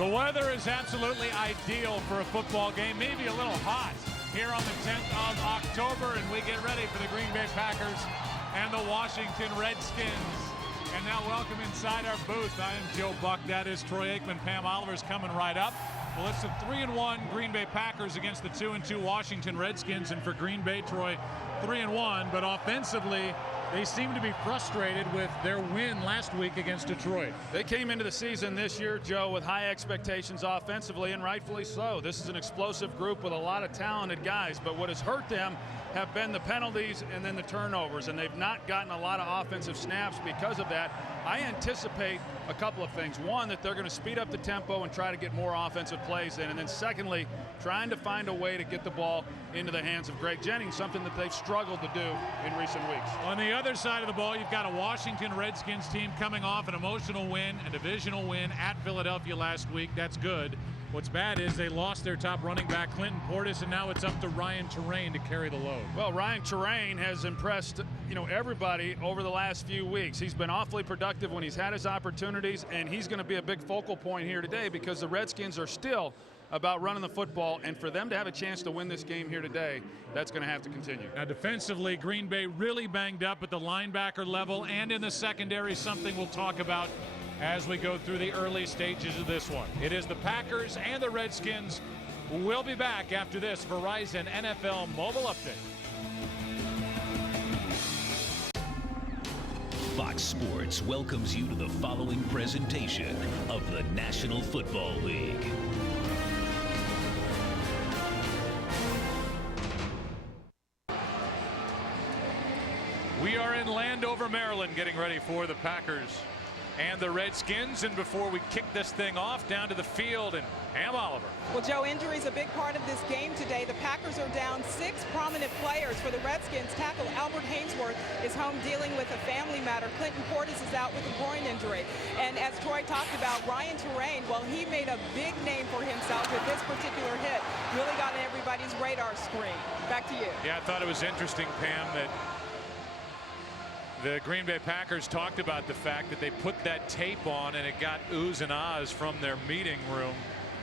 The weather is absolutely ideal for a football game, maybe a little hot here on the 10th of October, and we get ready for the Green Bay Packers and the Washington Redskins. And now welcome inside our booth. I am Joe Buck. That is Troy Aikman. Pam Oliver's coming right up. Well, it's the 3-1 Green Bay Packers against the 2-2 Washington Redskins. And for Green Bay, Troy, 3-1. But offensively, they seem to be frustrated with their win last week against Detroit. They came into the season this year, Joe, with high expectations offensively, and rightfully so. This is an explosive group with a lot of talented guys. But what has hurt them have been the penalties and then the turnovers, and they've not gotten a lot of offensive snaps because of that. I anticipate a couple of things. One, that they're going to speed up the tempo and try to get more offensive plays in, and then secondly, trying to find a way to get the ball into the hands of Greg Jennings, something that they've struggled to do in recent weeks. On the other side of the ball, you've got a Washington Redskins team coming off an emotional win, a divisional win at Philadelphia last week. That's good. What's bad is they lost their top running back, Clinton Portis, and now it's up to Ryan Terrain to carry the load. Well, Ryan Terrain has impressed, everybody over the last few weeks. He's been awfully productive when he's had his opportunities, and he's going to be a big focal point here today because the Redskins are still about running the football, and for them to have a chance to win this game here today, that's going to have to continue. Now, defensively, Green Bay really banged up at the linebacker level and in the secondary, something we'll talk about as we go through the early stages of this one. It is the Packers and the Redskins. We'll be back after this Verizon NFL Mobile Update. Fox Sports welcomes you to the following presentation of the National Football League. We are in Landover, Maryland, getting ready for the Packers and the Redskins. And before we kick this thing off, down to the field, and Pam Oliver. Well, Joe, injury is a big part of this game today. The Packers are down 6 prominent players. For the Redskins, tackle Albert Hainsworth is home dealing with a family matter. Clinton Portis is out with a groin injury. And as Troy talked about, Ryan Terrain, well, he made a big name for himself with this particular hit. Really got on everybody's radar screen. Back to you. Yeah, I thought it was interesting, Pam, that the Green Bay Packers talked about the fact that they put that tape on and it got oohs and ahs from their meeting room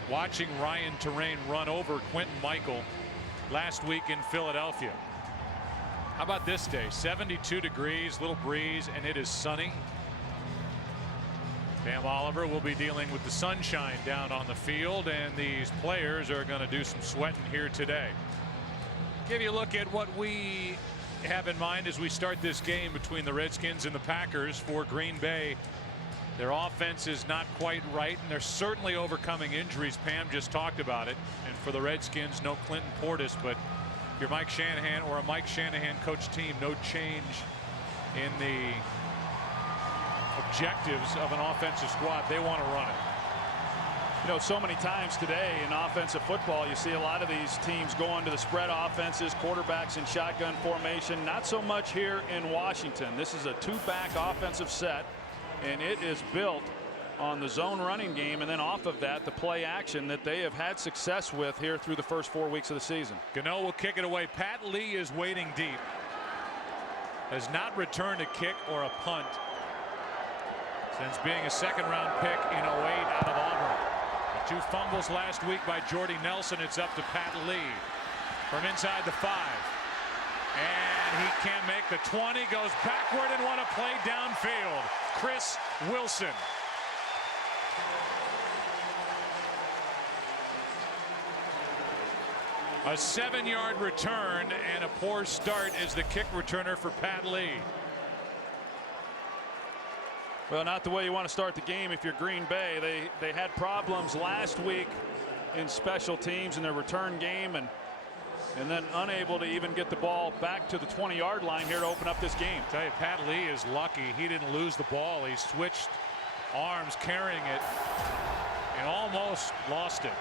watching Ryan Terrain run over Quentin Michael last week in Philadelphia. How about this day? 72 degrees, little breeze, and it is sunny. Pam Oliver will be dealing with the sunshine down on the field, and these players are going to do some sweating here today. Give you a look at what we have in mind as we start this game between the Redskins and the Packers. For Green Bay, their offense is not quite right, and they're certainly overcoming injuries. Pam just talked about it. And for the Redskins, no Clinton Portis, but if you're Mike Shanahan or a Mike Shanahan coach team, no change in the objectives of an offensive squad. They want to run it. So many times today in offensive football, you see a lot of these teams going to the spread offenses, quarterbacks in shotgun formation. Not so much here in Washington. This is a 2-back offensive set, and it is built on the zone running game, and then off of that, the play action that they have had success with here through the first 4 weeks of the season. Gano will kick it away. Pat Lee is waiting deep. Has not returned a kick or a punt since being a second-round pick in 08 out of Auburn. 2 fumbles last week by Jordy Nelson. It's up to Pat Lee from inside the 5. And he can't make the 20. Goes backward and what a play downfield. Chris Wilson. A 7-yard return and a poor start as the kick returner for Pat Lee. Well, not the way you want to start the game if you're Green Bay. They had problems last week in special teams in their return game, and then unable to even get the ball back to the 20-yard line here to open up this game. I tell you, Pat Lee is lucky he didn't lose the ball. He switched arms carrying it and almost lost it.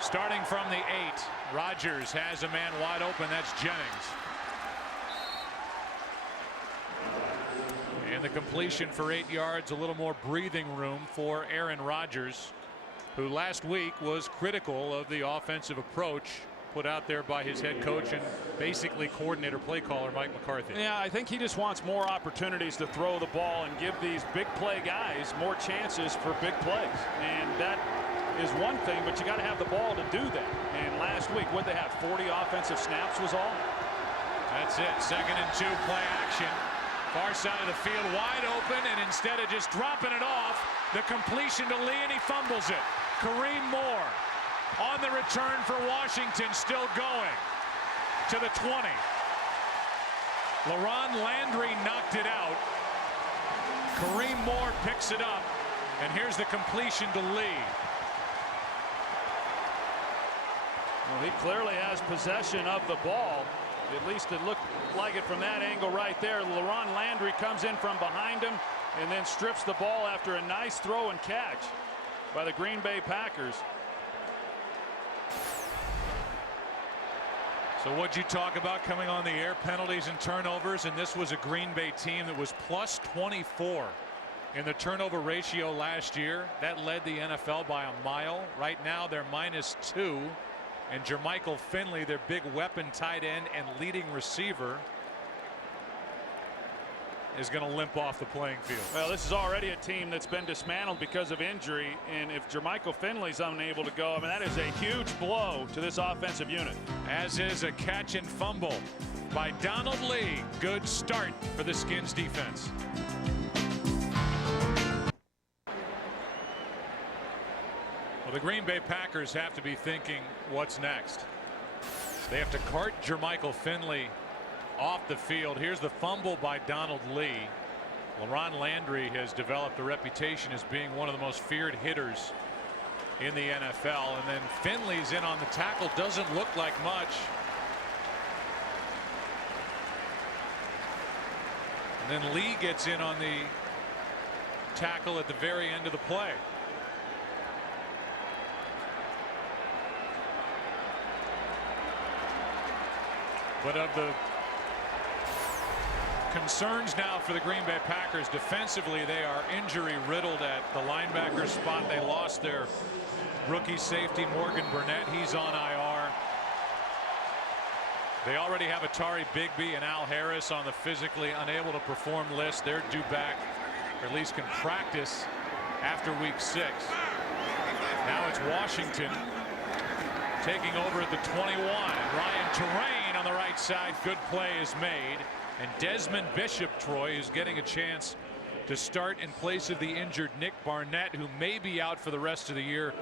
Starting from the 8, Rodgers has a man wide open. That's Jennings. And the completion for 8 yards, a little more breathing room for Aaron Rodgers, who last week was critical of the offensive approach put out there by his head coach and basically coordinator play caller Mike McCarthy. Yeah, I think he just wants more opportunities to throw the ball and give these big play guys more chances for big plays. And that is one thing, but you got to have the ball to do that. And last week, what they have, 40 offensive snaps was all? That's it. 2nd and 2 play action. Far side of the field wide open, and instead of just dropping it off, the completion to Lee, and he fumbles it. Kareem Moore on the return for Washington, still going to the 20. LaRon Landry knocked it out. Kareem Moore picks it up, and here's the completion to Lee. Well, he clearly has possession of the ball. At least it looked like it from that angle right there. LaRon Landry comes in from behind him and then strips the ball after a nice throw and catch by the Green Bay Packers. So what'd you talk about coming on the air, penalties and turnovers, and this was a Green Bay team that was plus 24 in the turnover ratio last year. That led the NFL by a mile. Right now they're -2. And Jermichael Finley, their big weapon tight end and leading receiver, is going to limp off the playing field. Well, this is already a team that's been dismantled because of injury, and if Jermichael Finley's unable to go, I mean, that is a huge blow to this offensive unit. As is a catch and fumble by Donald Lee. Good start for the Skins defense. Well, the Green Bay Packers have to be thinking, what's next? They have to cart Jermichael Finley off the field. Here's the fumble by Donald Lee. LaRon Landry has developed a reputation as being one of the most feared hitters in the NFL. And then Finley's in on the tackle. Doesn't look like much. And then Lee gets in on the tackle at the very end of the play. But of the concerns now for the Green Bay Packers defensively, they are injury riddled at the linebacker spot. They lost their rookie safety Morgan Burnett. He's on IR. They already have Atari Bigby and Al Harris on the physically unable to perform list. They're due back, or at least can practice after week 6. Now it's Washington taking over at the 21. And Ryan Terrain on the right side. Good play is made. And Desmond Bishop, Troy, is getting a chance to start in place of the injured Nick Barnett, who may be out for the rest of the year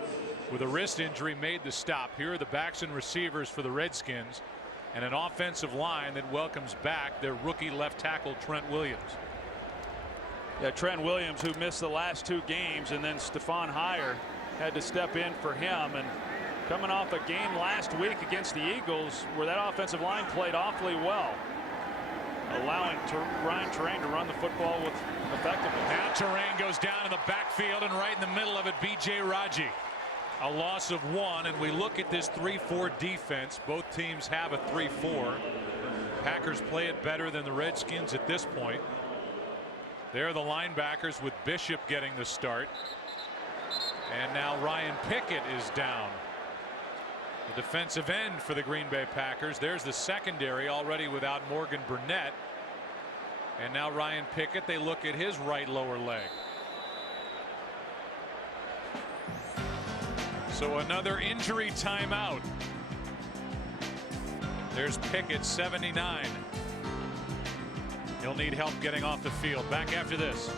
with a wrist injury, made the stop. Here are the backs and receivers for the Redskins, and an offensive line that welcomes back their rookie left tackle Trent Williams. Yeah, Trent Williams, who missed the last 2 games, and then Stephon Heyer had to step in for him. And coming off a game last week against the Eagles where that offensive line played awfully well, allowing Ryan Terrain to run the football with effectiveness. Now Terrain goes down in the backfield, and right in the middle of it, B.J. Raji. A loss of 1, and we look at this 3-4 defense. Both teams have a 3-4. Packers play it better than the Redskins at this point. They're the linebackers with Bishop getting the start. And now Ryan Pickett is down. The defensive end for the Green Bay Packers. There's the secondary already without Morgan Burnett. And now Ryan Pickett, they look at his right lower leg. So another injury timeout. There's Pickett, 79. He'll need help getting off the field. Back after this.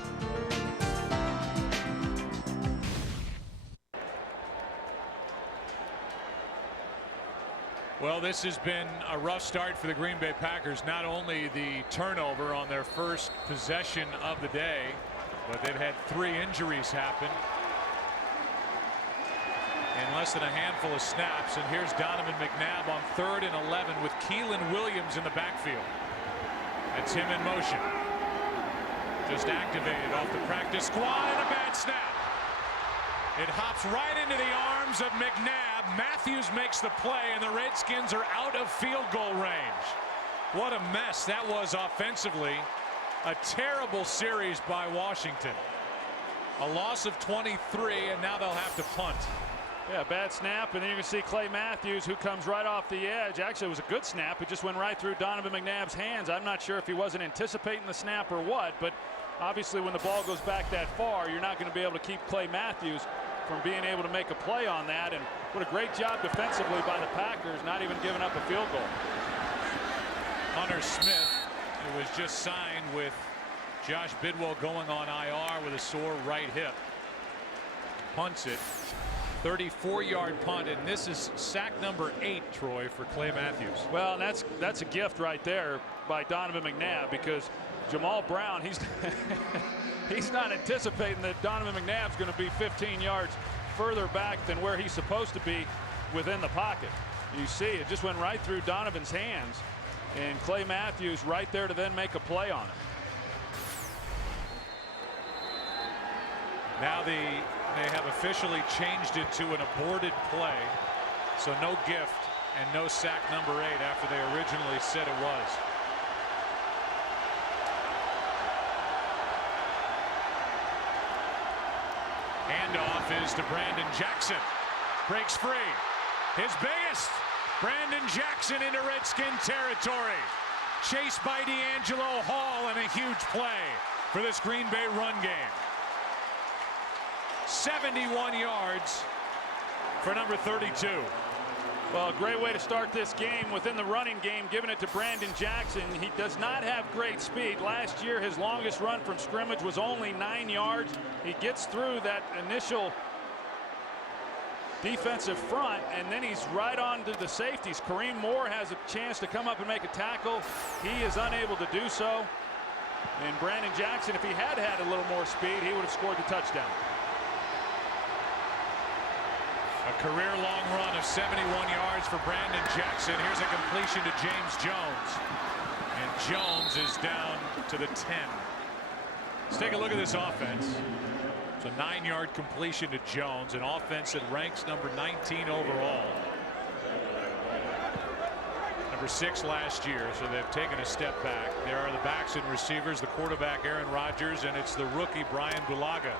Well, this has been a rough start for the Green Bay Packers. Not only the turnover on their first possession of the day, but they've had 3 injuries happen in less than a handful of snaps. And here's Donovan McNabb on 3rd and 11 with Keelan Williams in the backfield. That's him in motion. Just activated off the practice squad, and a bad snap. It hops right into the arms of McNabb. Matthews makes the play, and the Redskins are out of field goal range. What a mess that was offensively. A terrible series by Washington. A loss of 23, and now they'll have to punt. Yeah, bad snap, and then you can see Clay Matthews, who comes right off the edge. Actually, it was a good snap. It just went right through Donovan McNabb's hands. I'm not sure if he wasn't anticipating the snap or what, but obviously when the ball goes back that far, you're not going to be able to keep Clay Matthews from being able to make a play on that. And what a great job defensively by the Packers, not even giving up a field goal. Hunter Smith, who was just signed with Josh Bidwell, going on IR with a sore right hip. Punts it. 34-yard punt, and this is sack number 8, Troy, for Clay Matthews. Well, that's a gift right there by Donovan McNabb, because Jamal Brown, he's he's not anticipating that Donovan McNabb's going to be 15 yards further back than where he's supposed to be within the pocket. You see, it just went right through Donovan's hands, and Clay Matthews right there to then make a play on it. Now they have officially changed it to an aborted play, so no gift and no sack number 8 after they originally said it was. Handoff is to Brandon Jackson. Breaks free. His biggest. Brandon Jackson into Redskin territory. Chased by D'Angelo Hall, and a huge play for this Green Bay run game. 71 yards for number 32. Well, a great way to start this game within the running game, giving it to Brandon Jackson. He does not have great speed. Last year, his longest run from scrimmage was only 9 yards. He gets through that initial defensive front, and then he's right on to the safeties. Kareem Moore has a chance to come up and make a tackle. He is unable to do so. And Brandon Jackson, if he had had a little more speed, he would have scored the touchdown. A career-long run of 71 yards for Brandon Jackson. Here's a completion to James Jones. And Jones is down to the 10. Let's take a look at this offense. It's a 9-yard completion to Jones, an offense that ranks number 19 overall. Number 6 last year, so they've taken a step back. There are the backs and receivers, the quarterback Aaron Rodgers, and it's the rookie Brian Bulaga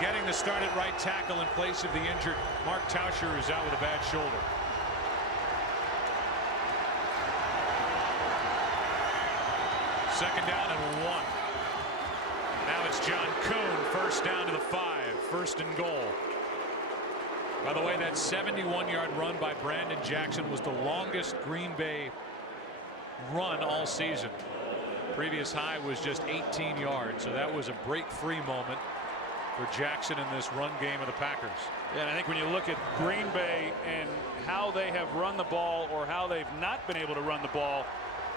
getting the start at right tackle in place of the injured Mark Tauscher, who's out with a bad shoulder. Second down and 1. Now it's John Kuhn, first down to the 5, first and goal. By the way, that 71-yard run by Brandon Jackson was the longest Green Bay run all season. Previous high was just 18 yards, so that was a break-free moment for Jackson in this run game of the Packers. Yeah, and I think when you look at Green Bay and how they have run the ball, or how they've not been able to run the ball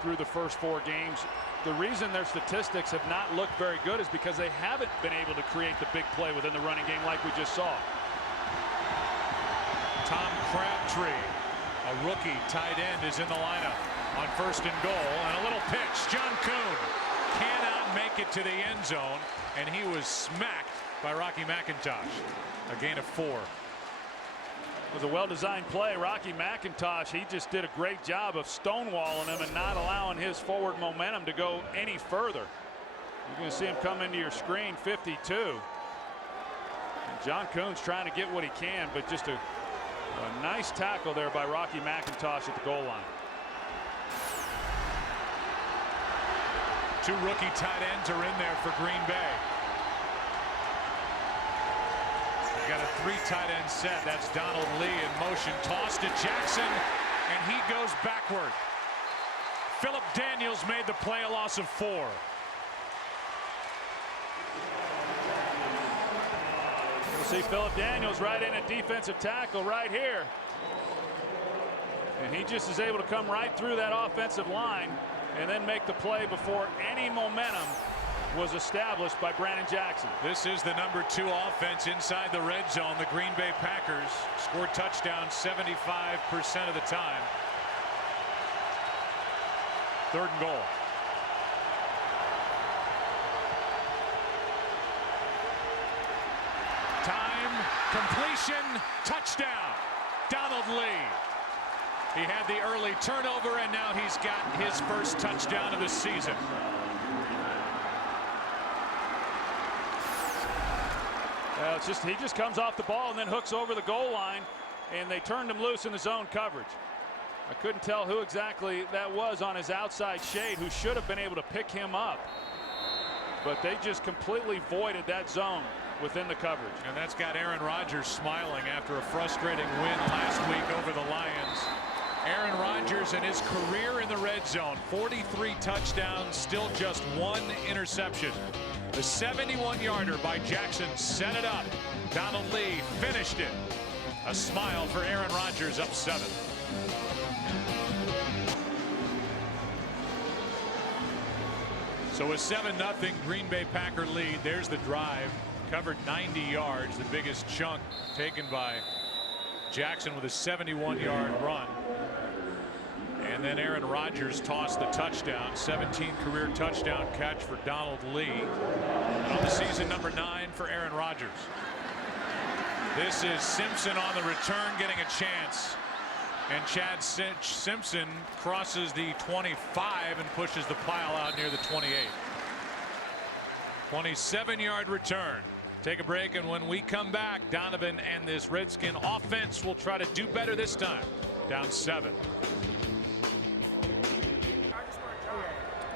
through the first 4 games, the reason their statistics have not looked very good is because they haven't been able to create the big play within the running game like we just saw. Tom Crabtree, a rookie tight end, is in the lineup on first and goal, and a little pitch. John Kuhn cannot make it to the end zone, and he was smacked by Rocky McIntosh. A gain of 4. It was a well-designed play. Rocky McIntosh, he just did a great job of stonewalling him and not allowing his forward momentum to go any further. You're going to see him come into your screen, 52. And John Kuhn's trying to get what he can, but just a nice tackle there by Rocky McIntosh at the goal line. 2 rookie tight ends are in there for Green Bay. Got a 3 tight end set. That's Donald Lee in motion. Toss to Jackson, and he goes backward. Philip Daniels made the play, a loss of 4. We'll see Philip Daniels right in a defensive tackle right here. And he just is able to come right through that offensive line and then make the play before any momentum was established by Brandon Jackson. This is the number 2 offense inside the red zone. The Green Bay Packers scored touchdowns 75% of the time. Third and goal. Time, completion, touchdown. Donald Lee. He had the early turnover, and now he's got his first touchdown of the season. It's just he just comes off the ball and then hooks over the goal line, and they turned him loose in the zone coverage. I couldn't tell who exactly that was on his outside shade who should have been able to pick him up, but they just completely voided that zone within the coverage. And that's got Aaron Rodgers smiling after a frustrating win last week over the Lions. Aaron Rodgers in his career in the red zone, 43 touchdowns, still just 1 interception. The 71-yarder by Jackson set it up. Donald Lee finished it. A smile for Aaron Rodgers, up 7. So a 7-0 Green Bay Packer lead. There's the drive. Covered 90 yards, the biggest chunk taken by Jackson with a 71-yard run. And then Aaron Rodgers tossed the touchdown. 17 career touchdown catch for Donald Lee. And on the season, number 9 for Aaron Rodgers. This is Simpson on the return, getting a chance. And Chad Simpson crosses the 25 and pushes the pile out near the 28. 27-yard return. Take a break, and when we come back, Donovan and this Redskin offense will try to do better this time. Down 7.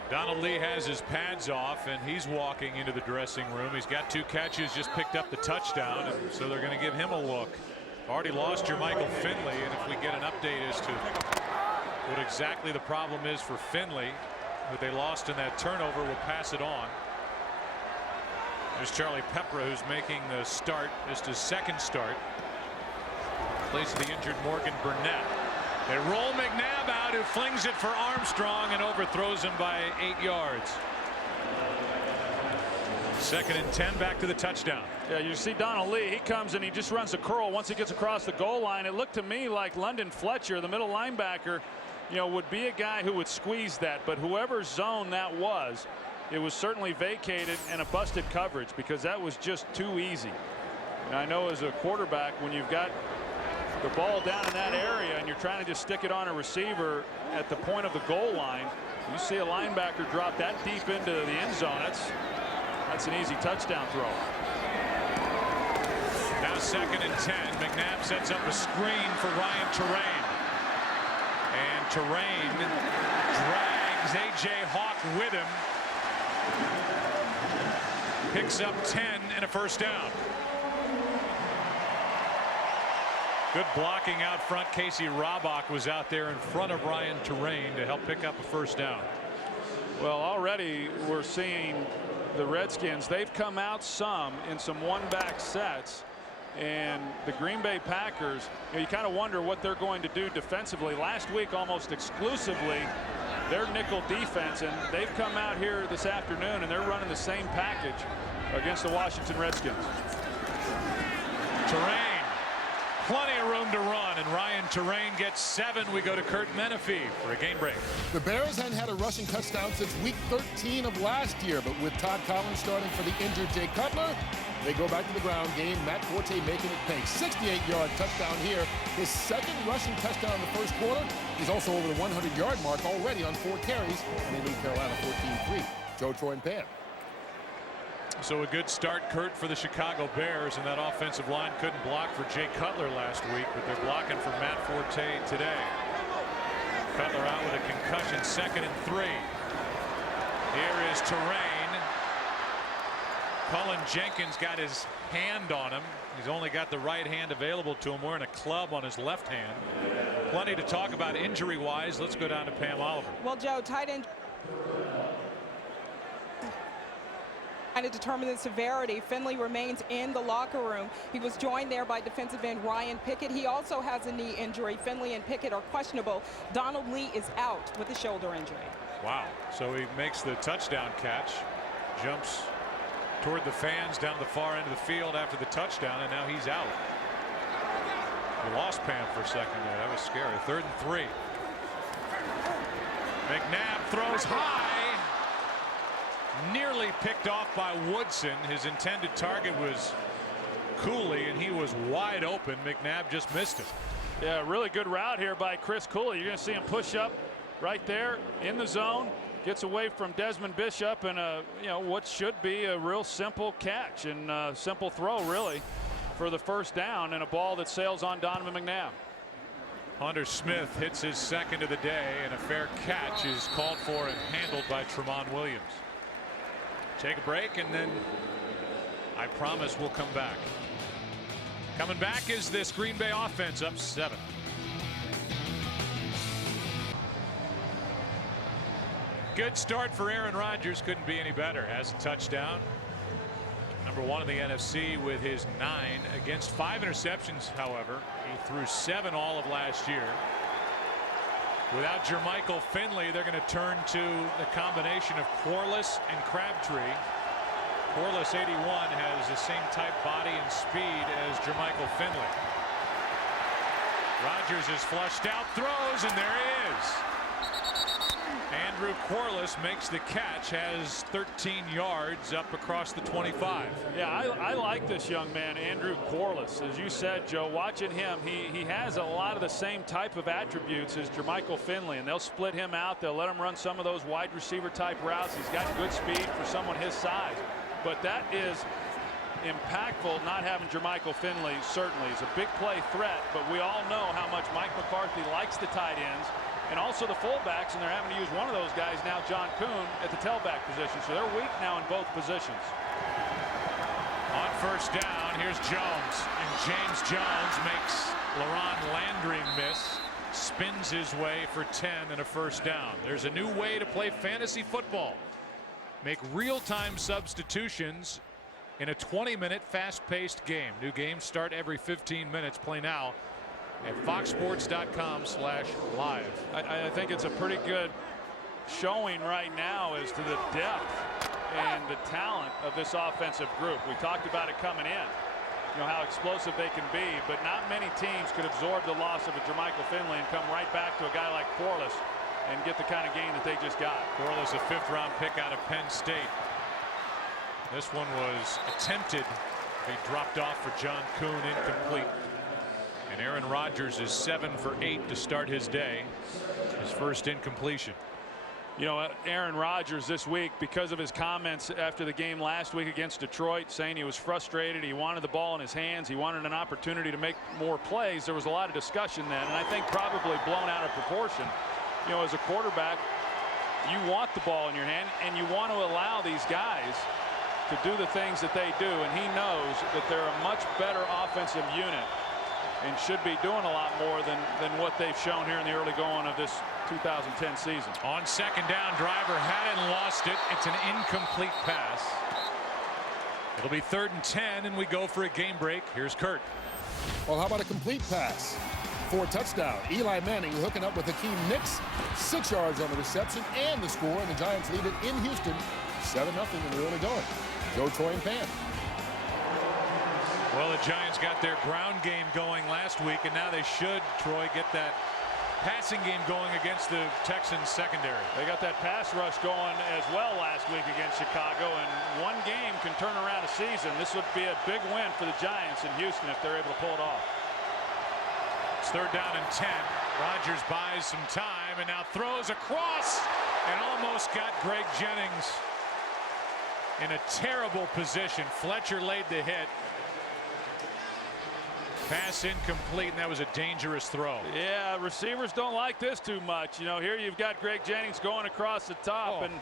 Donald Lee has his pads off, and he's walking into the dressing room. He's got 2 catches, just picked up the touchdown, and so they're going to give him a look. Already lost your Michael Finley, and if we get an update as to what exactly the problem is for Finley, who they lost in that turnover, we'll pass it on. There's Charlie Pepra, who's making the start. Just his 2nd start. Place of the injured Morgan Burnett. They roll McNabb out, who flings it for Armstrong and overthrows him by 8 yards. 2nd and 10, back to the touchdown. Yeah, you see Donald Lee, he comes and he just runs a curl once he gets across the goal line. It looked to me like London Fletcher, the middle linebacker, would be a guy who would squeeze that, but whoever zone that was, it was certainly vacated and a busted coverage, because that was just too easy. And I know as a quarterback, when you've got the ball down in that area and you're trying to just stick it on a receiver at the point of the goal line, you see a linebacker drop that deep into the end zone. That's an easy touchdown throw. Now 2nd and 10. McNabb sets up a screen for Ryan Terrain. And Terrain drags A.J. Hawk with him. Picks up 10 and a 1st down. Good blocking out front. Casey Robach was out there in front of Ryan Terrain to help pick up a 1st down. Well, already we're seeing the Redskins, they've come out some in some one-back sets, and the Green Bay Packers, you kind of wonder what they're going to do defensively. Last week, almost exclusively their nickel defense, and they've come out here this afternoon and they're running the same package against the Washington Redskins. Terrain, plenty of room to run, and Ryan Terrain gets 7. We go to Kurt Menefee for a game break. The Bears hadn't had a rushing touchdown since week 13 of last year, but with Todd Collins starting for the injured Jay Cutler, they go back to the ground game. Matt Forte making it pay. 68-yard touchdown here. His 2nd rushing touchdown in the 1st quarter. He's also over the 100-yard mark already on 4 carries, and they lead Carolina 14-3. Joe, Troy, and Pam. So a good start, Kurt, for the Chicago Bears, and that offensive line couldn't block for Jay Cutler last week, but they're blocking for Matt Forte today. Cutler out with a concussion. 2nd and 3. Here is Terrain. Cullen Jenkins got his hand on him. He's only got the right hand available to him, wearing a club on his left hand. Plenty to talk about injury-wise. Let's go down to Pam Oliver. Well, Joe, tight end trying to determine the severity. Finley remains in the locker room. He was joined there by defensive end Ryan Pickett. He also has a knee injury. Finley and Pickett are questionable. Donald Lee is out with a shoulder injury. Wow. So he makes the touchdown catch, jumps toward the fans down the far end of the field after the touchdown, and now he's out. We lost Pam for a second there. That was scary. 3rd and 3. McNabb throws high. Nearly picked off by Woodson. His intended target was Cooley, and he was wide open. McNabb just missed him. Yeah, really good route here by Chris Cooley. You're going to see him push up right there in the zone, Gets away from Desmond Bishop and what should be a real simple catch and simple throw really for the first down, and a ball that sails on Donovan McNabb. Hunter Smith hits his second of the day, and a fair catch is called for and handled by Trent Williams. Take a break, and then I promise we'll come back. Coming back is this Green Bay offense, up 7. Good start for Aaron Rodgers. Couldn't be any better. Has a touchdown. Number 1 in the NFC with his 9 against 5 interceptions. However, he threw 7 all of last year. Without Jermichael Finley, they're going to turn to the combination of Corliss and Crabtree. Corliss, 81, has the same type body and speed as Jermichael Finley. Rodgers is flushed out, throws, and there he is. Andrew Corliss makes the catch, has 13 yards up across the 25. Yeah, I like this young man, Andrew Corliss. As you said, Joe, watching him, he has a lot of the same type of attributes as Jermichael Finley, and they'll split him out. They'll let him run some of those wide receiver type routes. He's got good speed for someone his size. But that is impactful not having Jermichael Finley. Certainly is a big play threat, but we all know how much Mike McCarthy likes the tight ends and also the fullbacks, and they're having to use one of those guys now, John Kuhn, at the tailback position. So they're weak now in both positions. On first down, here's Jones, and James Jones makes LaRon Landry miss, spins his way for 10 and a first down. There's a new way to play fantasy football. Make real-time substitutions in a 20-minute fast-paced game. New games start every 15 minutes. Play now at foxsports.com/live. I think it's a pretty good showing right now as to the depth and the talent of this offensive group. We talked about it coming in, how explosive they can be, but not many teams could absorb the loss of a Jermichael Finley and come right back to a guy like Corliss and get the kind of game that they just got. Corliss, a 5th-round pick out of Penn State. This one was attempted to be dropped off for John Kuhn, incomplete. And Aaron Rodgers is 7 for 8 to start his day. His first incompletion. Aaron Rodgers this week, because of his comments after the game last week against Detroit, saying he was frustrated, he wanted the ball in his hands, he wanted an opportunity to make more plays. There was a lot of discussion then, and I think probably blown out of proportion. As a quarterback, you want the ball in your hand, and you want to allow these guys to do the things that they do, and he knows that they're a much better offensive unit and should be doing a lot more than what they've shown here in the early going of this 2010 season. On second down, Driver had it and lost it. It's an incomplete pass. It'll be 3rd and 10, and we go for a game break. Here's Kurt. Well, how about a complete pass for a touchdown? Eli Manning hooking up with Hakeem Nicks. 6 yards on the reception and the score, and the Giants lead it in Houston 7-0 in the early going. Joe, Troy, and Pan. Well, the Giants got their ground game going last week, and now they should, Troy, get that passing game going against the Texans secondary. They got that pass rush going as well last week against Chicago, and one game can turn around a season. This would be a big win for the Giants in Houston if they're able to pull it off. It's 3rd down and 10. Rodgers buys some time and now throws across and almost got Greg Jennings in a terrible position. Fletcher laid the hit. Pass incomplete, and that was a dangerous throw. Yeah, receivers don't like this too much. Here you've got Greg Jennings going across the top, and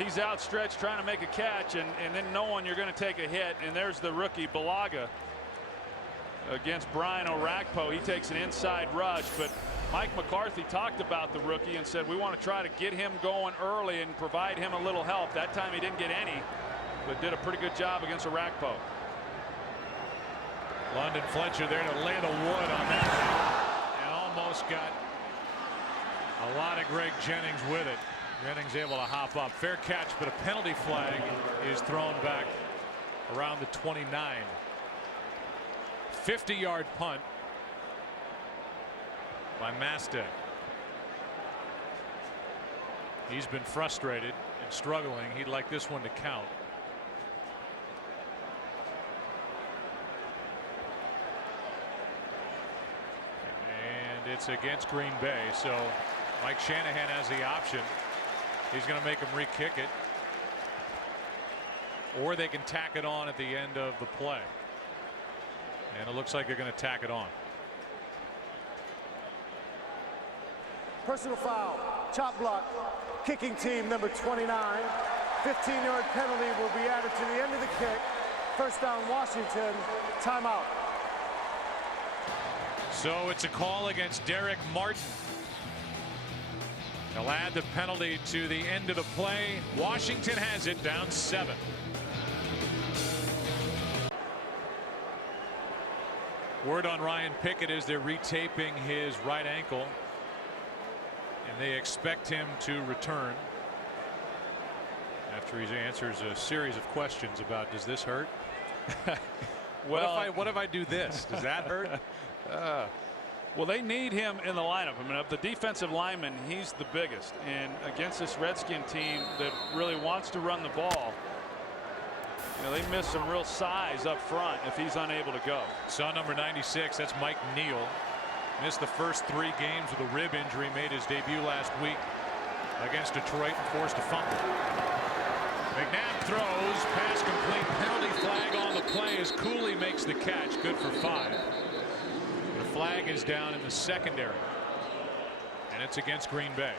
he's outstretched trying to make a catch, and then knowing you're going to take a hit. And there's the rookie Balaga against Brian Orakpo. He takes an inside rush, but Mike McCarthy talked about the rookie and said we want to try to get him going early and provide him a little help. That time he didn't get any, but did a pretty good job against Orakpo. London Fletcher there to lay the wood on that, and almost got a lot of Greg Jennings with it. Jennings able to hop up. Fair catch, but a penalty flag is thrown back around the 29. 50-yard punt by Mastek. He's been frustrated and struggling. He'd like this one to count. And it's against Green Bay, so Mike Shanahan has the option He's going to make him re-kick it. Or they can tack it on at the end of the play. And it looks like they're going to tack it on. Personal foul, chop block, kicking team number 29. 15-yard penalty will be added to the end of the kick. First down, Washington. Timeout. So it's a call against Derek Martin. They'll add the penalty to the end of the play. Washington has it, down 7. Word on Ryan Pickett is they're retaping his right ankle, and they expect him to return after he answers a series of questions about, does this hurt? Well, what if I do this? Does that hurt? Well, they need him in the lineup. I mean, of the defensive linemen, he's the biggest. And against this Redskin team that really wants to run the ball, you know, they miss some real size up front if he's unable to go. Saw number 96. That's Mike Neal. Missed the first 3 games with a rib injury. Made his debut last week against Detroit and forced a fumble. McNabb throws, pass complete, penalty flag on the play as Cooley makes the catch. Good for 5. The flag is down in the secondary, and it's against Green Bay.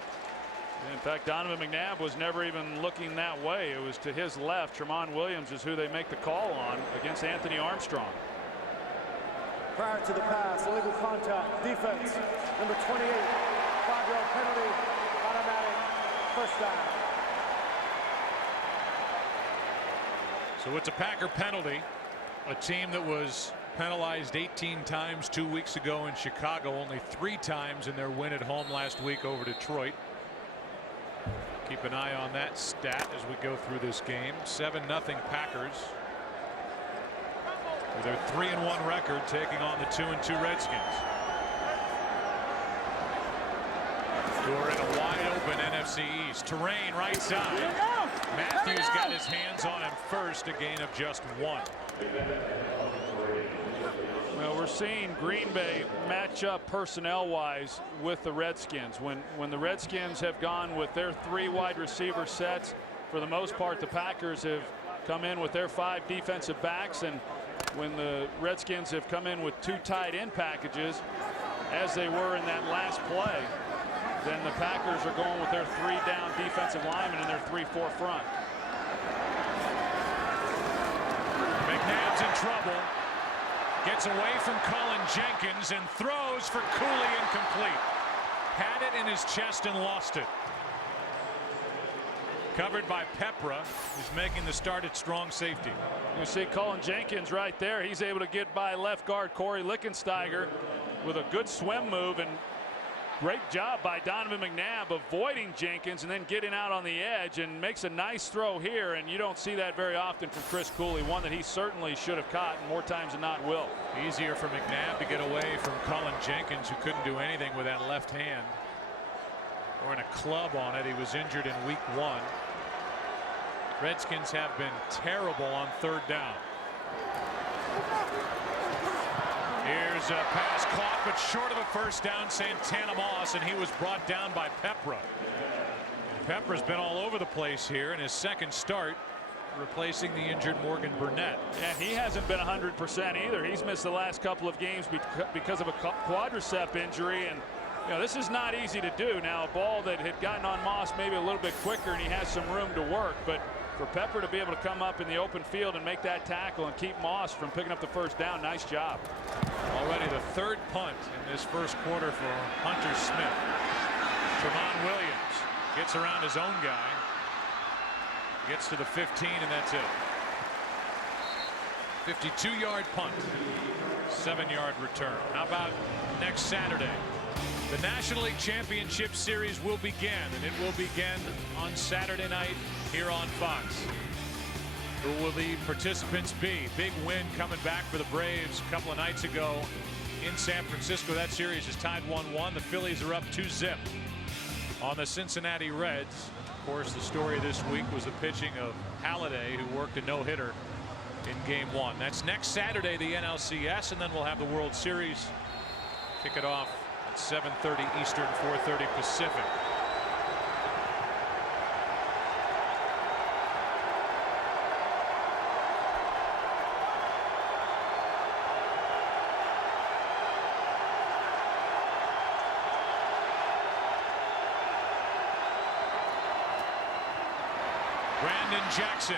In fact, Donovan McNabb was never even looking that way. It was to his left. Trent Williams is who they make the call on against Anthony Armstrong. Prior to the pass, illegal contact, defense, number 28, 5-yard penalty, automatic, first down. So it's a Packer penalty. A team that was penalized 18 times 2 weeks ago in Chicago, only 3 times in their win at home last week over Detroit. Keep an eye on that stat as we go through this game. 7-0 Packers, with their 3-1 record, taking on the 2-2 Redskins, who are in a wide open NFC East. Terrain right side. Matthews got his hands on him first, a gain of just 1. Well, we're seeing Green Bay match up personnel-wise with the Redskins. When the Redskins have gone with their 3 wide receiver sets, for the most part, the Packers have come in with their 5 defensive backs, and when the Redskins have come in with 2 tight end packages, as they were in that last play, then the Packers are going with their 3 down defensive linemen and their 3-4 front. McNabb's in trouble. Gets away from Colin Jenkins and throws for Cooley, incomplete. Had it in his chest and lost it. Covered by Pepra, who's making the start at strong safety. You see Colin Jenkins right there. He's able to get by left guard Corey Lickensteiger with a good swim move, and great job by Donovan McNabb avoiding Jenkins and then getting out on the edge, and makes a nice throw here, and you don't see that very often from Chris Cooley, one that he certainly should have caught, and more times than not will. Easier for McNabb to get away from Colin Jenkins, who couldn't do anything with that left hand. Or in a club on it. He was injured in week 1. Redskins have been terrible on 3rd down. Here's a pass caught, but short of a first down. Santana Moss, and he was brought down by Pepra. And Pepra's been all over the place here in his 2nd start, replacing the injured Morgan Burnett. And he hasn't been 100% either. He's missed the last couple of games because of a quadricep injury, and you know, this is not easy to do. Now, a ball that had gotten on Moss maybe a little bit quicker, and he has some room to work, but for Pepper to be able to come up in the open field and make that tackle and keep Moss from picking up the first down, nice job. Already the 3rd punt in this first quarter for Hunter Smith. Trent Williams gets around his own guy, gets to the 15, and that's it. 52-yard punt, 7-yard return. How about next Saturday? The National League Championship Series will begin, and it will begin on Saturday night here on Fox. Who will the participants be? Big win coming back for the Braves a couple of nights ago in San Francisco. That series is tied 1-1. The Phillies are up 2-0 on the Cincinnati Reds. Of course, the story this week was the pitching of Halladay, who worked a no-hitter in Game 1. That's next Saturday, the NLCS, and then we'll have the World Series. Kick it off at 7:30 Eastern, 4:30 Pacific. Brandon Jackson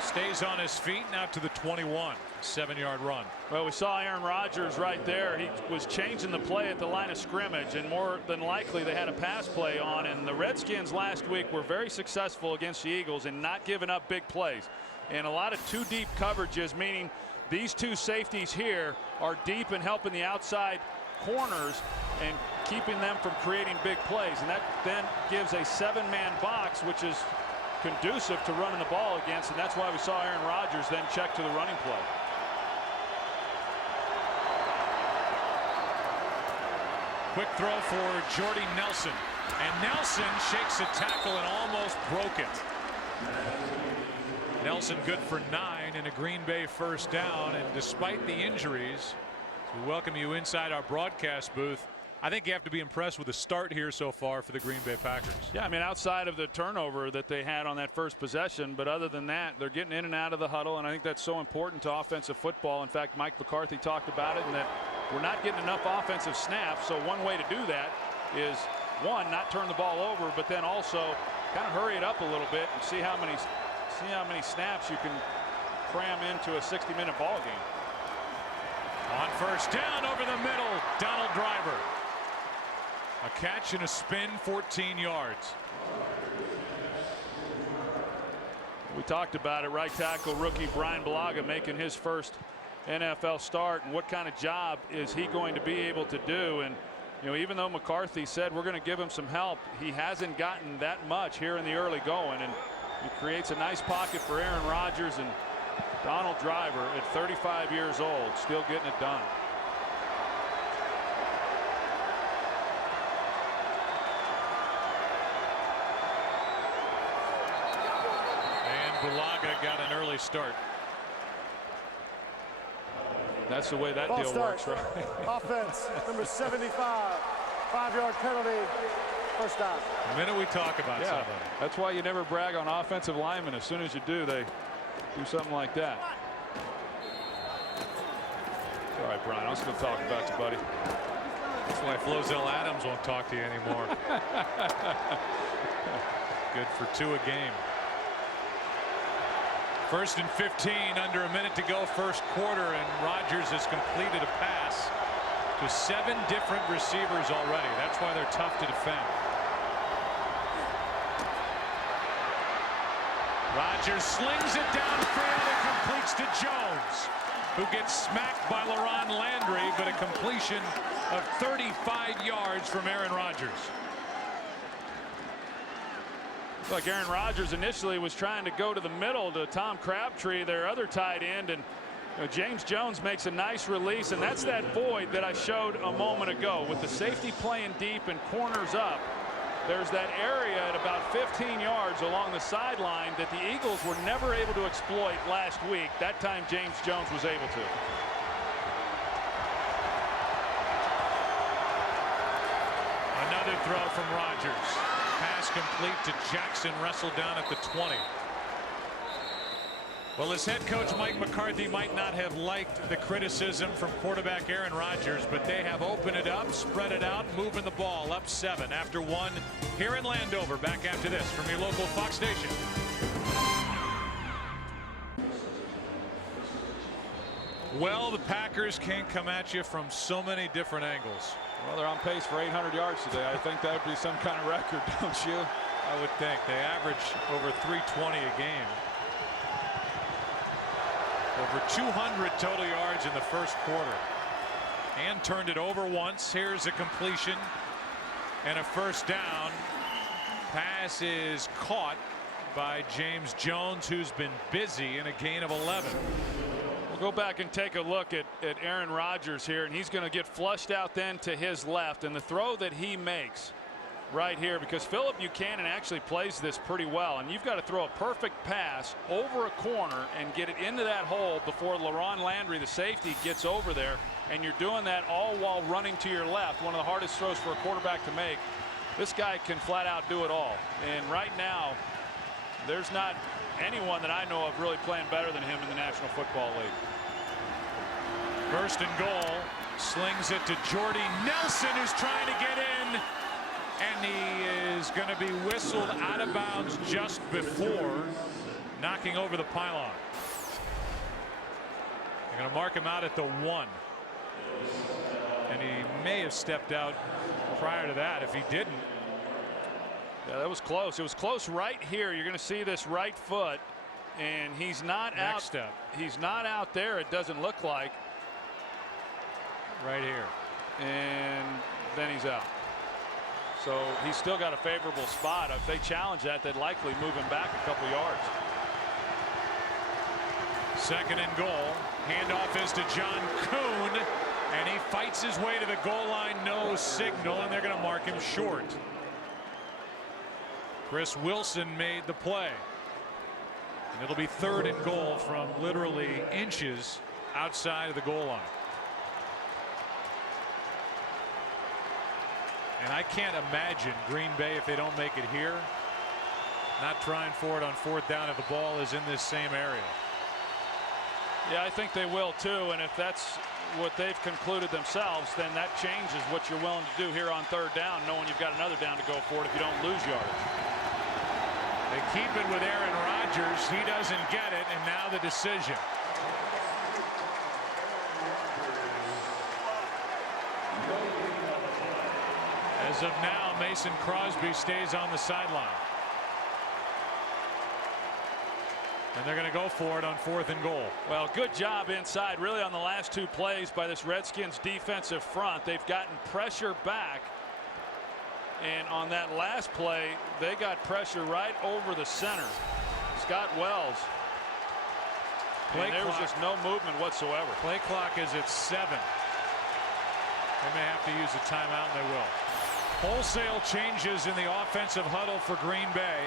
stays on his feet, now to the 21. 7-yard run. Well, we saw Aaron Rodgers right there. He was changing the play at the line of scrimmage, and more than likely they had a pass play on. And the Redskins last week were very successful against the Eagles in not giving up big plays. And a lot of two deep coverages, meaning these two safeties here are deep and helping the outside corners and keeping them from creating big plays. And that then gives a 7-man box, which is conducive to running the ball against, and that's why we saw Aaron Rodgers then check to the running play. Quick throw for Jordy Nelson, and Nelson shakes a tackle and almost broke it. Nelson good for 9 and a Green Bay first down, and despite the injuries, we welcome you inside our broadcast booth. I think you have to be impressed with the start here so far for the Green Bay Packers. Yeah, I mean, outside of the turnover that they had on that first possession, but other than that, they're getting in and out of the huddle, and I think that's so important to offensive football. In fact, Mike McCarthy talked about it, and that we're not getting enough offensive snaps. So one way to do that is, one, not turn the ball over, but then also kind of hurry it up a little bit and see how many snaps you can cram into a 60-minute ball game. On first down over the middle, Donald Driver. A catch and a spin, 14 yards. We talked about it. Right tackle rookie Brian Bulaga making his first NFL start, and what kind of job is he going to be able to do? And you know, even though McCarthy said we're going to give him some help, he hasn't gotten that much here in the early going, and he creates a nice pocket for Aaron Rodgers, and Donald Driver at 35 years old still getting it done. Bulaga got an early start. That's the way that Ball deal start. works, right? Offense, number 75, 5-yard penalty, first down. The minute we talk about somebody. That's why you never brag on offensive linemen. As soon as you do, they do something like that. All right, Brian, I was going to talk about you, buddy. That's why Flozell Adams won't talk to you anymore. Good for 2 a game. First and 15, under a minute to go, first quarter, and Rodgers has completed a pass to 7 different receivers already. That's why they're tough to defend. Rodgers slings it downfield and completes to Jones, who gets smacked by LaRon Landry, but a completion of 35 yards from Aaron Rodgers. Like Aaron Rodgers initially was trying to go to the middle to Tom Crabtree, their other tight end, and you know, James Jones makes a nice release, and that's that void that I showed a moment ago with the safety playing deep and corners up. There's that area at about 15 yards along the sideline that the Eagles were never able to exploit last week. That time James Jones was able to. Another throw from Rodgers. Pass complete to Jackson, wrestled down at the 20. Well, his head coach Mike McCarthy might not have liked the criticism from quarterback Aaron Rodgers, but they have opened it up, spread it out, moving the ball up 7 after 1 here in Landover. Back after this from your local Fox station. Well, the Packers can come at you from so many different angles. Well, they're on pace for 800 yards today. I think that would be some kind of record, don't you? I would think. They average over 320 a game. Over 200 total yards in the first quarter. And turned it over once. Here's a completion and a first down. Pass is caught by James Jones, who's been busy, in a gain of 11. We'll go back and take a look at Aaron Rodgers here, and he's going to get flushed out then to his left, and the throw that he makes right here, because Philip Buchanan actually plays this pretty well, and you've got to throw a perfect pass over a corner and get it into that hole before LaRon Landry, the safety, gets over there, and you're doing that all while running to your left. One of the hardest throws for a quarterback to make. This guy can flat out do it all, and right now there's not anyone that I know of really playing better than him in the National Football League. First and goal, slings it to Jordy Nelson, who's trying to get in, And he is going to be whistled out of bounds just before knocking over the pylon. They're going to mark him out at the 1. And he may have stepped out prior to that if he didn't. Yeah, that was close. It was close right here. You're going to see this right foot, and he's not out. Step. He's not out there. It doesn't look like. Right here. And then he's out. So he's still got a favorable spot. If they challenge that, they'd likely move him back a couple yards. 2nd and goal. Handoff is to John Kuhn, and he fights his way to the goal line. No signal, and they're going to mark him short. Chris Wilson made the play. And it'll be 3rd and goal from literally inches outside of the goal line. And I can't imagine Green Bay, if they don't make it here, not trying for it on 4th down if the ball is in this same area. Yeah, I think they will too. And if that's what they've concluded themselves, then that changes what you're willing to do here on 3rd down, knowing you've got another down to go for it if you don't lose yardage. They keep it with Aaron Rodgers. He doesn't get it, and now the decision. As of now, Mason Crosby stays on the sideline. And they're going to go for it on 4th and goal. Well, good job inside, really, on the last 2 plays by this Redskins defensive front. They've gotten pressure back. And on that last play, they got pressure right over the center. Scott Wells. And there was just no movement whatsoever. Play clock is at 7. They may have to use a timeout, and they will. Wholesale changes in the offensive huddle for Green Bay.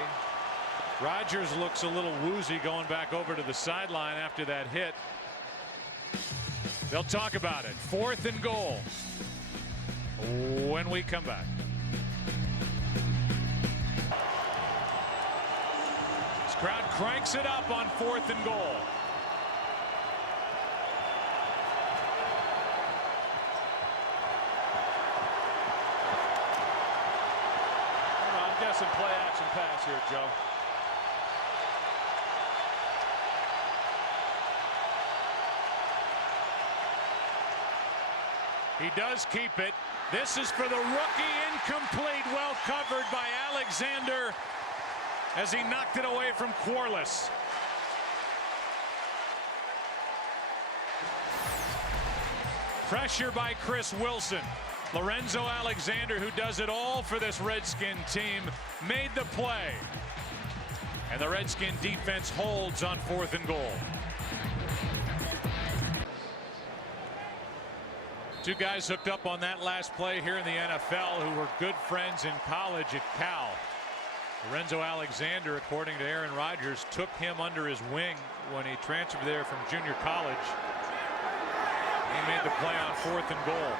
Rodgers looks a little woozy going back over to the sideline after that hit. They'll talk about it. 4th and goal when we come back. This crowd cranks it up on 4th and goal. I'm guessing play action pass here, Joe. He does keep it. This is for the rookie, incomplete, well covered by Alexander as he knocked it away from Quarles. Pressure by Chris Wilson. Lorenzo Alexander, who does it all for this Redskin team, made the play. And the Redskin defense holds on 4th and goal. 2 guys hooked up on that last play here in the NFL who were good friends in college at Cal. Lorenzo Alexander, according to Aaron Rodgers, took him under his wing when he transferred there from junior college. He made the play on 4th and goal.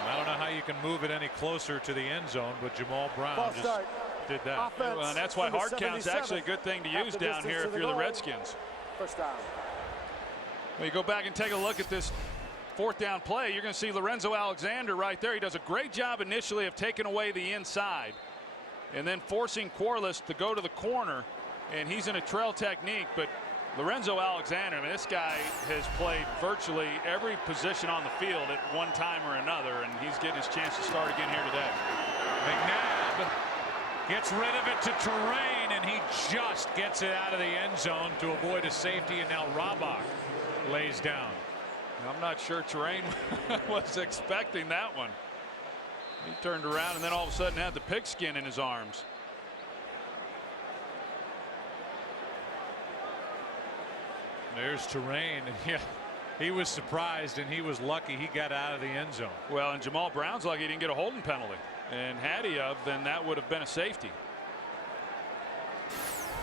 And I don't know how you can move it any closer to the end zone, but Jamal Brown just did that. Well, and that's why hard count's actually a good thing to use down here if you're the Redskins. 1st down. Well, you go back and take a look at this 4th down play. You're going to see Lorenzo Alexander right there. He does a great job initially of taking away the inside and then forcing Quarles to go to the corner, and he's in a trail technique. But Lorenzo Alexander, I mean, this guy has played virtually every position on the field at one time or another, and he's getting his chance to start again here today. McNabb gets rid of it to Terrain, and he just gets it out of the end zone to avoid a safety, and now Robach lays down. I'm not sure Terrain was expecting that one. He turned around and then all of a sudden had the pigskin in his arms. There's Terrain. Yeah, he was surprised, and he was lucky he got out of the end zone. Well, and Jamal Brown's lucky he didn't get a holding penalty. And had he of, then that would have been a safety.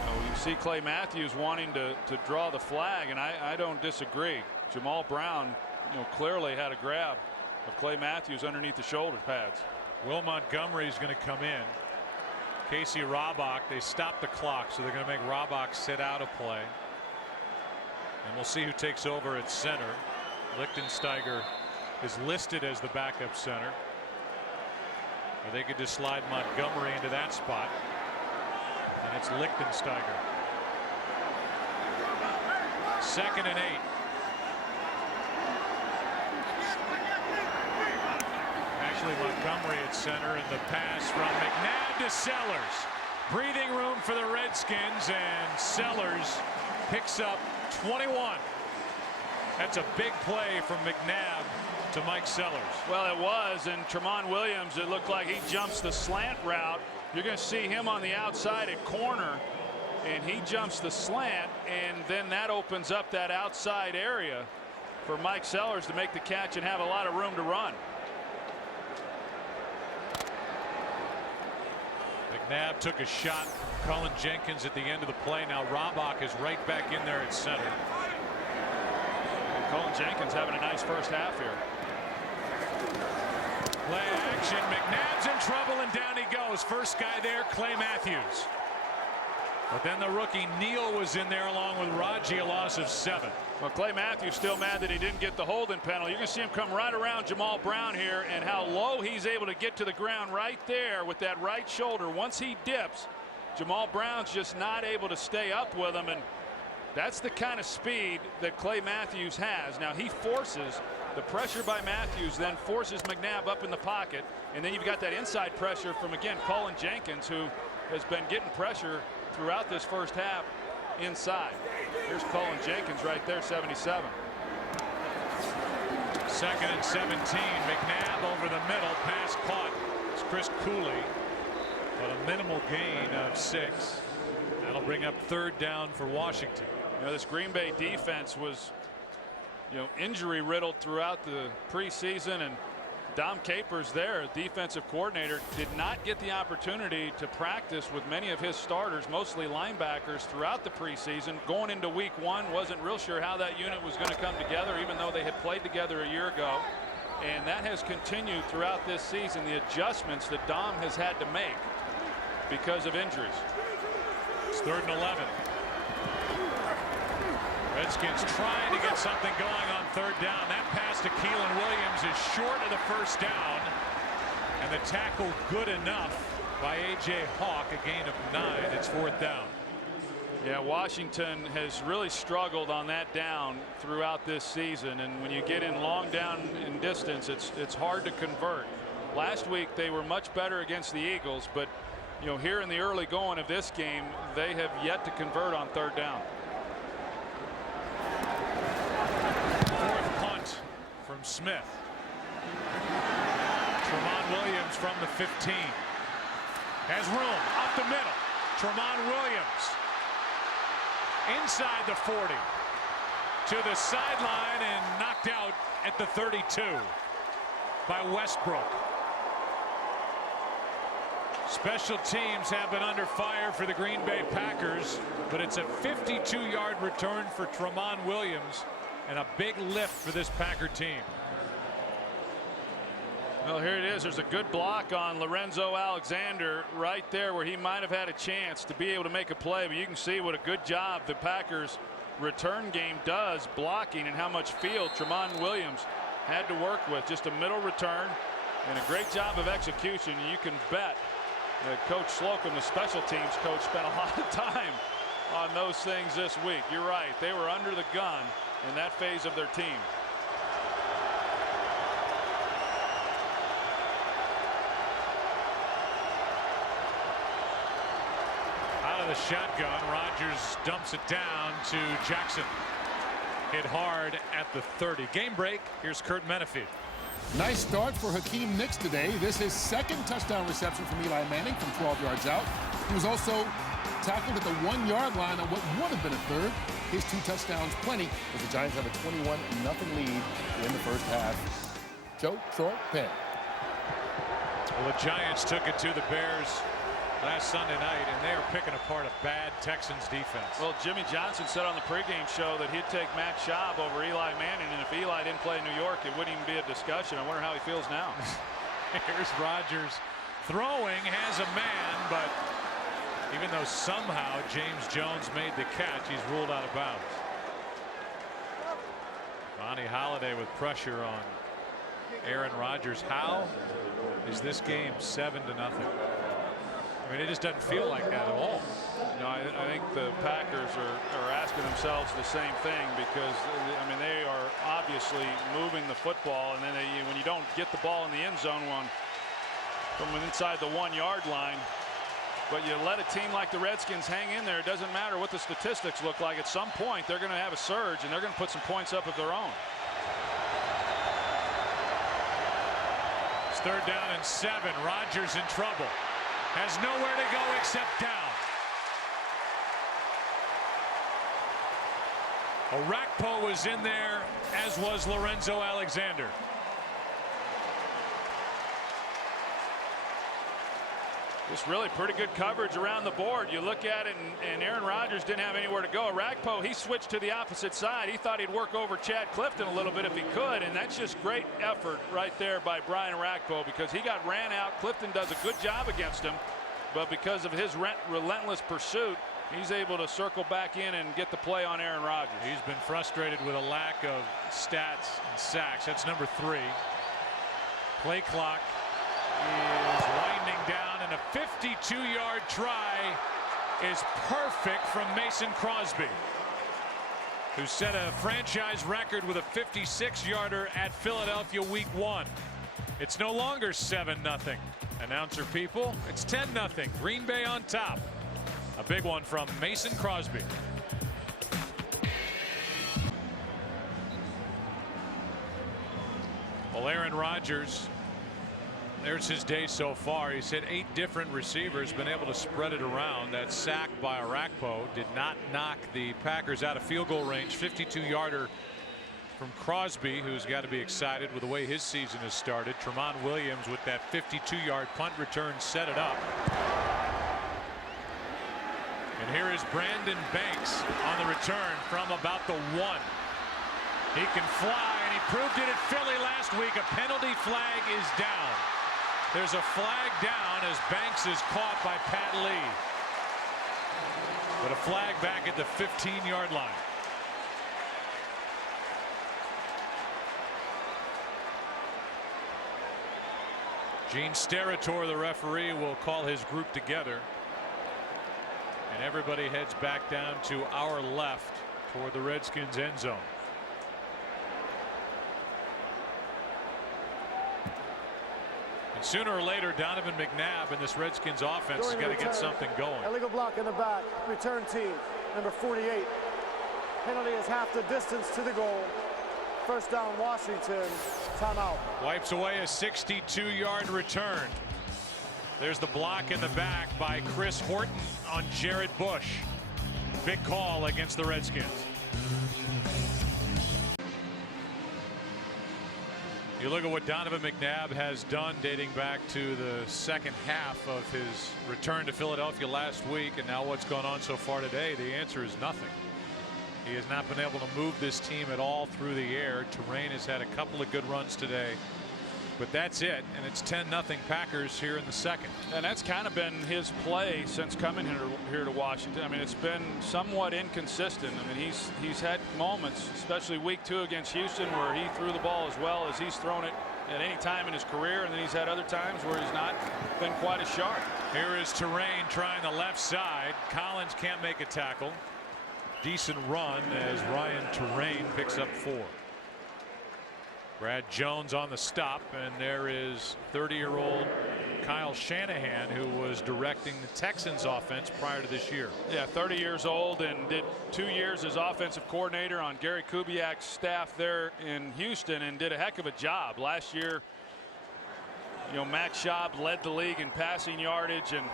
You see Clay Matthews wanting to draw the flag, and I don't disagree. Jamal Brown, clearly had a grab of Clay Matthews underneath the shoulder pads. Will Montgomery is going to come in. Casey Robach, they stopped the clock, so they're going to make Robach sit out of play. And we'll see who takes over at center. Lichtensteiger is listed as the backup center. Or they could just slide Montgomery into that spot. And it's Lichtensteiger. 2nd and 8. Actually, Montgomery at center, and the pass from McNabb to Sellers. Breathing room for the Redskins, and Sellers picks up 21. That's a big play from McNabb to Mike Sellers. Well, it was, and Trent Williams, it looked like he jumps the slant route. You're going to see him on the outside at corner, and he jumps the slant, and then that opens up that outside area for Mike Sellers to make the catch and have a lot of room to run. McNabb took a shot from Cullen Jenkins at the end of the play. Now Robach is right back in there at center. And Cullen Jenkins having a nice first half here. Play action. McNabb's in trouble, and down he goes. First guy there, Clay Matthews. But then the rookie Neal was in there along with Raji, a loss of 7. Well, Clay Matthews still mad that he didn't get the holding penalty. You're going to see him come right around Jamal Brown here, and how low he's able to get to the ground right there with that right shoulder. Once he dips, Jamal Brown's just not able to stay up with him, and that's the kind of speed that Clay Matthews has. Now he forces the pressure by Matthews, then forces McNabb up in the pocket, and then you've got that inside pressure from, again, Cullen Jenkins, who has been getting pressure throughout this first half inside. Here's Cullen Jenkins right there, 77. 2nd and 17. McNabb over the middle. Pass caught. It's Chris Cooley. But a minimal gain of 6. That'll bring up 3rd down for Washington. You know, this Green Bay defense was, injury riddled throughout the preseason, and Dom Capers, their defensive coordinator, did not get the opportunity to practice with many of his starters, mostly linebackers, throughout the preseason. Going into week 1, wasn't real sure how that unit was going to come together, even though they had played together a year ago. And that has continued throughout this season, the adjustments that Dom has had to make because of injuries. It's 3rd and 11. Redskins trying to get something going on 3rd down. That pass to Keelan Williams is short of the first down. And the tackle good enough by A.J. Hawk, a gain of 9. It's 4th down. Yeah, Washington has really struggled on that down throughout this season. And when you get in long down in distance, it's hard to convert. Last week they were much better against the Eagles, but here in the early going of this game, they have yet to convert on 3rd down. 4th punt from Smith. Tremont Williams from the 15. Has room up the middle. Tremont Williams inside the 40 to the sideline and knocked out at the 32 by Westbrook. Special teams have been under fire for the Green Bay Packers, but it's a 52-yard return for Tremont Williams and a big lift for this Packer team. Well, here it is. There's a good block on Lorenzo Alexander right there where he might have had a chance to be able to make a play, but you can see what a good job the Packers return game does blocking and how much field Tremont Williams had to work with. Just a middle return and a great job of execution. You can bet that Coach Slocum, the special teams coach, spent a lot of time on those things this week. You're right. They were under the gun in that phase of their team. Out of the shotgun, Rodgers dumps it down to Jackson. Hit hard at the 30. Game break. Here's Kurt Menefee. Nice start for Hakeem Nicks today. This is his 2nd touchdown reception from Eli Manning from 12 yards out. He was also tackled at the 1-yard line on what would have been a 3rd. His 2 touchdowns plenty as the Giants have a 21-0 lead in the first half. Joe, Troy, Penn. Well, the Giants took it to the Bears last Sunday night, and they are picking apart a bad Texans defense. Well, Jimmy Johnson said on the pregame show that he'd take Matt Schaub over Eli Manning, and if Eli didn't play in New York, it wouldn't even be a discussion. I wonder how he feels now. Here's Rodgers throwing, has a man, but even though somehow James Jones made the catch, he's ruled out of bounds. Ronnie Holiday with pressure on Aaron Rodgers. How is this game 7-0? I mean, it just doesn't feel like that at all. You know, I think the Packers are asking themselves the same thing, because I mean, they are obviously moving the football, and then when you don't get the ball in the end zone from inside the 1-yard line, but you let a team like the Redskins hang in there, it doesn't matter what the statistics look like. At some point, they're going to have a surge, and they're going to put some points up of their own. It's 3rd down and 7. Rodgers in trouble. Has nowhere to go except down. Orakpo was in there, as was Lorenzo Alexander. Just really pretty good coverage around the board. You look at it, and Aaron Rodgers didn't have anywhere to go. Orakpo, he switched to the opposite side. He thought he'd work over Chad Clifton a little bit if he could, and that's just great effort right there by Brian Orakpo, because he got ran out. Clifton does a good job against him, but because of his relentless pursuit, he's able to circle back in and get the play on Aaron Rodgers. He's been frustrated with a lack of stats and sacks. That's number 3. Play clock is winding down, and a 52-yard try is perfect from Mason Crosby, who set a franchise record with a 56-yarder at Philadelphia Week 1. It's no longer 7-0. Announcer people, it's 10-0. Green Bay on top. A big one from Mason Crosby. Well, Aaron Rodgers, there's his day so far. He's hit 8 different receivers, been able to spread it around. That sack by Orakpo did not knock the Packers out of field goal range. 52-yarder from Crosby, who's got to be excited with the way his season has started. Trent Williams with that 52-yard punt return set it up. And here is Brandon Banks on the return from about the 1. He can fly, and he proved it at Philly last week. A penalty flag is down. There's a flag down as Banks is caught by Pat Lee. But a flag back at the 15-yard line. Gene Steratore, the referee, will call his group together. And everybody heads back down to our left toward the Redskins end zone. And sooner or later, Donovan McNabb and this Redskins offense has got to get something going. Illegal block in the back. Return team, number 48. Penalty is half the distance to the goal. 1st down, Washington. Timeout. Wipes away a 62-yard return. There's the block in the back by Chris Horton on Jared Bush. Big call against the Redskins. You look at what Donovan McNabb has done dating back to the second half of his return to Philadelphia last week, and now what's gone on so far today. The answer is nothing. He has not been able to move this team at all through the air. Terrain has had a couple of good runs today, but that's it, and it's 10-0 Packers here in the second. And that's kind of been his play since coming here to Washington. I mean, it's been somewhat inconsistent. I mean, he's had moments, especially week 2 against Houston, where he threw the ball as well as he's thrown it at any time in his career, and then he's had other times where he's not been quite as sharp. Here is Terrain trying the left side. Collins can't make a tackle. Decent run as Ryan Terrain picks up 4. Brad Jones on the stop, and there is 30-year-old Kyle Shanahan, who was directing the Texans offense prior to this year. Yeah, 30 years old, and did 2 years as offensive coordinator on Gary Kubiak's staff there in Houston, and did a heck of a job. Last year, you know, Matt Schaub led the league in passing yardage, and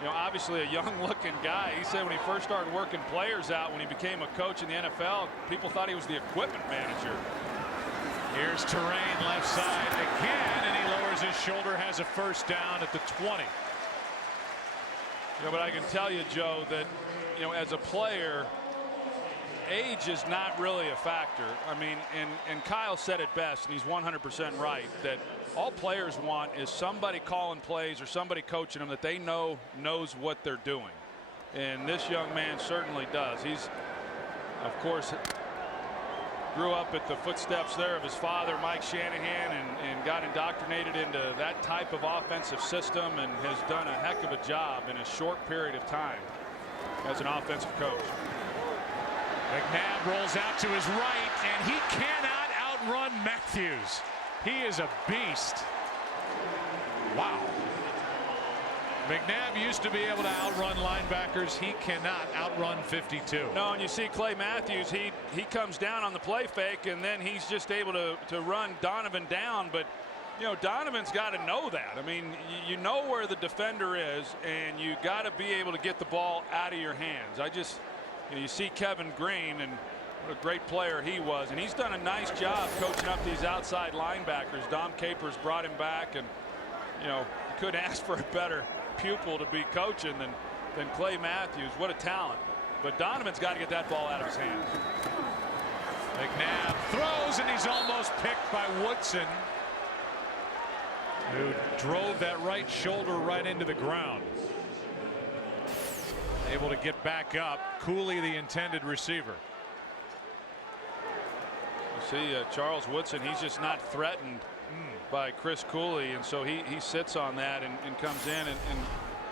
you know, obviously a young-looking guy. He said when he first started working players out, when he became a coach in the NFL, people thought he was the equipment manager. Here's Terrain left side again, and he lowers his shoulder, has a 1st down at the 20. You know, but I can tell you, Joe, that you know, as a player, age is not really a factor. I mean, and Kyle said it best, and he's 100% right, that all players want is somebody calling plays or somebody coaching them that they know knows what they're doing. And this young man certainly does. He's, of course, grew up at the footsteps there of his father, Mike Shanahan, and got indoctrinated into that type of offensive system and has done a heck of a job in a short period of time as an offensive coach. McNabb rolls out to his right, and he cannot outrun Matthews. He is a beast. Wow. McNabb used to be able to outrun linebackers. He cannot outrun 52. No, and you see Clay Matthews, he comes down on the play fake, and then he's just able to run Donovan down. But, you know, Donovan's got to know that. I mean, you know where the defender is, and you got to be able to get the ball out of your hands. You see Kevin Green, and what a great player he was. And he's done a nice job coaching up these outside linebackers. Dom Capers brought him back, and, you know, you couldn't ask for a better pupil to be coaching than Clay Matthews. What a talent. But Donovan's got to get that ball out of his hands. McNabb throws, and he's almost picked by Woodson, who drove that right shoulder right into the ground. Able to get back up. Cooley, the intended receiver. You see Charles Woodson, he's just not threatened by Chris Cooley, and so he sits on that and comes in, and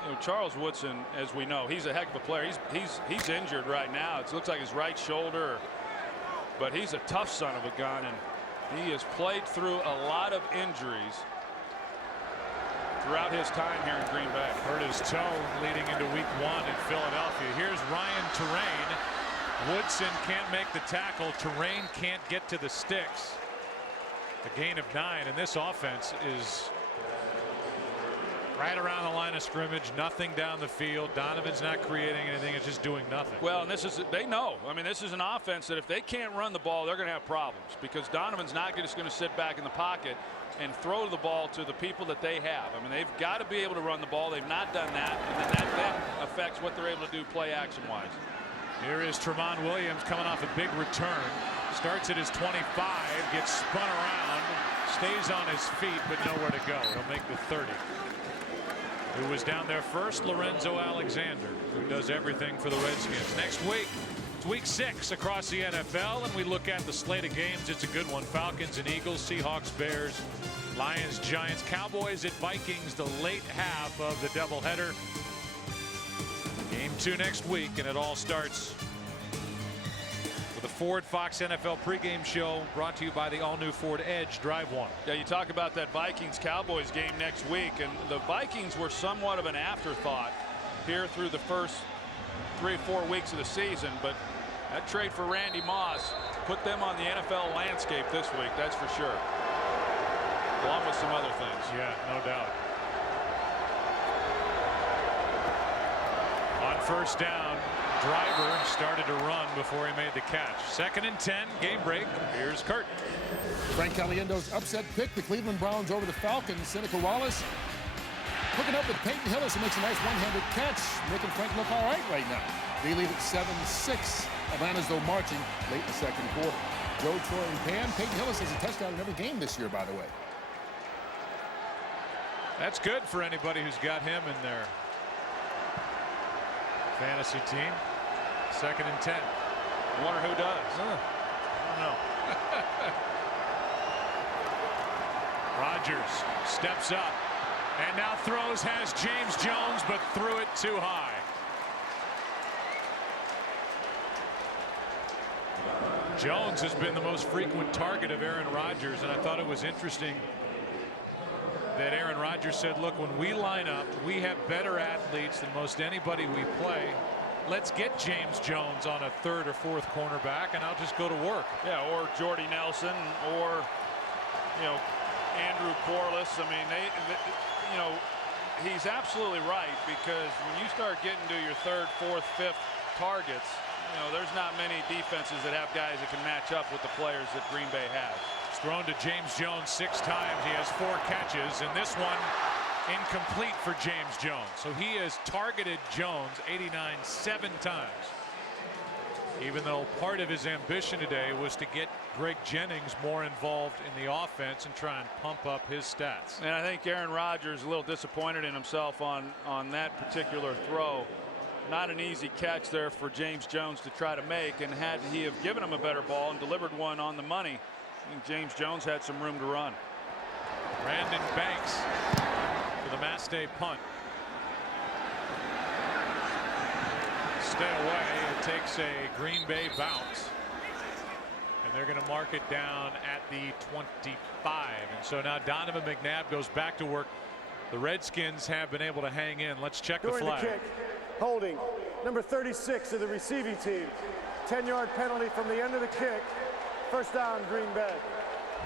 you know, Charles Woodson, as we know, he's a heck of a player. He's injured right now. It looks like his right shoulder, but he's a tough son of a gun, and he has played through a lot of injuries throughout his time here in Green Bay. Hurt his toe leading into week 1 in Philadelphia. Here's Ryan Terrain. Woodson can't make the tackle. Terrain can't get to the sticks. A gain of 9, and this offense is right around the line of scrimmage. Nothing down the field. Donovan's not creating anything. It's just doing nothing. Well, and they know. I mean, this is an offense that if they can't run the ball, they're going to have problems, because Donovan's not just going to sit back in the pocket and throw the ball to the people that they have. I mean, they've got to be able to run the ball. They've not done that, and then that affects what they're able to do play action wise. Here is Trent Williams coming off a big return. Starts at his 25, gets spun around, stays on his feet, but nowhere to go. He'll make the 30. Who was down there first? Lorenzo Alexander, who does everything for the Redskins. Next week, it's week 6 across the NFL, and we look at the slate of games. It's a good one. Falcons and Eagles, Seahawks, Bears, Lions, Giants, Cowboys at Vikings, the late half of the doubleheader. Game 2 next week, and it all starts the Ford Fox NFL pregame show, brought to you by the all-new Ford Edge Drive 1. Yeah, you talk about that Vikings-Cowboys game next week, and the Vikings were somewhat of an afterthought here through the first 3 or 4 weeks of the season, but that trade for Randy Moss put them on the NFL landscape this week, that's for sure, along with some other things. Yeah, no doubt. On first down, Driver started to run before he made the catch. 2nd and 10, game break. Here's Kurt. Frank Caliendo's upset pick the Cleveland Browns over the Falcons. Seneca Wallace hooking up with Peyton Hillis, who makes a nice one-handed catch, making Frank look all right now. They lead at 7-6. Atlanta's though marching late in the second quarter. Joe, Troy, and Pan. Peyton Hillis has a touchdown in every game this year, by the way. That's good for anybody who's got him in their fantasy team. 2nd and 10. I wonder who does. I don't know. Rodgers steps up and now throws, has James Jones, but threw it too high. Jones has been the most frequent target of Aaron Rodgers, and I thought it was interesting that Aaron Rodgers said, look, when we line up, we have better athletes than most anybody we play. Let's get James Jones on a 3rd or 4th cornerback, and I'll just go to work. Yeah, or Jordy Nelson, or, you know, Andrew Corliss. I mean, you know, he's absolutely right, because when you start getting to your 3rd, 4th, 5th targets, you know, there's not many defenses that have guys that can match up with the players that Green Bay has. He's thrown to James Jones 6 times. He has 4 catches, and this one incomplete for James Jones. So he has targeted Jones 7 times. Even though part of his ambition today was to get Greg Jennings more involved in the offense and try and pump up his stats. And I think Aaron Rodgers is a little disappointed in himself on that particular throw. not an easy catch there for James Jones to try to make, and had he have given him a better ball and delivered one on the money, I think James Jones had some room to run. Brandon Banks for the Mastay punt. Stay away. It takes a Green Bay bounce. And they're going to mark it down at the 25. And so now Donovan McNabb goes back to work. The Redskins have been able to hang in. Let's check the flag. The kick, holding number 36 of the receiving team. 10-yard penalty from the end of the kick. First down, Green Bay.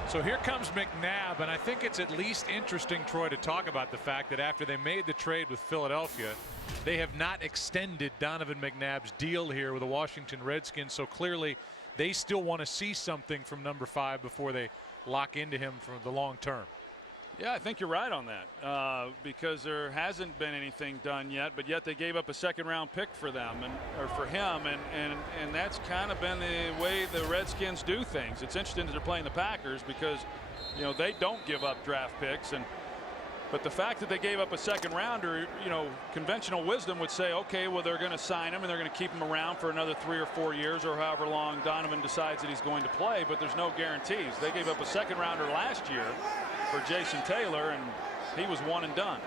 So here comes McNabb, and I think it's at least interesting, Troy, to talk about the fact that after they made the trade with Philadelphia, they have not extended Donovan McNabb's deal here with the Washington Redskins. So clearly they still want to see something from number 5 before they lock into him for the long term. Yeah, I think you're right on that, because there hasn't been anything done yet, but yet they gave up a second-round pick for them or for him, and that's kind of been the way the Redskins do things. It's interesting that they're playing the Packers because, you know, they don't give up draft picks, but the fact that they gave up a second-rounder, you know, conventional wisdom would say, okay, well, they're going to sign him and they're going to keep him around for another 3 or 4 years or however long Donovan decides that he's going to play, but there's no guarantees. They gave up a second-rounder last year for Jason Taylor, and he was one and done.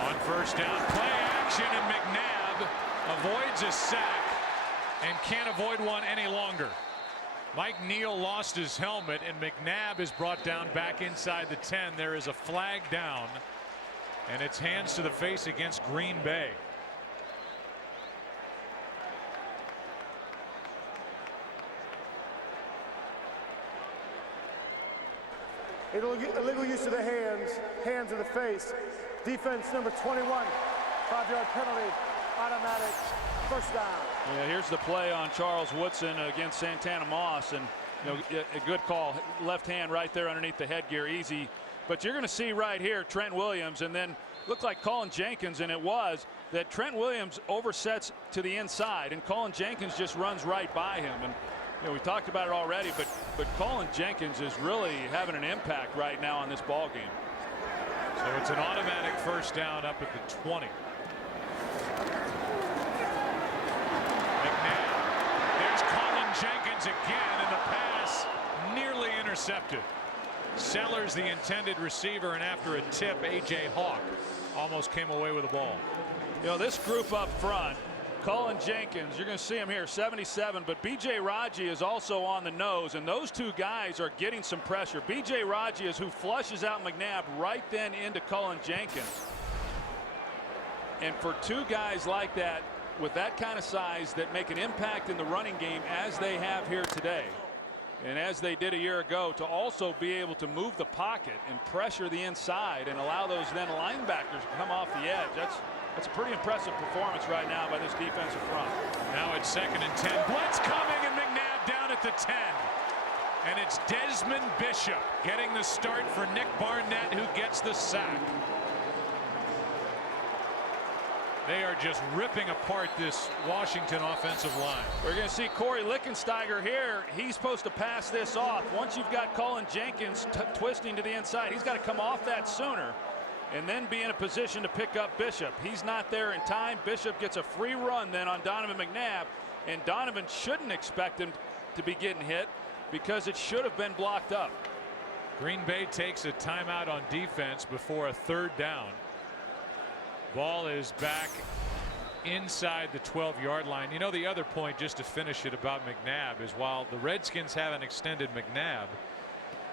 On first down, play action, and McNabb avoids a sack and can't avoid one any longer. Mike Neal lost his helmet, and McNabb is brought down back inside the 10. There is a flag down, and it's hands to the face against Green Bay. Illegal use of the hands of the face. Defense number 21, 5-yard penalty, automatic, first down. Yeah, here's the play on Charles Woodson against Santana Moss, and you know, a good call. Left hand right there underneath the headgear, easy. But you're going to see right here Trent Williams, and then looked like Colin Jenkins, and it was that Trent Williams oversets to the inside, and Colin Jenkins just runs right by him. And you know, we talked about it already, but Colin Jenkins is really having an impact right now on this ball game. So it's an automatic first down up at the 20. McNabb. There's Colin Jenkins again, and the pass nearly intercepted. Sellers, the intended receiver, and after a tip, A.J. Hawk almost came away with the ball. You know, this group up front, Colin Jenkins, you're going to see him here, 77, but B.J. Raji is also on the nose, and those two guys are getting some pressure. B.J. Raji is who flushes out McNabb right then into Colin Jenkins. And for two guys like that, with that kind of size, that make an impact in the running game as they have here today, and as they did a year ago, to also be able to move the pocket and pressure the inside and allow those then linebackers to come off the edge, that's a pretty impressive performance right now by this defensive front. Now it's 2nd and 10. Blitz coming, and McNabb down at the 10. And it's Desmond Bishop getting the start for Nick Barnett, who gets the sack. They are just ripping apart this Washington offensive line. We're going to see Corey Lickensteiger here. He's supposed to pass this off. Once you've got Colin Jenkins twisting to the inside, he's got to come off that sooner and then be in a position to pick up Bishop. He's not there in time. Bishop gets a free run then on Donovan McNabb, and Donovan shouldn't expect him to be getting hit because it should have been blocked up. Green Bay takes a timeout on defense before a 3rd down. Ball is back inside the 12-yard line. You know, the other point, just to finish it, about McNabb is while the Redskins haven't extended McNabb,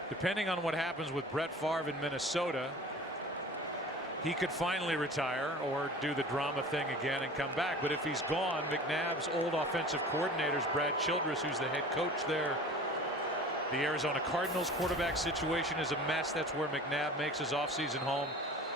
depending on what happens with Brett Favre in Minnesota, he could finally retire or do the drama thing again and come back. But if he's gone, McNabb's old offensive coordinators, Brad Childress, who's the head coach there, the Arizona Cardinals quarterback situation is a mess. That's where McNabb makes his offseason home.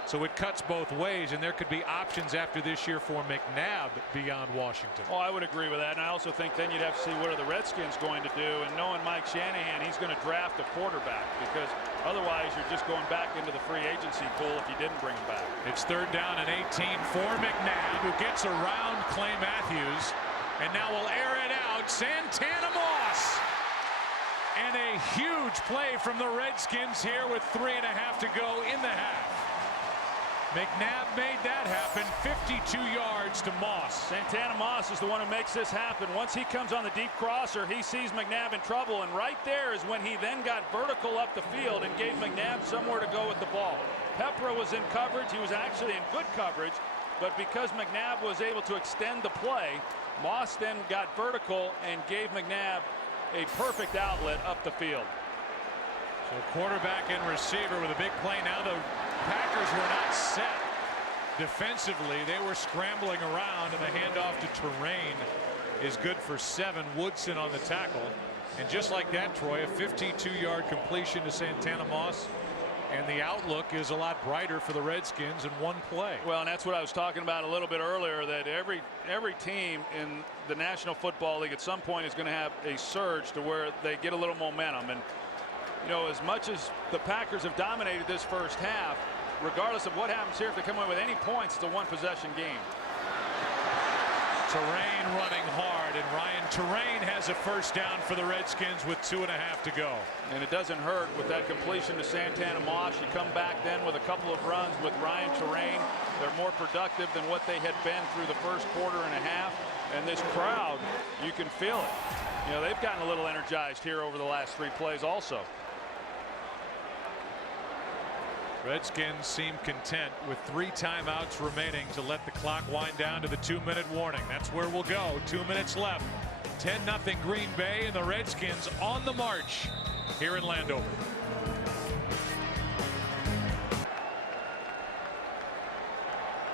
So it cuts both ways, and there could be options after this year for McNabb beyond Washington. Oh, I would agree with that. And I also think then you'd have to see what are the Redskins going to do. And knowing Mike Shanahan, he's going to draft a quarterback, because otherwise you're just going back into the free agency pool if you didn't bring him back. It's 3rd down and 18 for McNabb, who gets around Clay Matthews, and now will air it out. Santana Moss. And a huge play from the Redskins here with 3.5 to go in the half. McNabb made that happen. 52 yards to Moss. Santana Moss is the one who makes this happen. Once he comes on the deep crosser, he sees McNabb in trouble, and right there is when he then got vertical up the field and gave McNabb somewhere to go with the ball. Pepra was in coverage. He was actually in good coverage, but because McNabb was able to extend the play, Moss then got vertical and gave McNabb a perfect outlet up the field. So quarterback and receiver with a big play. Now the Packers were not set defensively. They were scrambling around, and the handoff to Terrain is good for 7. Woodson on the tackle. And just like that, Troy, a 52-yard completion to Santana Moss. And the outlook is a lot brighter for the Redskins in one play. Well, and that's what I was talking about a little bit earlier, that every team in the National Football League at some point is going to have a surge to where they get a little momentum. And, you know, as much as the Packers have dominated this first half, regardless of what happens here, if they come away with any points, it's a one-possession game. Terrain running hard, and Ryan Terrain has a first down for the Redskins with 2.5 to go. And it doesn't hurt with that completion to Santana Moss. You come back then with a couple of runs with Ryan Terrain. They're more productive than what they had been through the first quarter and a half. And this crowd, you can feel it. You know, they've gotten a little energized here over the last 3 plays also. Redskins seem content with 3 timeouts remaining to let the clock wind down to the 2-minute warning. That's where we'll go. 2 minutes left. 10-0 Green Bay, and the Redskins on the march here in Landover.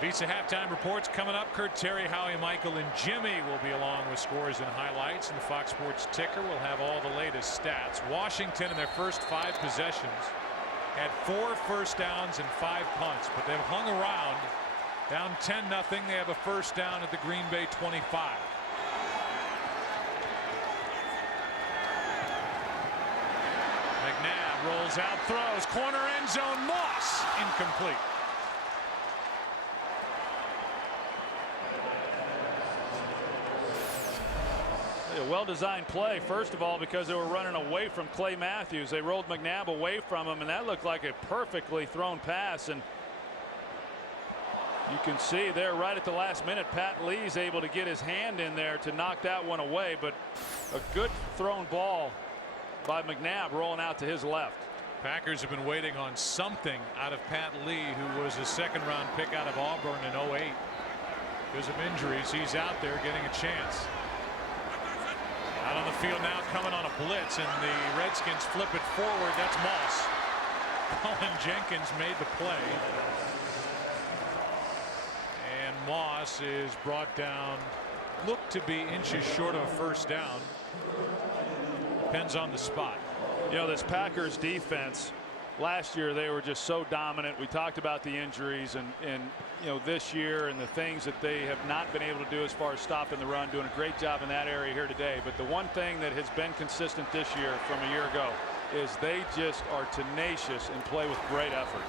Visa halftime reports coming up. Kurt, Terry, Howie, Michael, and Jimmy will be along with scores and highlights, and the Fox Sports ticker will have all the latest stats. Washington in their first 5 possessions had 4 first downs and 5 punts, but they've hung around. Down 10-0. They have a first down at the Green Bay 25. McNabb rolls out, throws, corner end zone, Moss, incomplete. A well-designed play, first of all, because they were running away from Clay Matthews. They rolled McNabb away from him, and that looked like a perfectly thrown pass. And you can see there right at the last minute, Pat Lee's able to get his hand in there to knock that one away. But a good thrown ball by McNabb rolling out to his left. Packers have been waiting on something out of Pat Lee, who was a second-round pick out of Auburn in 08. Because of injuries, he's out there getting a chance. Out on the field now, coming on a blitz, and the Redskins flip it forward. That's Moss. Colin Jenkins made the play. And Moss is brought down, looked to be inches short of a first down. Depends on the spot. You know, this Packers defense, last year they were just so dominant. We talked about the injuries, and you know, this year and the things that they have not been able to do as far as stopping the run, doing a great job in that area here today. But the one thing that has been consistent this year from a year ago is they just are tenacious and play with great effort.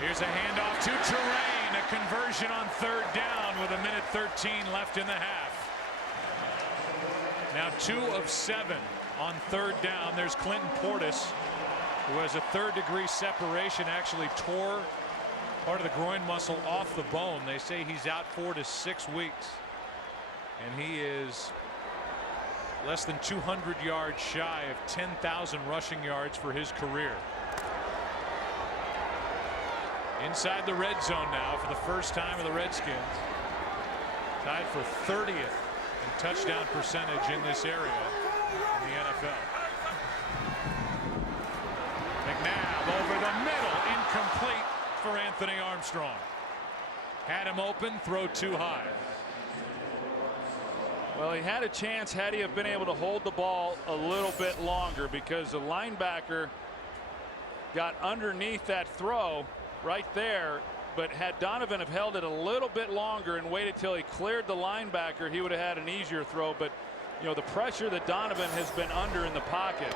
Here's a handoff to Terrain, a conversion on 3rd down with 1:13 left in the half. Now 2 of 7 on 3rd down. There's Clinton Portis, who has a 3rd-degree separation, actually tore part of the groin muscle off the bone. They say he's out 4 to 6 weeks, and he is less than 200 yards shy of 10,000 rushing yards for his career. Inside the red zone now for the first time of the Redskins. Tied for 30th in touchdown percentage in this area in the NFL. McNabb over the middle, incomplete for Anthony Armstrong. Had him open, throw too high. Well, he had a chance had he have been able to hold the ball a little bit longer, because the linebacker got underneath that throw right there. But had Donovan have held it a little bit longer and waited till he cleared the linebacker, he would have had an easier throw. But you know, the pressure that Donovan has been under in the pocket,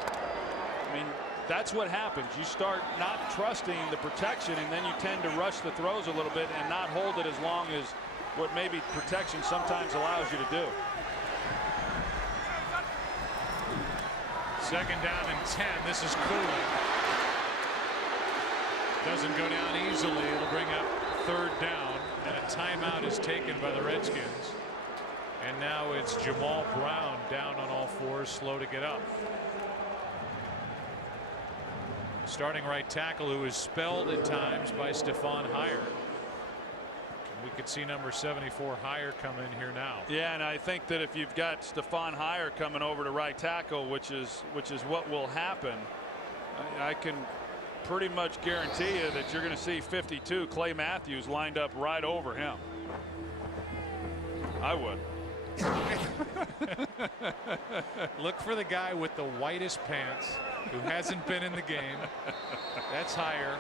I mean, that's what happens. You start not trusting the protection, and then you tend to rush the throws a little bit and not hold it as long as what maybe protection sometimes allows you to do. 2nd down and 10. This is Cooley. Doesn't go down easily. It'll bring up third down, and a timeout is taken by the Redskins. And now it's Jamal Brown down on all fours, slow to get up. Starting right tackle, who is spelled at times by Stefan Heyer. We could see number 74 Heyer come in here now. Yeah, and I think that if you've got Stefan Heyer coming over to right tackle, which is what will happen, I can pretty much guarantee you that you're going to see 52 Clay Matthews lined up right over him. I would. Look for the guy with the whitest pants who hasn't been in the game. That's Heyer.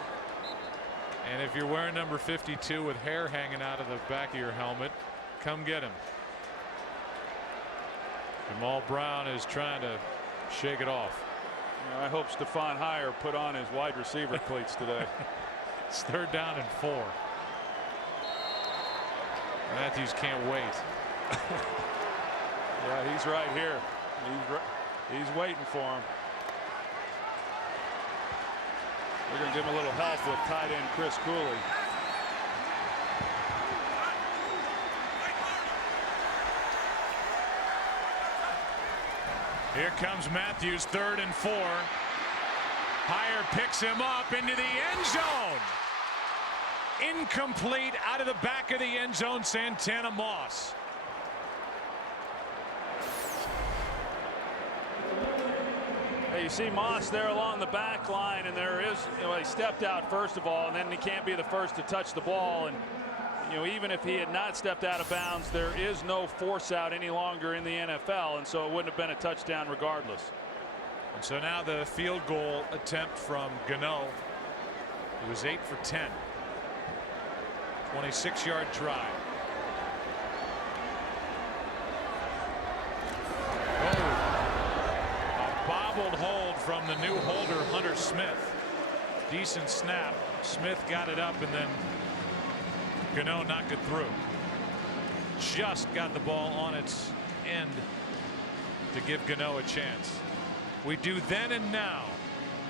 And if you're wearing number 52 with hair hanging out of the back of your helmet, come get him. Jamal Brown is trying to shake it off. I hope Stefan Heyer put on his wide receiver cleats today. It's third down and 4. Matthews can't wait. Yeah, he's right here. He's waiting for him. We're going to give him a little help with tight end Chris Cooley. Here comes Matthews, 3rd and 4. Heyer picks him up into the end zone. Incomplete out of the back of the end zone. Santana Moss. Hey, you see Moss there along the back line, and there is, he stepped out first of all, and then he can't be the first to touch the ball. And even if he had not stepped out of bounds, there is no force out any longer in the NFL, and so it wouldn't have been a touchdown regardless. And so now the field goal attempt from Gano. It was 8 for 10. 26-yard try. Bobbled hold from the new holder, Hunter Smith. Decent snap. Smith got it up, and then Gano knocked it through. Just got the ball on its end to give Gano a chance. We do then and now.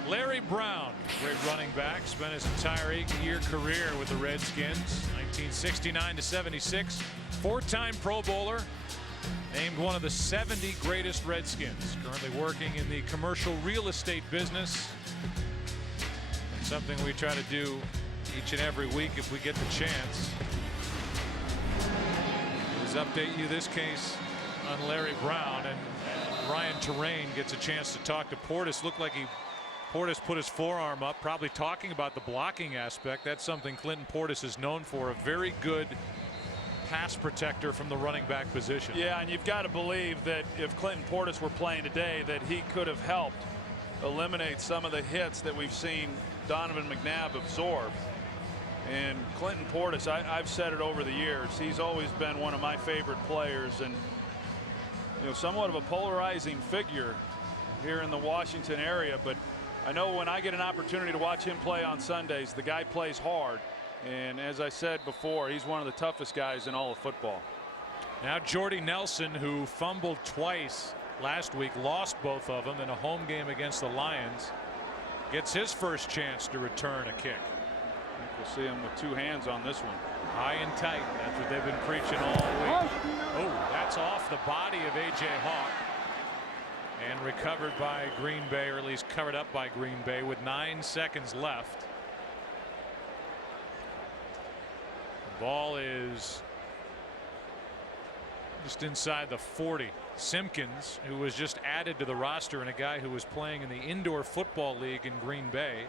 Larry Brown, great running back, spent his entire 8-year career with the Redskins, 1969 to 76, 4-time Pro Bowler. Named one of the 70 greatest Redskins. Currently working in the commercial real estate business. It's something we try to do each and every week if we get the chance. Is update you this case on Larry Brown, and Ryan Terrain gets a chance to talk to Portis. Looked like Portis put his forearm up, probably talking about the blocking aspect. That's something Clinton Portis is known for. A very good pass protector from the running back position. Yeah, and you've got to believe that if Clinton Portis were playing today, that he could have helped eliminate some of the hits that we've seen Donovan McNabb absorb. And Clinton Portis, I've said it over the years, he's always been one of my favorite players, and somewhat of a polarizing figure here in the Washington area. But I know when I get an opportunity to watch him play on Sundays, the guy plays hard. And as I said before, he's one of the toughest guys in all of football. Now Jordy Nelson, who fumbled twice last week, lost both of them in a home game against the Lions, gets his first chance to return a kick. I think we'll see him with 2 hands on this one. High and tight. That's what they've been preaching all week. Oh, that's off the body of A.J. Hawk. And recovered by Green Bay, or at least covered up by Green Bay with 9 seconds left. Ball is just inside the 40. Simpkins, who was just added to the roster, and a guy who was playing in the indoor football league in Green Bay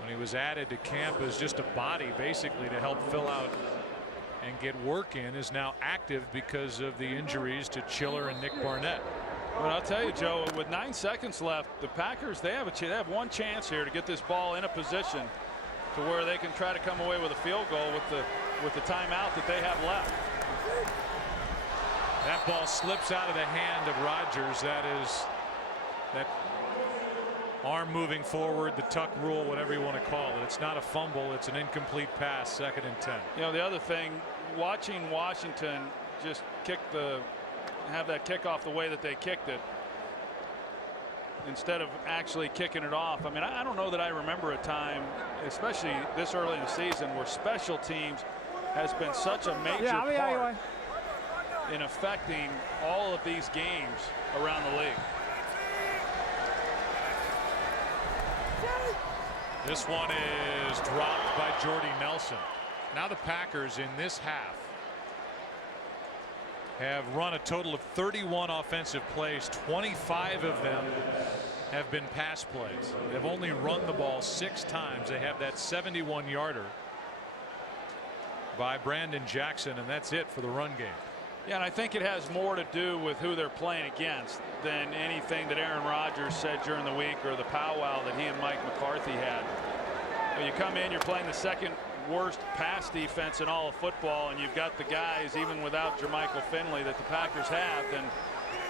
when he was added to camp as just a body basically to help fill out and get work in, is now active because of the injuries to Chiller and Nick Barnett. Well, I'll tell you, Joe, with 9 seconds left, the Packers, they have one chance here to get this ball in a position to where they can try to come away with a field goal with the timeout that they have left. That ball slips out of the hand of Rodgers. That is that arm moving forward, the tuck rule, whatever you want to call it. It's not a fumble, it's an incomplete pass, 2nd and 10. The other thing, watching Washington just have that kickoff the way that they kicked it, instead of actually kicking it off. I mean, I don't know that I remember a time, especially this early in the season, where special teams has been such a major part in affecting all of these games around the league. This one is dropped by Jordy Nelson. Now the Packers in this half have run a total of 31 offensive plays. 25 of them have been pass plays. They've only run the ball 6 times. They have that 71-yarder by Brandon Jackson, and that's it for the run game. Yeah, and I think it has more to do with who they're playing against than anything that Aaron Rodgers said during the week or the powwow that he and Mike McCarthy had. When you come in, you're playing the second worst pass defense in all of football, and you've got the guys, even without Jermichael Finley, that the Packers have, then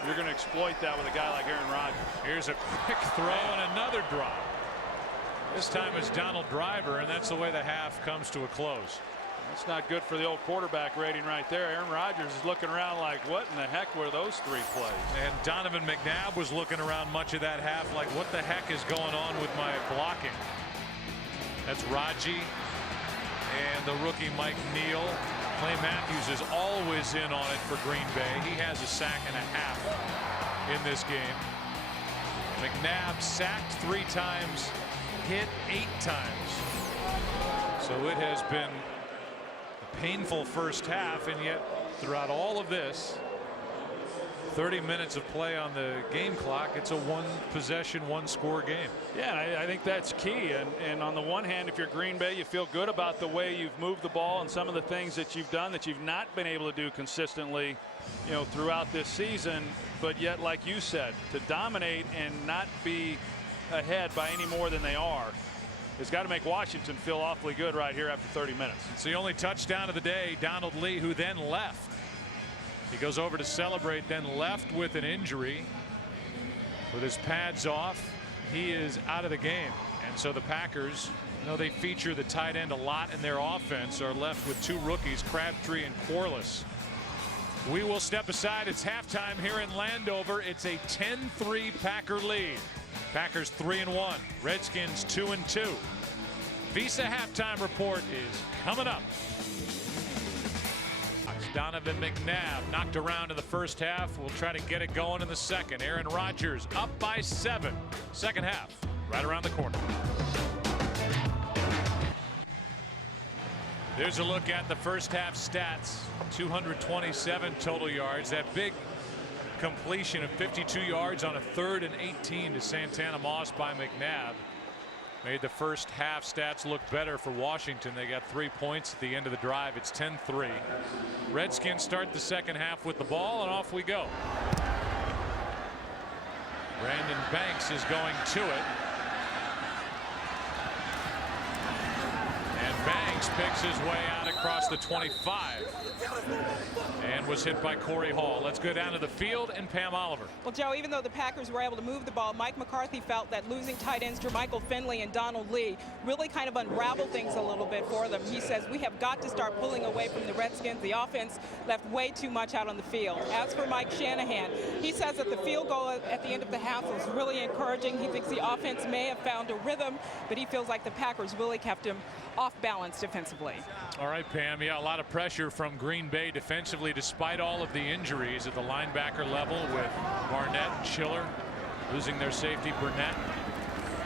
you're going to exploit that with a guy like Aaron Rodgers. Here's a quick throw and another drop. This time it's Donald Driver, and that's the way the half comes to a close. That's not good for the old quarterback rating right there. Aaron Rodgers is looking around like, what in the heck were those 3 plays? And Donovan McNabb was looking around much of that half like, what the heck is going on with my blocking? That's Raji and the rookie Mike Neal. Clay Matthews is always in on it for Green Bay. He has a sack and a half in this game. McNabb sacked 3 times, hit 8 times. So it has been a painful first half, and yet throughout all of this 30 minutes of play on the game clock, it's a 1-possession, 1-score game. Yeah, I think that's key. And on the one hand, if you're Green Bay, you feel good about the way you've moved the ball and some of the things that you've done that you've not been able to do consistently, you know, throughout this season. But yet, like you said, to dominate and not be ahead by any more than they are, it's got to make Washington feel awfully good right here after 30 minutes. It's the only touchdown of the day. Donald Lee, who then left. He goes over to celebrate, then left with an injury. With his pads off, he is out of the game. And so the Packers, though they feature the tight end a lot in their offense, are left with 2 rookies, Crabtree and Corliss. We will step aside. It's halftime here in Landover. It's a 10-3 Packer lead. Packers 3-1. Redskins 2-2. Visa halftime report is coming up. Donovan McNabb knocked around in the first half. We'll try to get it going in the second. Aaron Rodgers up by 7. Second half right around the corner. There's a look at the first half stats. 227 total yards. That big completion of 52 yards on a 3rd and 18 to Santana Moss by McNabb made the first half stats look better for Washington. They got 3 points at the end of the drive. It's 10-3. Redskins start the second half with the ball, and off we go. Brandon Banks is going to it. And Banks picks his way out across the 25 and was hit by Corey Hall. Let's go down to the field and Pam Oliver. Well, Joe, even though the Packers were able to move the ball, Mike McCarthy felt that losing tight ends Jermichael Finley and Donald Lee really kind of unraveled things a little bit for them. He says we have got to start pulling away from the Redskins. The offense left way too much out on the field. As for Mike Shanahan, he says that the field goal at the end of the half was really encouraging. He thinks the offense may have found a rhythm, but he feels like the Packers really kept him off balance defensively. All right, Pam. Yeah, a lot of pressure from Green Bay defensively despite all of the injuries at the linebacker level with Barnett and Chiller losing their safety Burnett.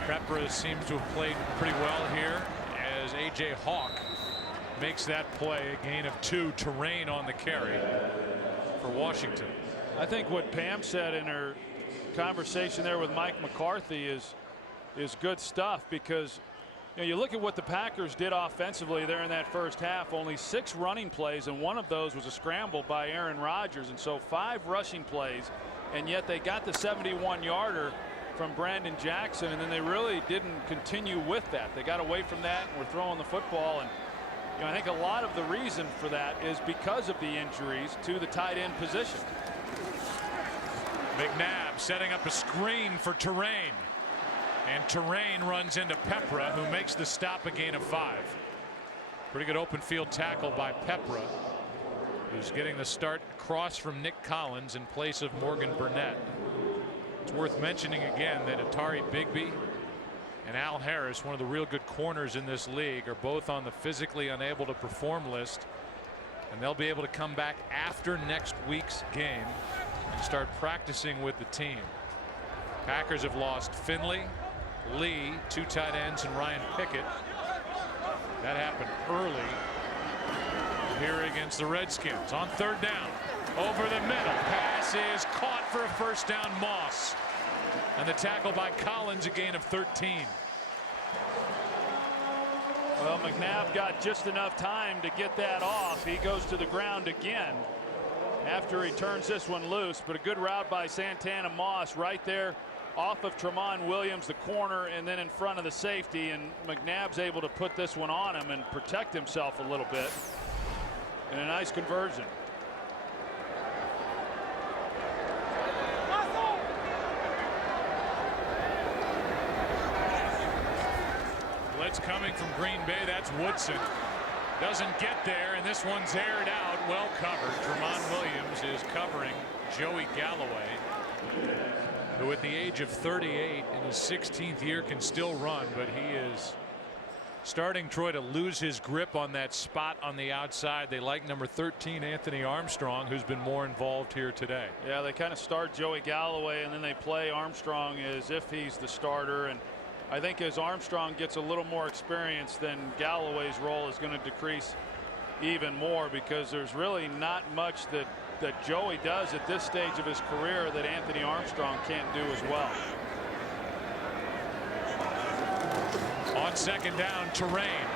Prepra seems to have played pretty well here as A.J. Hawk makes that play, a gain of 2, Terrain on the carry for Washington. I think what Pam said in her conversation there with Mike McCarthy is good stuff, because you know, you look at what the Packers did offensively there in that first half. Only 6 running plays, and one of those was a scramble by Aaron Rodgers, and so 5 rushing plays, and yet they got the 71-yarder from Brandon Jackson, and then they really didn't continue with that. They got away from that and were throwing the football, and you know, I think a lot of the reason for that is because of the injuries to the tight end position. McNabb setting up a screen for Terrain. And Terrain runs into Pepra, who makes the stop, a gain of 5. Pretty good open field tackle by Pepra, who's getting the start across from Nick Collins in place of Morgan Burnett. It's worth mentioning again that Atari Bigby and Al Harris, one of the real good corners in this league, are both on the physically unable to perform list, and they'll be able to come back after next week's game and start practicing with the team. Packers have lost Finley, Lee, 2 tight ends, and Ryan Pickett. That happened early here against the Redskins. On 3rd down, over the middle, pass is caught for a first down. Moss, and the tackle by Collins, a gain of 13. Well, McNabb got just enough time to get that off. He goes to the ground again after he turns this one loose, but a good route by Santana. Moss right there off of Trent Williams, the corner, and then in front of the safety, and McNabb's able to put this one on him and protect himself a little bit. And a nice conversion. Blitz coming from Green Bay. That's Woodson. Doesn't get there, and this one's aired out. Well covered. Trent Williams is covering Joey Galloway, who at the age of 38 in his 16th year can still run, but he is starting, Troy, to lose his grip on that spot on the outside. They like number 13 Anthony Armstrong, who's been more involved here today. Yeah, they kind of start Joey Galloway and then they play Armstrong as if he's the starter, and I think as Armstrong gets a little more experience, then Galloway's role is going to decrease even more, because there's really not much that Joey does at this stage of his career that Anthony Armstrong can't do as well. On 2nd down, Terrain.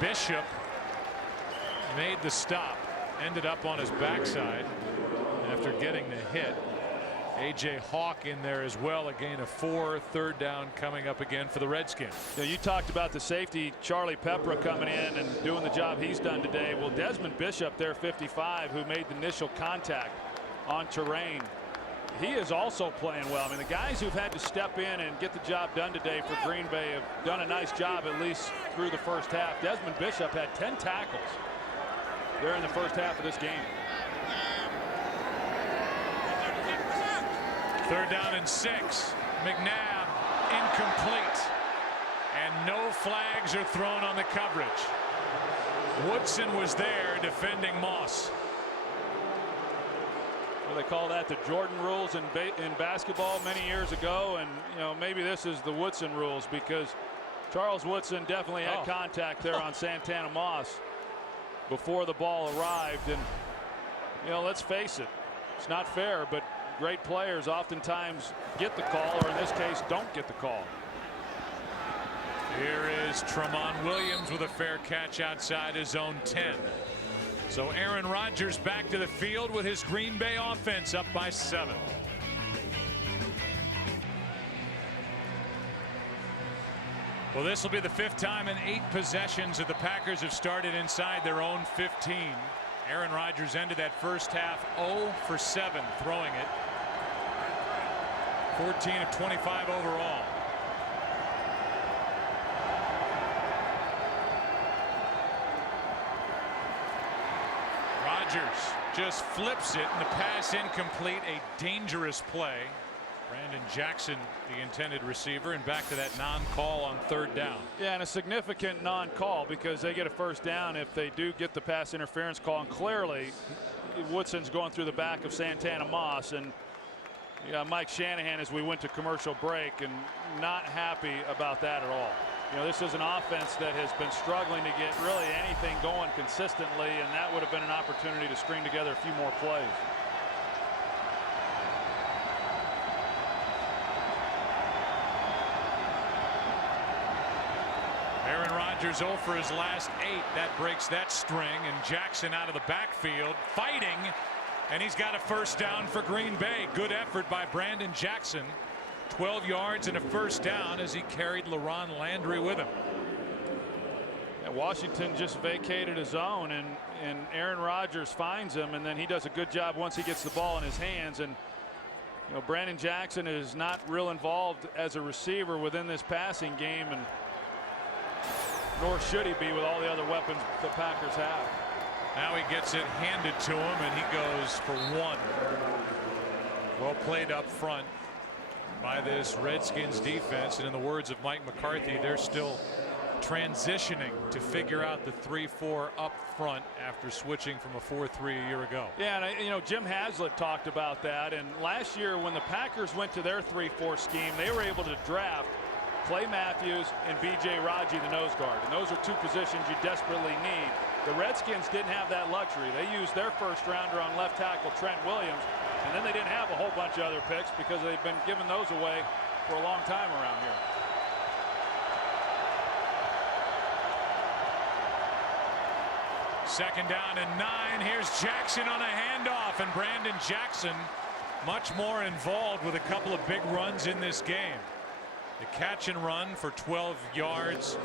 Bishop made the stop, ended up on his backside after getting the hit. A.J. Hawk in there as well, a gain of 4. 3rd down coming up again for the Redskins. You talked about the safety, Charlie Pepra, coming in and doing the job he's done today. Well, Desmond Bishop there, 55, who made the initial contact on Terrain, he is also playing well. I mean, the guys who've had to step in and get the job done today for Green Bay have done a nice job, at least through the first half. Desmond Bishop had 10 tackles there in the first half of this game. 3rd down and 6. McNabb incomplete, and no flags are thrown on the coverage. Woodson was there defending Moss. Well, they call that the Jordan rules in basketball many years ago, and maybe this is the Woodson rules, because Charles Woodson definitely had contact there on Santana Moss before the ball arrived. And let's face it, it's not fair, but great players oftentimes get the call, or in this case don't get the call. Here is Trent Williams with a fair catch outside his own 10. So Aaron Rodgers back to the field with his Green Bay offense up by 7. Well, this will be the 5th time in 8 possessions that the Packers have started inside their own 15. Aaron Rodgers ended that first half 0 for 7 throwing it. 14 of 25 overall. Rodgers just flips it, and the pass incomplete. A dangerous play. Brandon Jackson, the intended receiver, and back to that non-call on 3rd down. Yeah, and a significant non-call, because they get a first down if they do get the pass interference call. And clearly Woodson's going through the back of Santana Moss, and Mike Shanahan, as we went to commercial break, and not happy about that at all. This is an offense that has been struggling to get really anything going consistently, and that would have been an opportunity to string together a few more plays. Aaron Rodgers 0 for his last 8. That breaks that string, and Jackson out of the backfield fighting, and he's got a first down for Green Bay. Good effort by Brandon Jackson. 12 yards and a first down as he carried LaRon Landry with him. Washington just vacated his zone, and Aaron Rodgers finds him, and then he does a good job once he gets the ball in his hands. And Brandon Jackson is not real involved as a receiver within this passing game, and nor should he be with all the other weapons the Packers have. Now he gets it handed to him, and he goes for 1. Well played up front by this Redskins defense, and in the words of Mike McCarthy, they're still transitioning to figure out the 3-4 up front after switching from a 4-3 a year ago. Yeah, and Jim Haslett talked about that, and last year when the Packers went to their 3-4 scheme, they were able to draft Clay Matthews and B.J. Raji, the nose guard, and those are two positions you desperately need. The Redskins didn't have that luxury. They used their first rounder on left tackle Trent Williams, and then they didn't have a whole bunch of other picks because they've been giving those away for a long time around here. Second down and 9. Here's Jackson on a handoff, and Brandon Jackson much more involved with a couple of big runs in this game. The catch and run for 12 yards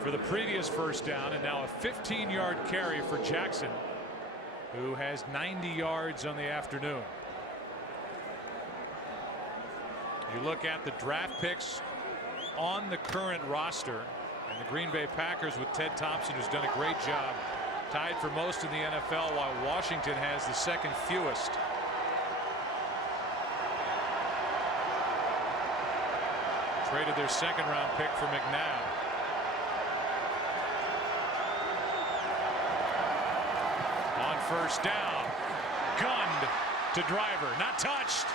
for the previous first down, and now a 15-yard carry for Jackson, who has 90 yards on the afternoon. You look at the draft picks on the current roster, and the Green Bay Packers with Ted Thompson, who's done a great job, tied for most in the NFL, while Washington has the second fewest. Traded their second-round pick for McNabb. On first down, gunned to Driver, not touched.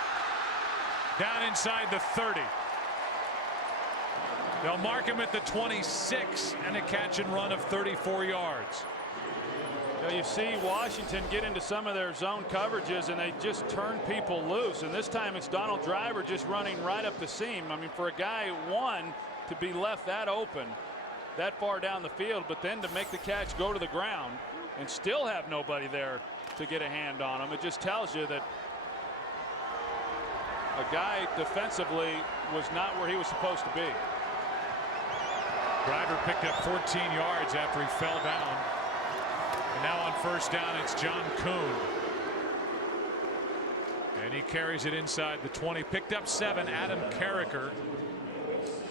Down inside the 30. They'll mark him at the 26, and a catch and run of 34 yards. You see Washington get into some of their zone coverages, and they just turn people loose. And this time it's Donald Driver just running right up the seam. I mean, for a guy, one, to be left that open that far down the field, but then to make the catch, go to the ground, and still have nobody there to get a hand on him. It just tells you that a guy defensively was not where he was supposed to be. Driver picked up 14 yards after he fell down. And now on first down, it's John Kuhn. And he carries it inside the 20. Picked up 7. Adam Carricker,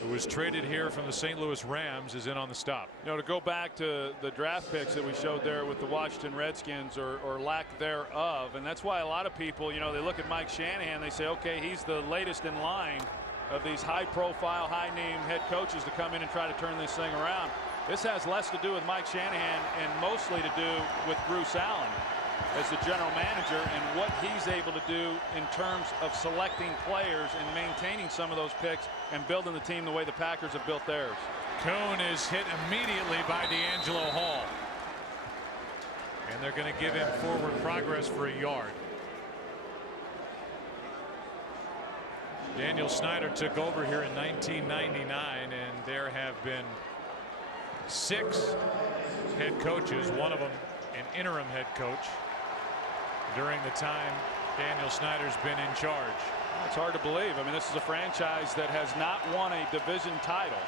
who was traded here from the St. Louis Rams, is in on the stop. To go back to the draft picks that we showed there with the Washington Redskins, or lack thereof, and that's why a lot of people, they look at Mike Shanahan, they say, okay, he's the latest in line of these high-profile, high-name head coaches to come in and try to turn this thing around. This has less to do with Mike Shanahan and mostly to do with Bruce Allen as the general manager and what he's able to do in terms of selecting players and maintaining some of those picks and building the team the way the Packers have built theirs. Kuhn is hit immediately by D'Angelo Hall. And they're going to give him forward progress for a yard. Daniel Snyder took over here in 1999, and there have been 6 head coaches, one of them an interim head coach, during the time Daniel Snyder's been in charge. It's hard to believe. I mean, this is a franchise that has not won a division title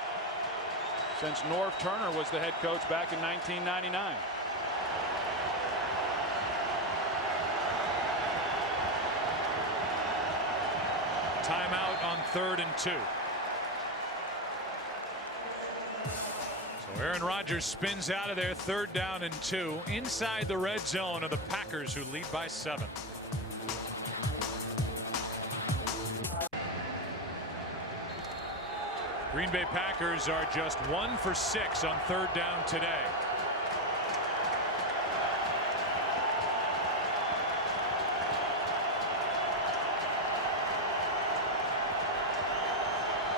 since Norv Turner was the head coach back in 1999. Timeout on 3rd and 2. So Aaron Rodgers spins out of there, 3rd down and 2, inside the red zone of the Packers, who lead by 7. Green Bay Packers are just 1 for 6 on 3rd down today.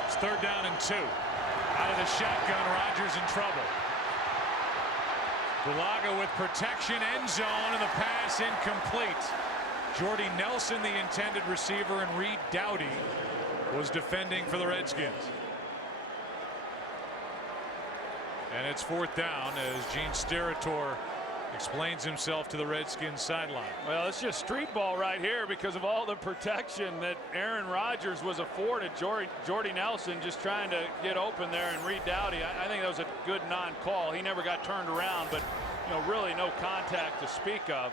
It's 3rd down and 2. Out of the shotgun, Rodgers in trouble. Bulaga with protection, end zone, and the pass incomplete. Jordy Nelson, the intended receiver, and Reed Doughty was defending for the Redskins. And it's 4th down as Gene Steratore explains himself to the Redskins sideline. Well, it's just street ball right here because of all the protection that Aaron Rodgers was afforded. Jordy Nelson just trying to get open there, and Reed Doughty, I think that was a good non-call. He never got turned around, but really no contact to speak of.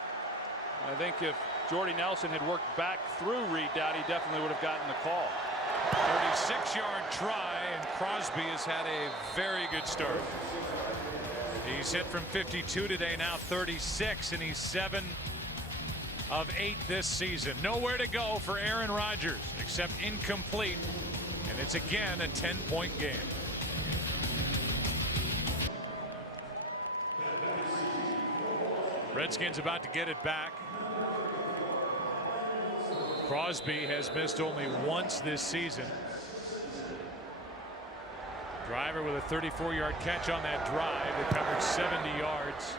I think if Jordy Nelson had worked back through Reed Doughty, he definitely would have gotten the call. 36-yard try, and Crosby has had a very good start. He's hit from 52 today, now 36, and he's 7 of 8 this season. Nowhere to go for Aaron Rodgers except incomplete, and it's again a 10-point game. Redskins about to get it back. Crosby has missed only once this season. Driver with a 34-yard catch on that drive. It covered 70 yards.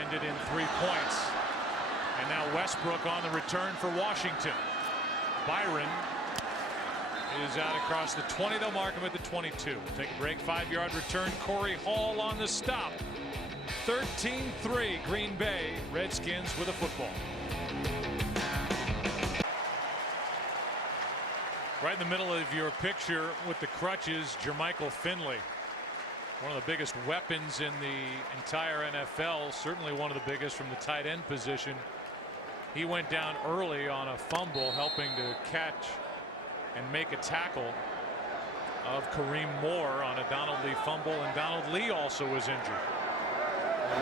Ended in 3 points. And now Westbrook on the return for Washington. Byron is out across the 20. They'll mark him at the 22. Take a break. 5-yard return. Corey Hall on the stop. 13-3 Green Bay. Redskins with a football. Right in the middle of your picture with the crutches, Jermichael Finley. One of the biggest weapons in the entire NFL. Certainly one of the biggest from the tight end position. He went down early on a fumble, helping to catch and make a tackle of Kareem Moore on a Donald Lee fumble, and Donald Lee also was injured.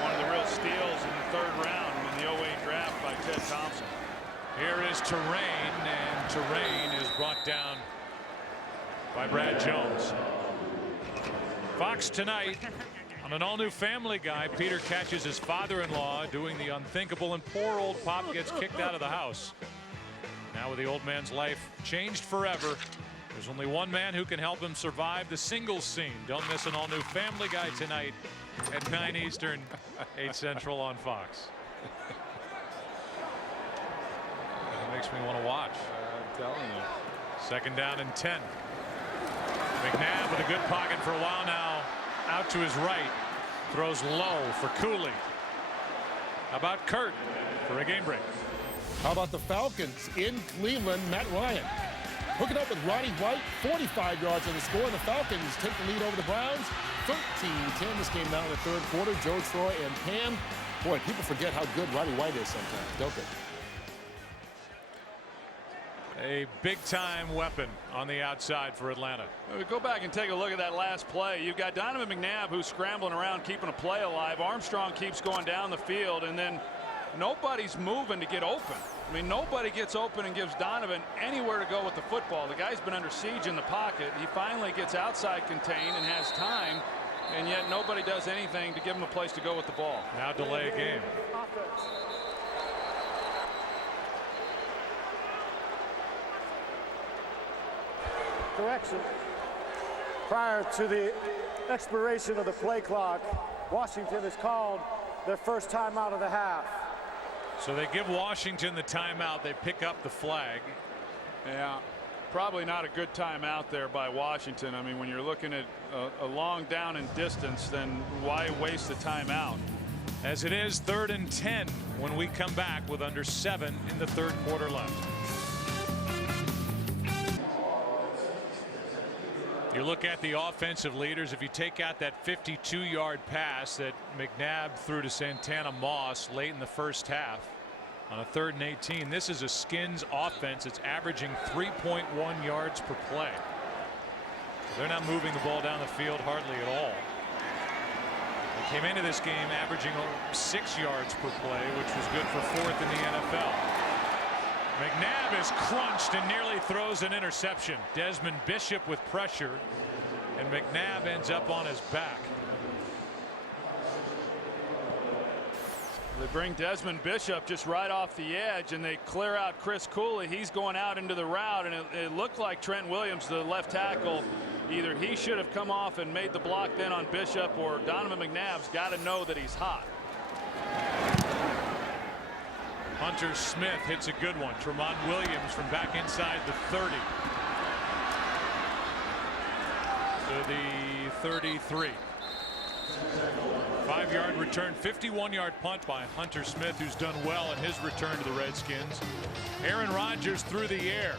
One of the real steals in the 3rd round in the 08 draft by Ted Thompson. Here is Terrain, and Terrain is brought down by Brad Jones. Fox tonight on an all-new Family Guy. Peter catches his father-in-law doing the unthinkable, and poor old Pop gets kicked out of the house. Now with the old man's life changed forever, there's only one man who can help him survive the single scene. Don't miss an all-new Family Guy tonight at 9 Eastern, 8 Central on Fox. Makes me want to watch. I'm telling you. 2nd down and 10. McNabb with a good pocket for a while now. Out to his right. Throws low for Cooley. How about Kurt for a game break? How about the Falcons in Cleveland? Matt Ryan hooking up with Roddy White. 45 yards on the score. The Falcons take the lead over the Browns. 13-10. This game now in the 3rd quarter. Joe Troy and Pam. Boy, people forget how good Roddy White is sometimes, don't they? A big-time weapon on the outside for Atlanta. We go back and take a look at that last play. You've got Donovan McNabb, who's scrambling around keeping a play alive. Armstrong keeps going down the field, and then nobody's moving to get open. I mean, nobody gets open and gives Donovan anywhere to go with the football. The guy's been under siege in the pocket. He finally gets outside contained and has time, and yet nobody does anything to give him a place to go with the ball. Now delay a game. Correction. Prior to the expiration of the play clock, Washington has called their first timeout of the half. So they give Washington the timeout. They pick up the flag. Yeah, probably not a good timeout there by Washington. I mean, when you're looking at a long down and distance, then why waste the timeout? As it is 3rd and 10 when we come back with under 7 in the 3rd quarter left. You look at the offensive leaders. If you take out that 52-yard pass that McNabb threw to Santana Moss late in the 1st half on a 3rd and 18, this is a Skins offense. It's averaging 3.1 yards per play. They're not moving the ball down the field hardly at all. They came into this game averaging 6 yards per play, which was good for 4th in the NFL. McNabb is crunched and nearly throws an interception. Desmond Bishop with pressure, and McNabb ends up on his back. They bring Desmond Bishop just right off the edge, and they clear out Chris Cooley. He's going out into the route, and it looked like Trent Williams, the left tackle, either he should have come off and made the block then on Bishop, or Donovan McNabb's got to know that he's hot. Hunter Smith hits a good one. Tremont Williams from back inside the 30 to the 33. 5-yard return, 51-yard punt by Hunter Smith, who's done well in his return to the Redskins. Aaron Rodgers through the air.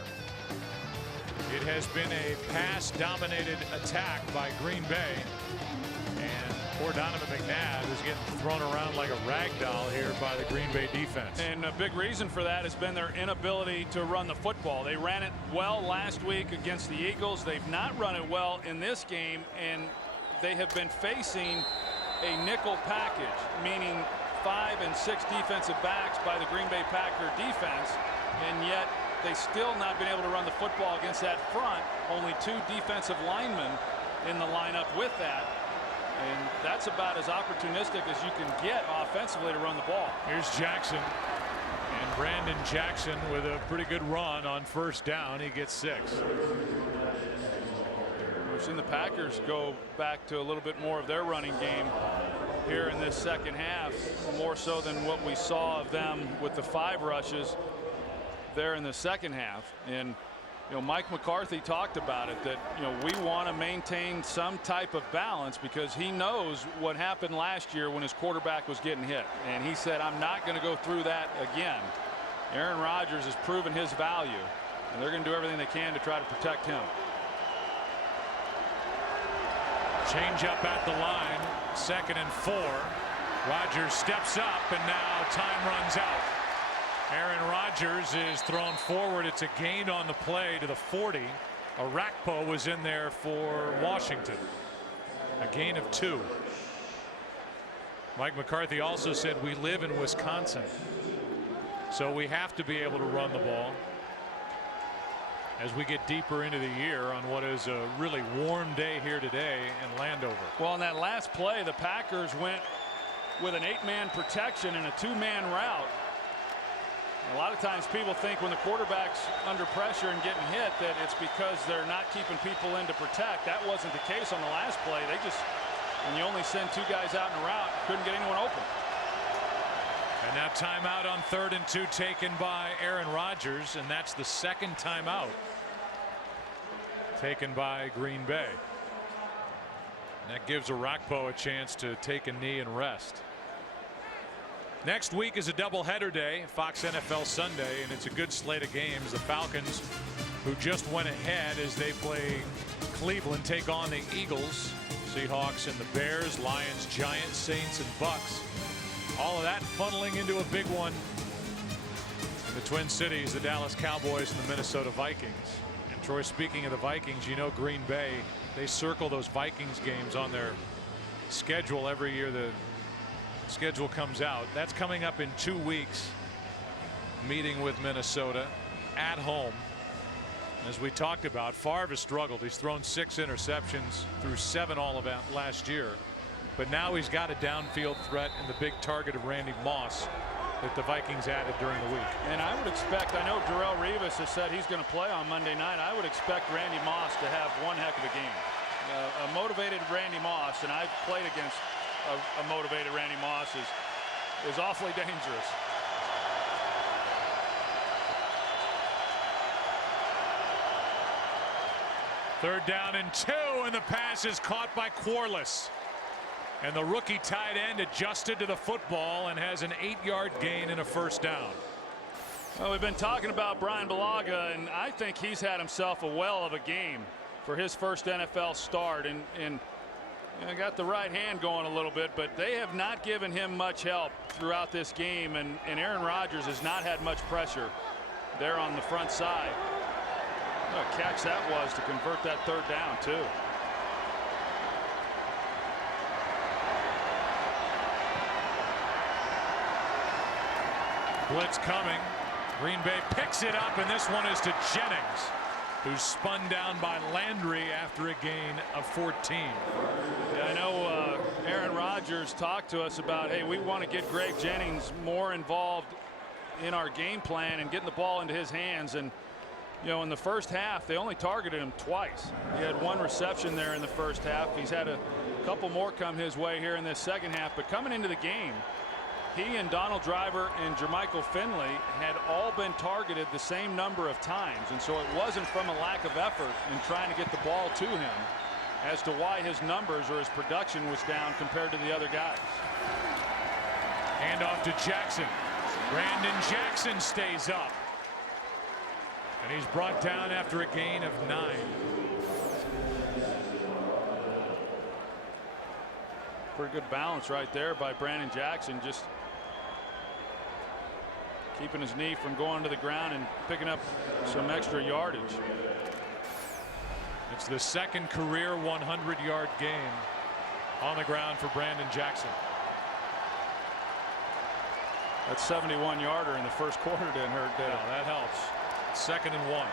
It has been a pass-dominated attack by Green Bay. And poor Donovan McNabb is getting thrown around like a rag doll here by the Green Bay defense. And a big reason for that has been their inability to run the football. They ran it well last week against the Eagles. They've not run it well in this game, and they have been facing a nickel package, meaning 5 and 6 defensive backs by the Green Bay Packer defense, and yet they still not been able to run the football against that front. Only 2 defensive linemen in the lineup with that. And that's about as opportunistic as you can get offensively to run the ball. Here's Jackson. And Brandon Jackson with a pretty good run on first down. He gets 6. We've seen the Packers go back to a little bit more of their running game here in this second half, more so than what we saw of them with the 5 rushes there in the second half. And Mike McCarthy talked about it, that we want to maintain some type of balance because he knows what happened last year when his quarterback was getting hit, and he said, I'm not going to go through that again. Aaron Rodgers has proven his value, and they're going to do everything they can to try to protect him. Change up at the line, 2nd and 4. Rodgers steps up, and now time runs out. Aaron Rodgers is thrown forward. It's a gain on the play to the 40. Arakpo was in there for Washington. A gain of 2. Mike McCarthy also said we live in Wisconsin, so we have to be able to run the ball as we get deeper into the year on what is a really warm day here today in Landover. Well, on that last play, the Packers went with an 8-man protection and a 2-man route. A lot of times people think when the quarterback's under pressure and getting hit that it's because they're not keeping people in to protect. That wasn't the case on the last play. They just, when you only send 2 guys out in a route, couldn't get anyone open. And now timeout on 3rd and 2 taken by Aaron Rodgers, and that's the 2nd timeout taken by Green Bay. And that gives Arakpo a chance to take a knee and rest. Next week is a doubleheader day, Fox NFL Sunday, and it's a good slate of games. The Falcons, who just went ahead as they play Cleveland, take on the Eagles, Seahawks and the Bears, Lions, Giants, Saints, and Bucks. All of that funneling into a big one in the Twin Cities, the Dallas Cowboys and the Minnesota Vikings. And Troy, speaking of the Vikings, Green Bay, they circle those Vikings games on their schedule every year. The schedule comes out. That's coming up in 2 weeks. Meeting with Minnesota at home. As we talked about, Favre has struggled. He's thrown 6 interceptions through 7 all of last year. But now he's got a downfield threat in the big target of Randy Moss that the Vikings added during the week. And I would expect, I know Darrelle Revis has said he's going to play on Monday night. I would expect Randy Moss to have one heck of a game. A motivated Randy Moss, and I've played against a motivated Randy Moss, is awfully dangerous. Third down and 2, and the pass is caught by Quarles. And the rookie tight end adjusted to the football and has an 8-yard gain and a first down. Well, we've been talking about Brian Bulaga, and I think he's had himself a well of a game for his first NFL start, and got the right hand going a little bit, but they have not given him much help throughout this game, and Aaron Rodgers has not had much pressure there on the front side. What a catch that was to convert that third down too. Blitz coming. Green Bay picks it up, and this one is to Jennings, who's spun down by Landry after a gain of 14. Yeah, I know Aaron Rodgers talked to us about, hey, we want to get Greg Jennings more involved in our game plan and getting the ball into his hands. And in the first half, they only targeted him twice. He had 1 reception there in the first half. He's had a couple more come his way here in this second half. But coming into the game, he and Donald Driver and Jermichael Finley had all been targeted the same number of times. And so it wasn't from a lack of effort in trying to get the ball to him as to why his numbers or his production was down compared to the other guys. Hand off to Jackson. Brandon Jackson stays up. And he's brought down after a gain of 9. Pretty good balance right there by Brandon Jackson, just keeping his knee from going to the ground and picking up some extra yardage. It's the second career 100-yard game on the ground for Brandon Jackson. That 71-yarder in the first quarter didn't hurt, did it? No, that helps. 2nd and 1.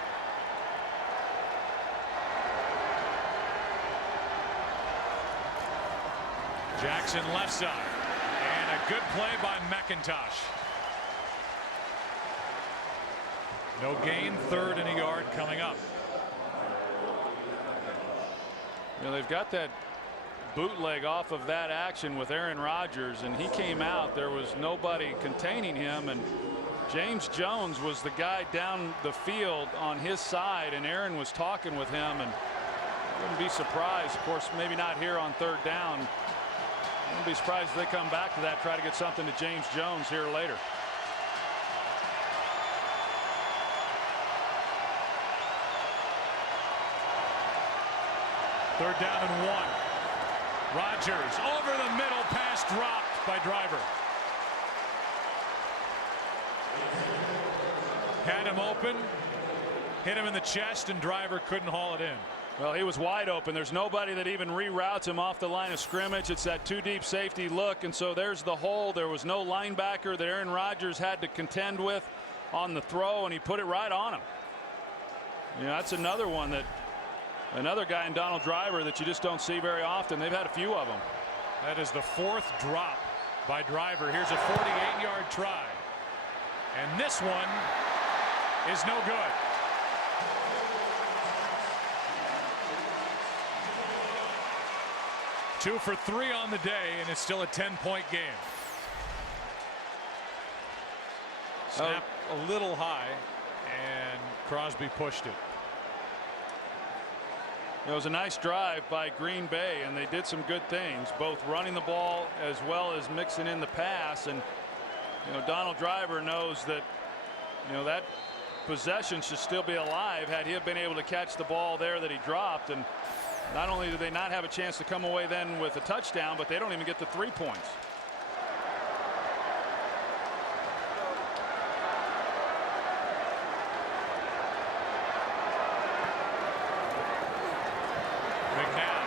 Jackson left side. And a good play by McIntosh. No gain, 3rd and a yard coming up. You know, they've got that bootleg off of that action with Aaron Rodgers, and he came out. There was nobody containing him, and James Jones was the guy down the field on his side, and Aaron was talking with him, and wouldn't be surprised, of course, maybe not here on 3rd down. Wouldn't be surprised if they come back to that, try to get something to James Jones here later. Third down and 1. Rodgers over the middle, pass dropped by Driver. Had him open, hit him in the chest, and Driver couldn't haul it in. Well, he was wide open. There's nobody that even reroutes him off the line of scrimmage. It's that 2 deep safety look, and so there's the hole. There was no linebacker that Aaron Rodgers had to contend with on the throw, and he put it right on him. You know, that's another one that another guy in Donald Driver that you just don't see very often. They've had a few of them. That is the 4th drop by Driver. Here's a 48-yard try. And this one is no good. Two for 3 on the day, and it's still a 10-point game. Snap a little high, and Crosby pushed it. It was a nice drive by Green Bay, and they did some good things, both running the ball as well as mixing in the pass. And you know, Donald Driver knows that, you know, that possession should still be alive had he have been able to catch the ball there that he dropped. And not only do they not have a chance to come away then with a touchdown, but they don't even get the 3 points. McNabb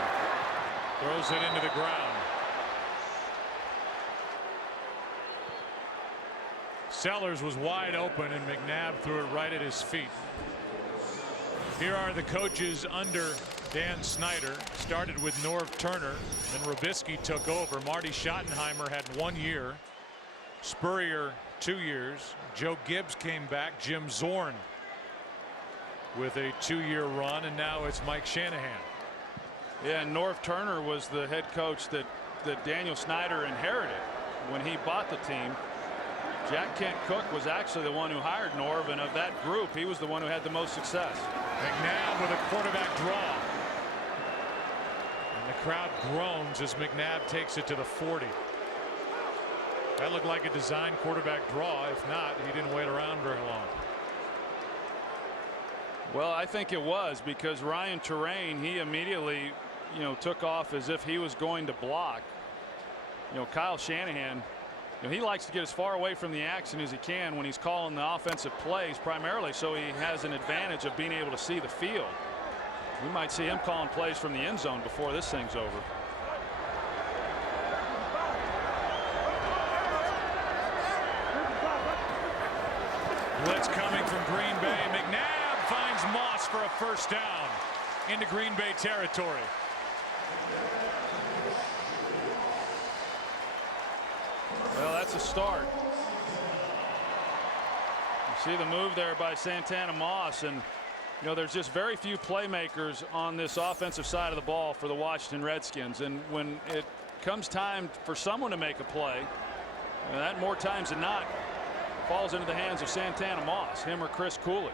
throws it into the ground. Sellers was wide open, and McNabb threw it right at his feet. Here are the coaches under Dan Snyder. Started with Norv Turner, then Robisky took over. Marty Schottenheimer had 1 year. Spurrier 2 years. Joe Gibbs came back. Jim Zorn with a 2-year run, and now it's Mike Shanahan. Yeah, and Norv Turner was the head coach that Daniel Snyder inherited when he bought the team. Jack Kent Cook was actually the one who hired Norv, and of that group, he was the one who had the most success. McNabb with a quarterback draw. And the crowd groans as McNabb takes it to the 40. That looked like a design quarterback draw. If not, he didn't wait around very long. Well, I think it was, because Ryan Terrain, he immediately, you know, took off as if he was going to block. You know, Kyle Shanahan, you know, he likes to get as far away from the action as he can when he's calling the offensive plays, primarily so he has an advantage of being able to see the field. We might see him calling plays from the end zone before this thing's over. Blitz coming from Green Bay. McNabb finds Moss for a first down into Green Bay territory. Well, that's a start. You see the move there by Santana Moss, and you know, there's just very few playmakers on this offensive side of the ball for the Washington Redskins, and when it comes time for someone to make a play, that more times than not falls into the hands of Santana Moss, him or Chris Cooley.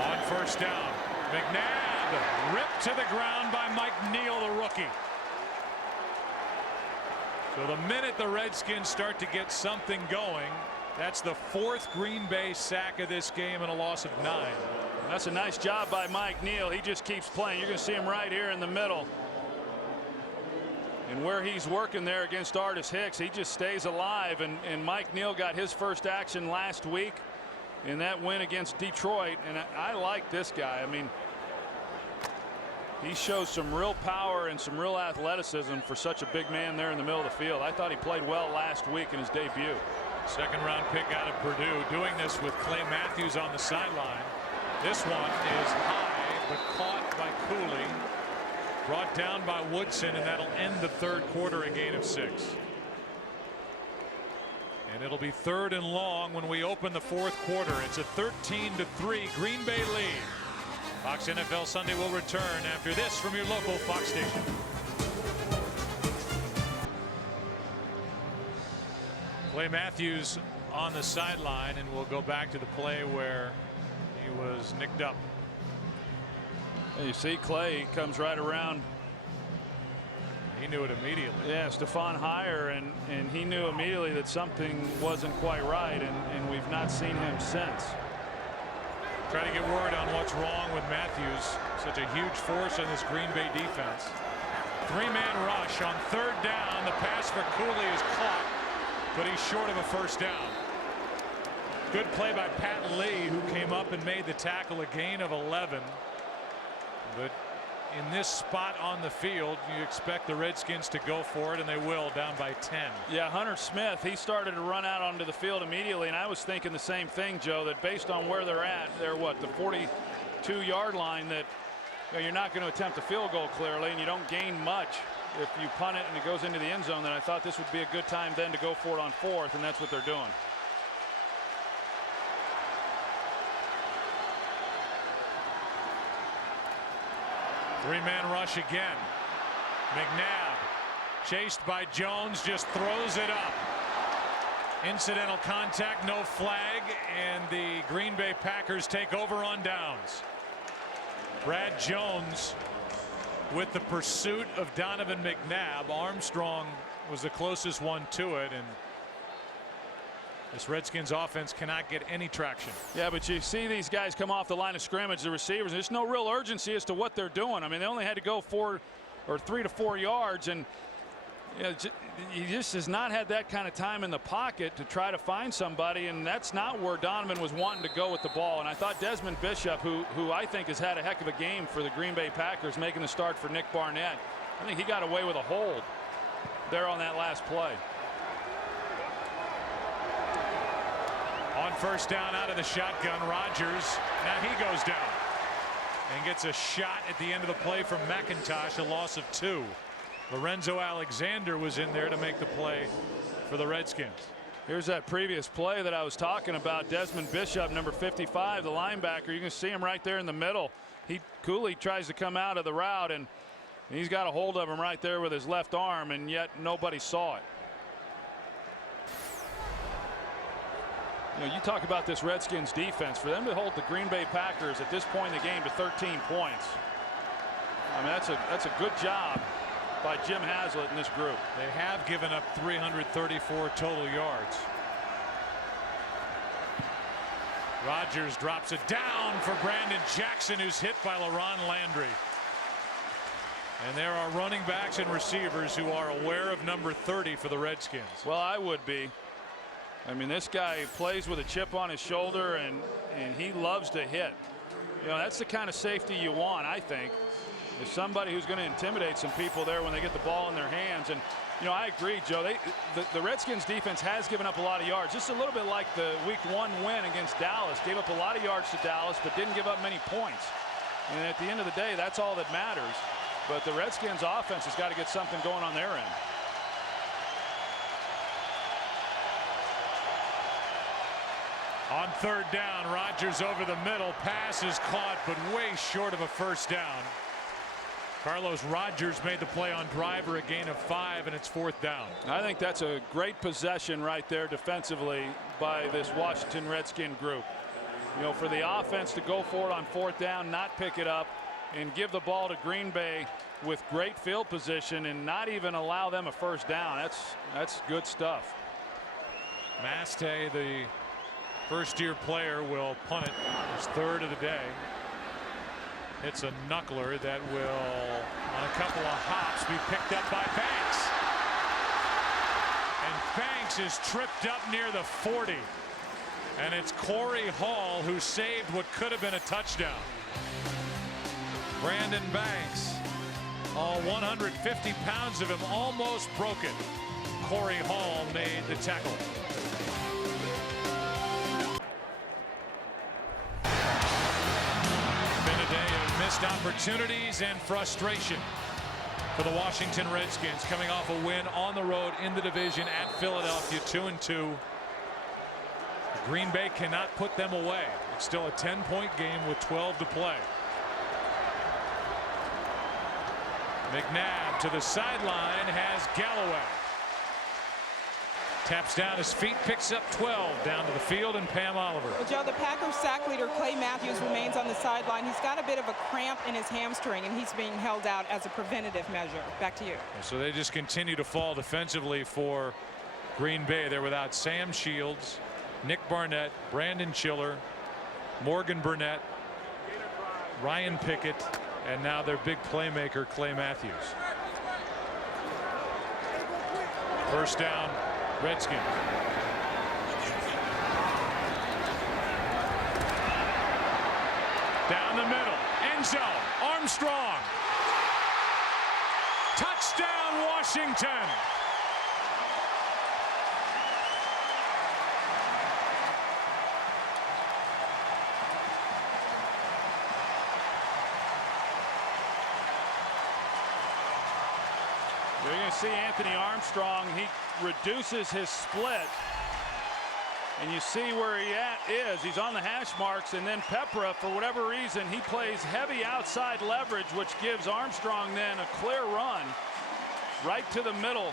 On first down, McNabb ripped to the ground by Mike Neal, the rookie. So the minute the Redskins start to get something going, that's the 4th Green Bay sack of this game and a loss of 9. That's a nice job by Mike Neal. He just keeps playing. You're going to see him right here in the middle. And where he's working there against Artis Hicks, he just stays alive. And Mike Neal got his first action last week in that win against Detroit. And I like this guy. I mean, He shows some real power and some real athleticism for such a big man there in the middle of the field. I thought he played well last week in his debut. Second-round pick out of Purdue, doing this with Clay Matthews on the sideline. This one is high, but caught by Cooley. Brought down by Woodson, and that'll end the third quarter, a gain of 6. And it'll be 3rd and long when we open the fourth quarter. It's a 13-3 Green Bay lead. Fox NFL Sunday will return after this from your local Fox station. Clay Matthews on the sideline, and we'll go back to the play where he was nicked up. You see Clay comes right around. He knew it immediately. Yeah, Stephon Hire, and he knew immediately that something wasn't quite right, and we've not seen him since. Try to get word on what's wrong with Matthews. Such a huge force on this Green Bay defense. 3-man rush on 3rd down. The pass for Cooley is caught, but he's short of a first down. Good play by Pat Lee, who came up and made the tackle, a gain of 11. But in this spot on the field, you expect the Redskins to go for it, and they will, down by 10. Yeah, Hunter Smith, he started to run out onto the field immediately, and I was thinking the same thing, Joe, that based on where they're at, they're what, the 42-yard line, that you're not going to attempt a field goal clearly, and you don't gain much if you punt it and it goes into the end zone. Then I thought this would be a good time then to go for it on 4th, and that's what they're doing. Three-man rush again. McNabb, chased by Jones, just throws it up. Incidental contact, no flag, and the Green Bay Packers take over on downs. Brad Jones with the pursuit of Donovan McNabb. Armstrong was the closest one to it, and this Redskins offense cannot get any traction. Yeah, but you see these guys come off the line of scrimmage, the receivers. There's no real urgency as to what they're doing. I mean, they only had to go 3 to 4 yards, and you know, he just has not had that kind of time in the pocket to try to find somebody, and that's not where Donovan was wanting to go with the ball. And I thought Desmond Bishop, who I think has had a heck of a game for the Green Bay Packers, making the start for Nick Barnett, I think he got away with a hold there on that last play. On first down out of the shotgun, Rodgers. Now he goes down and gets a shot at the end of the play from McIntosh, a loss of 2. Lorenzo Alexander was in there to make the play for the Redskins. Here's that previous play that I was talking about. Desmond Bishop, number 55, the linebacker. You can see him right there in the middle. Cooley tries to come out of the route, and he's got a hold of him right there with his left arm, and yet nobody saw it. You know, you talk about this Redskins defense. For them to hold the Green Bay Packers at this point in the game to 13 points, I mean, that's a good job by Jim Haslett and this group. They have given up 334 total yards. Rodgers drops it down for Brandon Jackson, who's hit by LaRon Landry. And there are running backs and receivers who are aware of number 30 for the Redskins. Well, I would be. I mean, this guy plays with a chip on his shoulder, and he loves to hit. You know, that's the kind of safety you want, I think, is somebody who's going to intimidate some people there when they get the ball in their hands. And you know, I agree, Joe. The Redskins defense has given up a lot of yards, just a little bit like the Week 1 win against Dallas. Gave up a lot of yards to Dallas, but didn't give up many points. And at the end of the day, that's all that matters. But the Redskins offense has got to get something going on their end. On third down, Rodgers over the middle. Pass is caught, but way short of a first down. Carlos Rodgers made the play on driver, a gain of 5, and it's 4th down. I think that's a great possession right there defensively by this Washington Redskin group. You know, for the offense to go for it on 4th down, not pick it up, and give the ball to Green Bay with great field position and not even allow them a first down. That's good stuff. Mastay, the first-year player, will punt it. His 3rd of the day. It's a knuckler that will, on a couple of hops, be picked up by Banks. And Banks is tripped up near the 40. And it's Corey Hall who saved what could have been a touchdown. Brandon Banks, all 150 pounds of him almost broken. Corey Hall made the tackle. Been a day of missed opportunities and frustration for the Washington Redskins, coming off a win on the road in the division at Philadelphia, 2-2. Green Bay cannot put them away. It's still a 10-point game with 12 to play. McNabb to the sideline, has Galloway. Taps down his feet, picks up 12 down to the field, and Pam Oliver. Well, Joe, the Packers sack leader Clay Matthews remains on the sideline. He's got a bit of a cramp in his hamstring, and he's being held out as a preventative measure. Back to you. So they just continue to fall defensively for Green Bay. They're without Sam Shields, Nick Barnett, Brandon Chiller, Morgan Burnett, Ryan Pickett, and now their big playmaker Clay Matthews. First down, Redskins. Down the middle, end zone, Armstrong. Touchdown, Washington. You're going to see Anthony Armstrong. He reduces his split. And you see where he is. He's on the hash marks. And then Pepra, for whatever reason, he plays heavy outside leverage, which gives Armstrong then a clear run right to the middle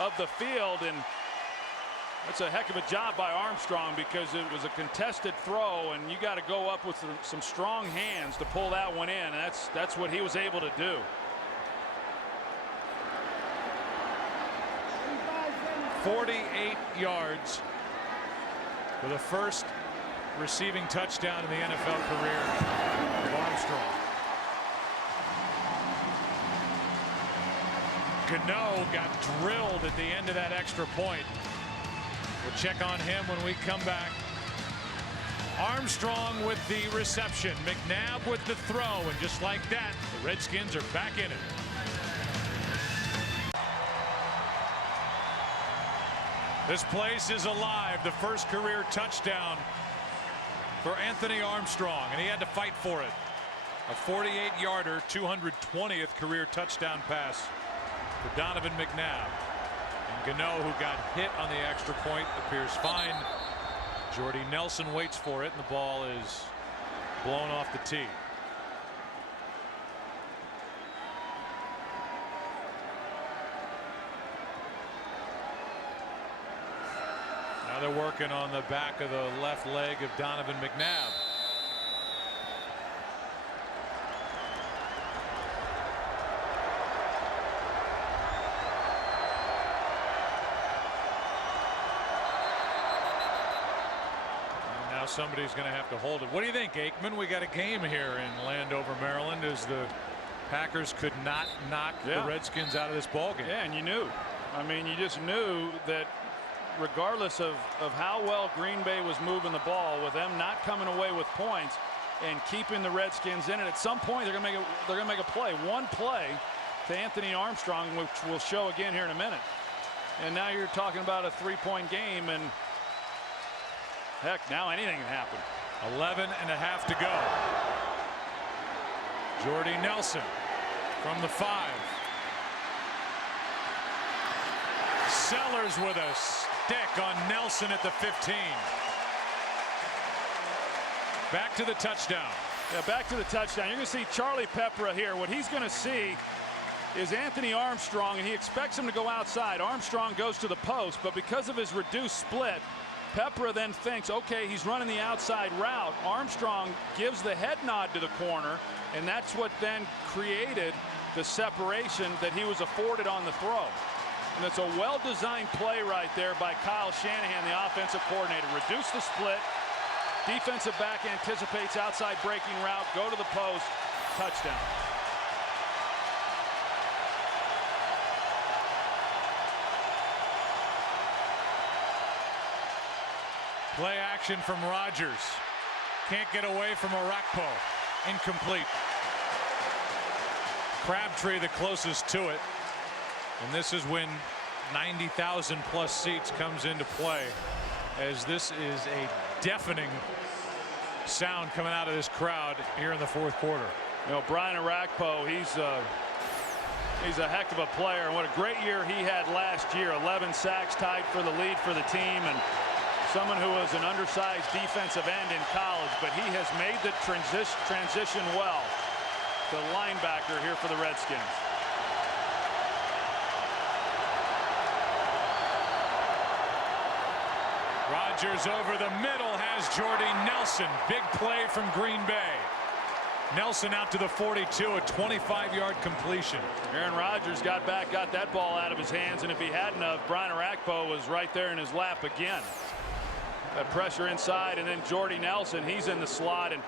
of the field. And that's a heck of a job by Armstrong, because it was a contested throw, and you got to go up with some strong hands to pull that one in. And that's what he was able to do. 48 yards for the first receiving touchdown in the NFL career of Armstrong. Gano got drilled at the end of that extra point. We'll check on him when we come back. Armstrong with the reception, McNabb with the throw, and just like that, the Redskins are back in it. This place is alive. The first career touchdown for Anthony Armstrong, and he had to fight for it. A 48-yarder, 220th career touchdown pass for Donovan McNabb. And Gano, who got hit on the extra point, appears fine. Jordy Nelson waits for it, and the ball is blown off the tee. Now they're working on the back of the left leg of Donovan McNabb. And now somebody's going to have to hold it. What do you think, Aikman? We got a game here in Landover, Maryland, as the Packers could not knock the Redskins out of this ballgame. Yeah, and you knew. I mean, you just knew that regardless of how well Green Bay was moving the ball, with them not coming away with points and keeping the Redskins in it, at some point they're going to make a play. One play to Anthony Armstrong, which we'll show again here in a minute. And now you're talking about a 3-point game, and heck, now anything can happen. 11.5 to go. Jordy Nelson from the 5. Sellers with a stick on Nelson at the 15. Back to the touchdown. Yeah, back to the touchdown. You're going to see Charlie Pepra here. What he's going to see is Anthony Armstrong, and he expects him to go outside. Armstrong goes to the post, but because of his reduced split, Pepra then thinks, okay, he's running the outside route. Armstrong gives the head nod to the corner, and that's what then created the separation that he was afforded on the throw. And it's a well-designed play right there by Kyle Shanahan, the offensive coordinator. Reduce the split. Defensive back anticipates outside breaking route. Go to the post. Touchdown. Play action from Rodgers. Can't get away from Arakpo. Incomplete. Crabtree the closest to it, and this is when 90,000 plus seats comes into play, as this is a deafening sound coming out of this crowd here in the fourth quarter. You know, Brian Arakpo, he's a heck of a player, and what a great year he had last year. 11 sacks, tied for the lead for the team, and someone who was an undersized defensive end in college, but he has made the transition well. The linebacker here for the Redskins. Rodgers over the middle has Jordy Nelson. Big play from Green Bay. Nelson out to the 42, a 25-yard completion. Aaron Rodgers got back, got that ball out of his hands, and if he hadn't of, Brian Arakpo was right there in his lap again. That pressure inside, and then Jordy Nelson, he's in the slot. And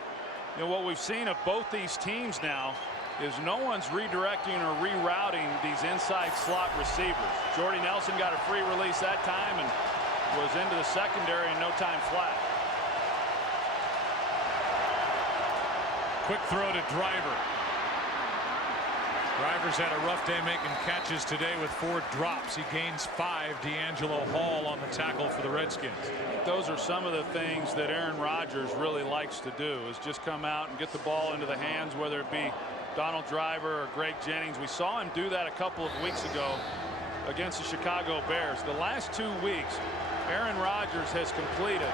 you know what we've seen of both these teams now is no one's redirecting or rerouting these inside slot receivers. Jordy Nelson got a free release that time and was into the secondary in no time flat. Quick throw to Driver. Driver's had a rough day making catches today with 4 drops. He gains 5. D'Angelo Hall on the tackle for the Redskins. Those are some of the things that Aaron Rodgers really likes to do, is just come out and get the ball into the hands, whether it be Donald Driver or Greg Jennings. We saw him do that a couple of weeks ago against the Chicago Bears. The last 2 weeks, Aaron Rodgers has completed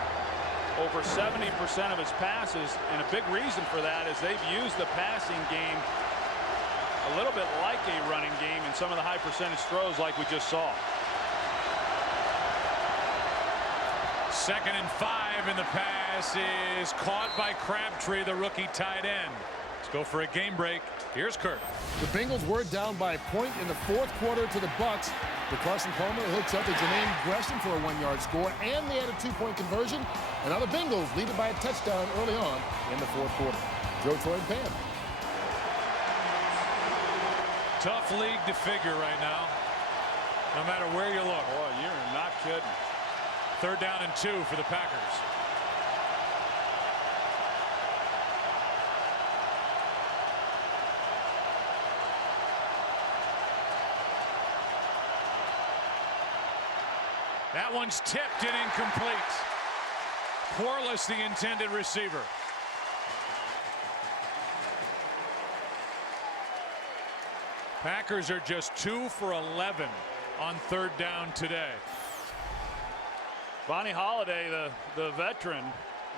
over 70% of his passes, and a big reason for that is they've used the passing game a little bit like a running game in some of the high percentage throws like we just saw. 2nd and 5, and the pass is caught by Crabtree, the rookie tight end. Let's go for a game break. Here's Kurt. The Bengals were down by a point in the fourth quarter to the Bucks. But Carson Palmer hooks up to Jermaine Gresham for a 1-yard score, and they had a 2-point conversion. And now the Bengals lead it by a touchdown early on in the fourth quarter. Joe, Troy, and Pam. Tough league to figure right now, no matter where you look. Boy, you're not kidding. 3rd down and 2 for the Packers. That one's tipped and incomplete. Corliss, the intended receiver. Packers are just 2 for 11 on 3rd down today. Bonnie Holiday, the veteran,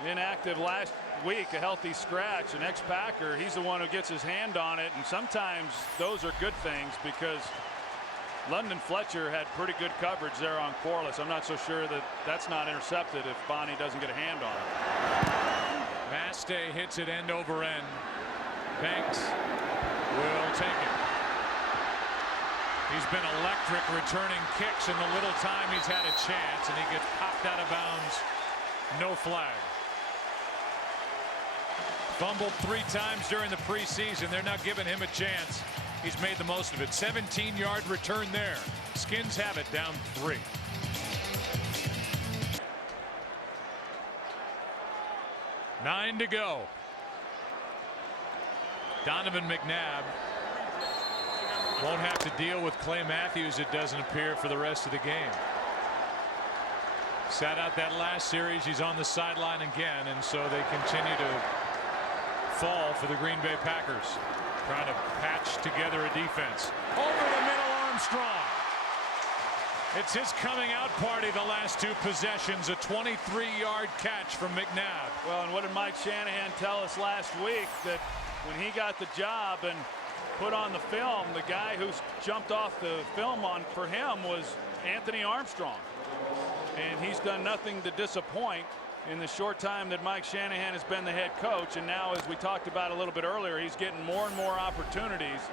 inactive last week, a healthy scratch, an ex-Packer. He's the one who gets his hand on it, and sometimes those are good things because London Fletcher had pretty good coverage there on Corliss. I'm not so sure that that's not intercepted if Bonnie doesn't get a hand on it. Mastay hits it end over end. Banks will take it. He's been electric returning kicks in the little time he's had a chance, and he gets popped out of bounds. No flag. Fumbled 3 times during the preseason. They're not giving him a chance. He's made the most of it. 17-yard return there. Skins have it down 3. Nine to go. Donovan McNabb won't have to deal with Clay Matthews, it doesn't appear, for the rest of the game. Sat out that last series. He's on the sideline again, and so they continue to fall for the Green Bay Packers. Trying to patch together a defense. Over the middle, Armstrong. It's his coming out party the last 2 possessions. A 23-yard catch from McNabb. Well, and what did Mike Shanahan tell us last week? That when he got the job and put on the film, the guy who's jumped off the film on for him was Anthony Armstrong. And he's done nothing to disappoint in the short time that Mike Shanahan has been the head coach. And now, as we talked about a little bit earlier, he's getting more and more opportunities.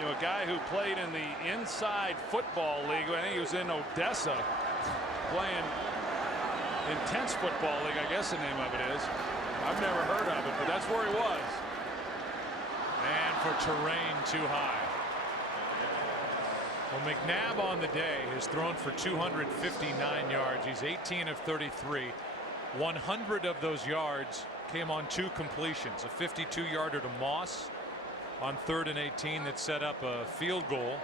You know, a guy who played in the Inside Football League. I think he was in Odessa playing Intense Football League, I guess the name of it is. I've never heard of it, but that's where he was. And for terrain too high. Well, McNabb on the day has thrown for 259 yards. He's 18 of 33. 100 of those yards came on 2 completions. A 52-yarder to Moss on 3rd and 18 that set up a field goal.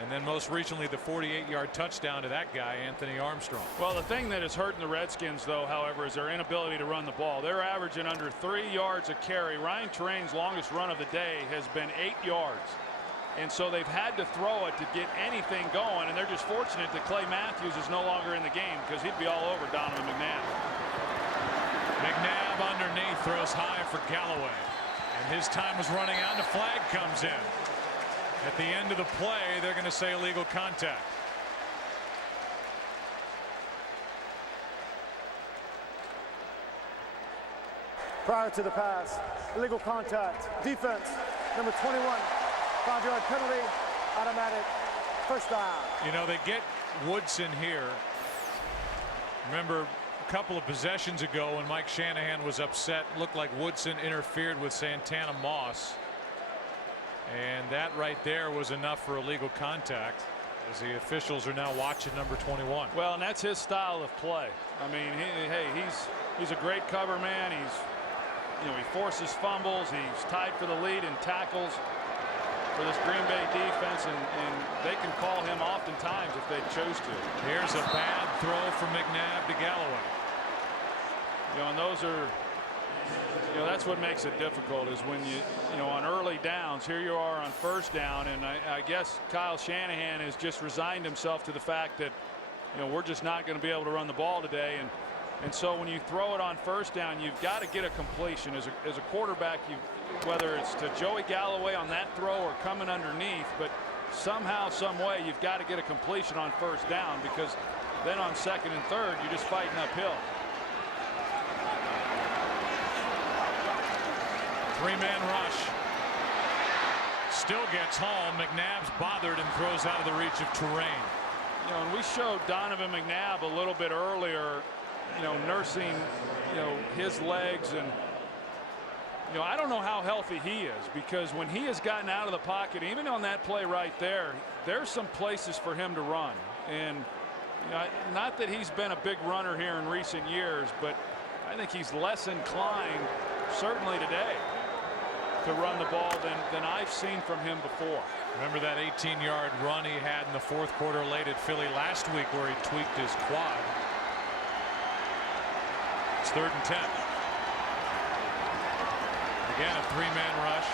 And then most recently the 48-yard touchdown to that guy, Anthony Armstrong. Well, the thing that is hurting the Redskins, though, however, is their inability to run the ball. They're averaging under 3 yards a carry. Ryan Terrain's longest run of the day has been 8 yards. And so they've had to throw it to get anything going. And they're just fortunate that Clay Matthews is no longer in the game, because he'd be all over Donovan McNabb. McNabb underneath, throws high for Galloway. And his time was running out, and the flag comes in. At the end of the play, they're going to say illegal contact. Prior to the pass, illegal contact. Defense, number 21, 5-yard penalty, automatic first down. You know, they get Woodson here. Remember a couple of possessions ago when Mike Shanahan was upset, looked like Woodson interfered with Santana Moss. And that right there was enough for illegal contact, as the officials are now watching number 21. Well, and that's his style of play. I mean, hey, he's a great cover man. He forces fumbles. He's tied for the lead in tackles for this Green Bay defense, and they can call him oftentimes if they chose to. Here's a bad throw from McNabb to Galloway. And those are, that's what makes it difficult, is when on early downs, here you are on first down, and I guess Kyle Shanahan has just resigned himself to the fact that, we're just not going to be able to run the ball today. And so when you throw it on first down, you've got to get a completion. As a quarterback, whether it's to Joey Galloway on that throw or coming underneath, but somehow, some way, you've got to get a completion on first down, because then on second and third, you're just fighting uphill. Three-man rush. Still gets home. McNabb's bothered and throws out of the reach of Terrain. And we showed Donovan McNabb a little bit earlier, nursing, his legs, and I don't know how healthy he is, because when he has gotten out of the pocket, even on that play right there, there's some places for him to run. And not that he's been a big runner here in recent years, but I think he's less inclined, certainly today, to run the ball than I've seen from him before. Remember that 18-yard run he had in the fourth quarter late at Philly last week, where he tweaked his quad. It's 3rd and 10. Again, a three-man rush.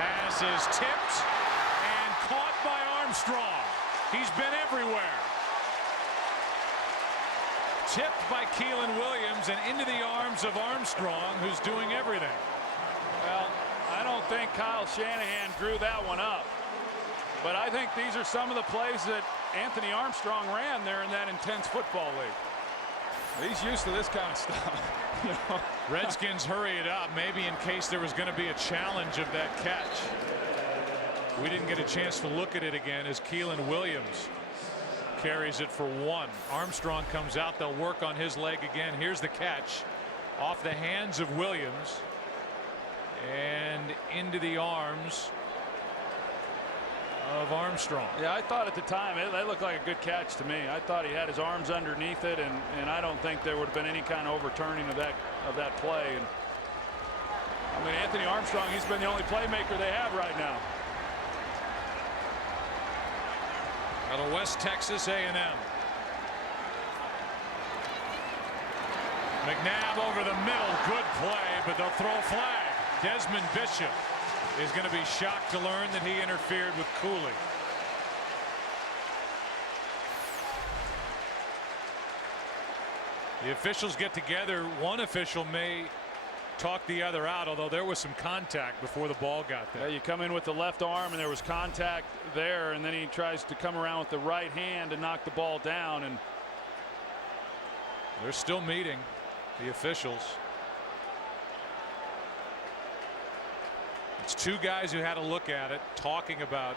Pass is tipped and caught by Armstrong. He's been everywhere. Tipped by Keelan Williams and into the arms of Armstrong, who's doing everything. Well, I don't think Kyle Shanahan drew that one up, but I think these are some of the plays that Anthony Armstrong ran there in that intense football league. He's used to this kind of stuff. Redskins hurry it up, maybe in case there was going to be a challenge of that catch. We didn't get a chance to look at it again, as Keelan Williams carries it for 1. Armstrong comes out. They'll work on his leg again. Here's the catch off the hands of Williams and into the arms of Armstrong. Yeah, I thought at the time that looked like a good catch to me. I thought he had his arms underneath it, and I don't think there would have been any kind of overturning of that play. And I mean, Anthony Armstrong, he's been the only playmaker they have right now. Out of West Texas A&M. McNabb over the middle, good play, but they'll throw a flag. Desmond Bishop is going to be shocked to learn that he interfered with Cooley. The officials get together. One official may talk the other out, although there was some contact before the ball got there. Yeah, you come in with the left arm, and there was contact there, and then he tries to come around with the right hand and knock the ball down, and they're still meeting, the officials. It's two guys who had a look at it, talking about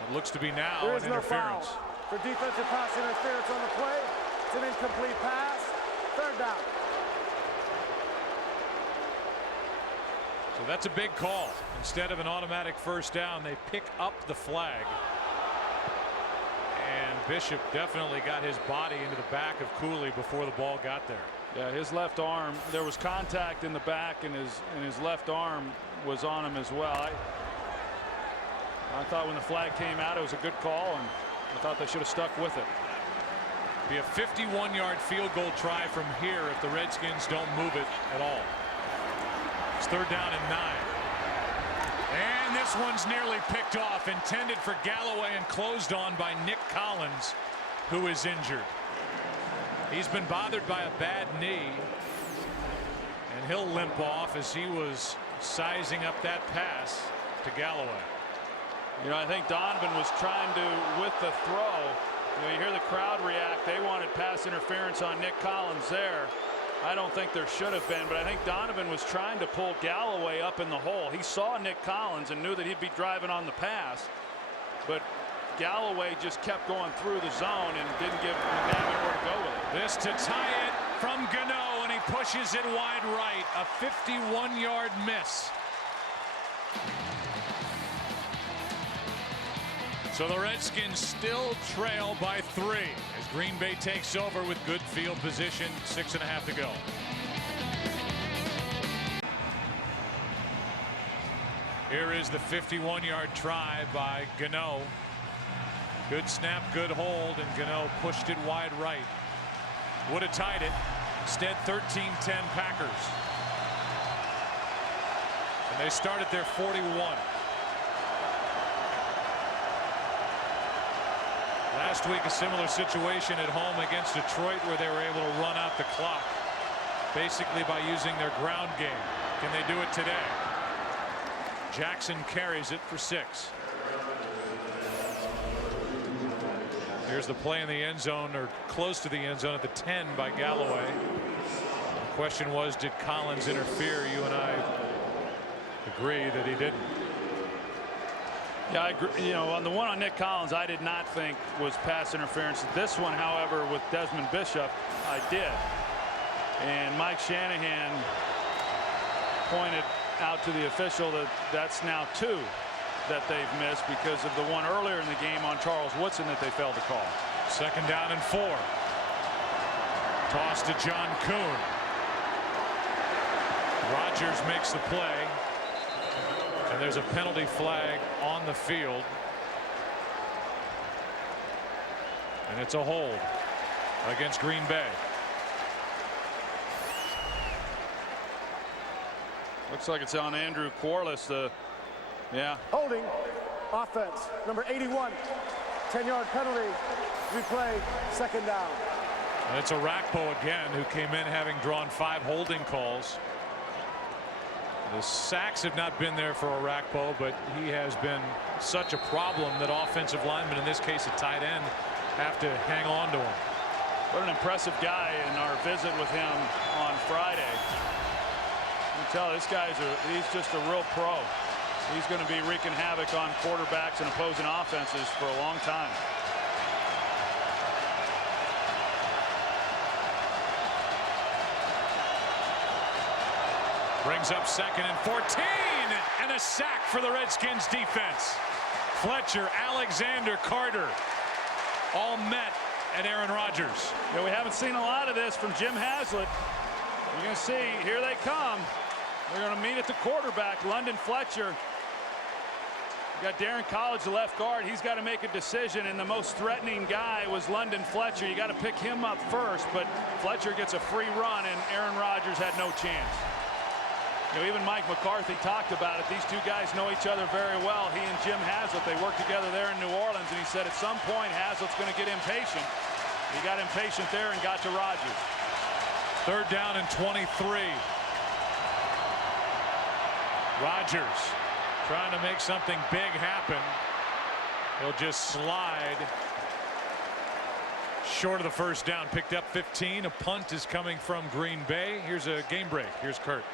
what looks to be now an interference. Foul for defensive pass interference on the play. It's an incomplete pass. 3rd down. So that's a big call. Instead of an automatic first down, they pick up the flag. And Bishop definitely got his body into the back of Cooley before the ball got there. Yeah, his left arm, there was contact in the back, and his left arm was on him as well. I thought when the flag came out, it was a good call, and I thought they should have stuck with it. Be a 51-yard field goal try from here if the Redskins don't move it at all. It's 3rd down and 9. And this one's nearly picked off, intended for Galloway and closed on by Nick Collins, who is injured. He's been bothered by a bad knee, and he'll limp off as he was sizing up that pass to Galloway. You know, I think Donovan was trying to, with the throw, you hear the crowd react. They wanted pass interference on Nick Collins there. I don't think there should have been, but I think Donovan was trying to pull Galloway up in the hole. He saw Nick Collins and knew that he'd be driving on the pass, but Galloway just kept going through the zone and didn't give McNabb anywhere to go with it. This to tie it from Gano, and he pushes it wide right. A 51-yard miss. So the Redskins still trail by 3 as Green Bay takes over with good field position. 6.5 to go. Here is the 51-yard try by Gano. Good snap, good hold, and Gano pushed it wide right. Would have tied it. Instead, 13-10 Packers. And they start at their 41. Last week, a similar situation at home against Detroit where they were able to run out the clock basically by using their ground game. Can they do it today? Jackson carries it for 6. Here's the play in the end zone, or close to the end zone at the 10 by Galloway. The question was, did Collins interfere? You and I agree that he didn't. Yeah, I agree. You know, on the one on Nick Collins, I did not think was pass interference. This one, however, with Desmond Bishop, I did. And Mike Shanahan pointed out to the official that that's now 2 that they've missed because of the one earlier in the game on Charles Woodson that they failed to call. 2nd down and 4. Toss to John Kuhn. Rodgers makes the play. And there's a penalty flag on the field. And it's a hold against Green Bay. Looks like it's on Andrew Quarles. Yeah. Holding offense, number 81. 10-yard penalty. Replay, 2nd down. And it's Arakpo again, who came in having drawn 5 holding calls. The sacks have not been there for Arakpo, but he has been such a problem that offensive linemen, in this case a tight end, have to hang on to him. What an impressive guy in our visit with him on Friday. You can tell this guy's he's just a real pro. He's going to be wreaking havoc on quarterbacks and opposing offenses for a long time. Brings up 2nd and 14, and a sack for the Redskins defense. Fletcher, Alexander, Carter all met at Aaron Rodgers. Yeah, we haven't seen a lot of this from Jim Haslett. You're going to see, here they come. They're going to meet at the quarterback, London Fletcher. You got Darren College, the left guard. He's got to make a decision, and the most threatening guy was London Fletcher. You got to pick him up first, but Fletcher gets a free run, and Aaron Rodgers had no chance. You know, even Mike McCarthy talked about it. These two guys know each other very well. He and Jim Haslett, they worked together there in New Orleans, and he said at some point Haslett's going to get impatient. He got impatient there and got to Rodgers. 3rd down and 23. Rodgers trying to make something big happen. He'll just slide short of the 1st down. Picked up 15. A punt is coming from Green Bay. Here's a game break. Here's Kurt.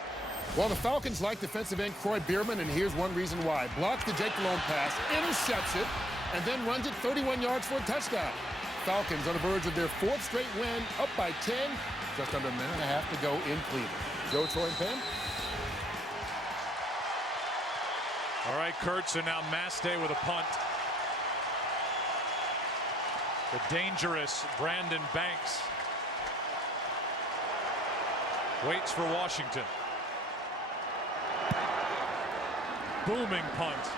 Well, the Falcons like defensive end Croy Bierman, and here's one reason why. Blocks the Jake Delhomme pass, intercepts it, and then runs it 31 yards for a touchdown. Falcons on the verge of their 4th straight win, up by 10. Just under a minute and a half to go in Cleveland. Joe, Troy, and Pam. All right, Kurt, so now Mastay with a punt. The dangerous Brandon Banks waits for Washington. Booming punt.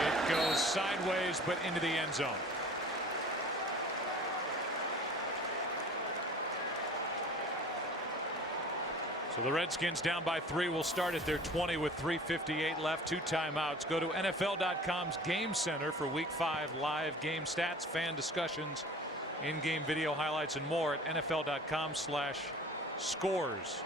It goes sideways but into the end zone. So the Redskins down by 3 will start at their 20 with 3:58 left. 2 timeouts. Go to NFL.com's Game Center for Week 5 live game stats, fan discussions, in-game video highlights, and more at NFL.com/scores.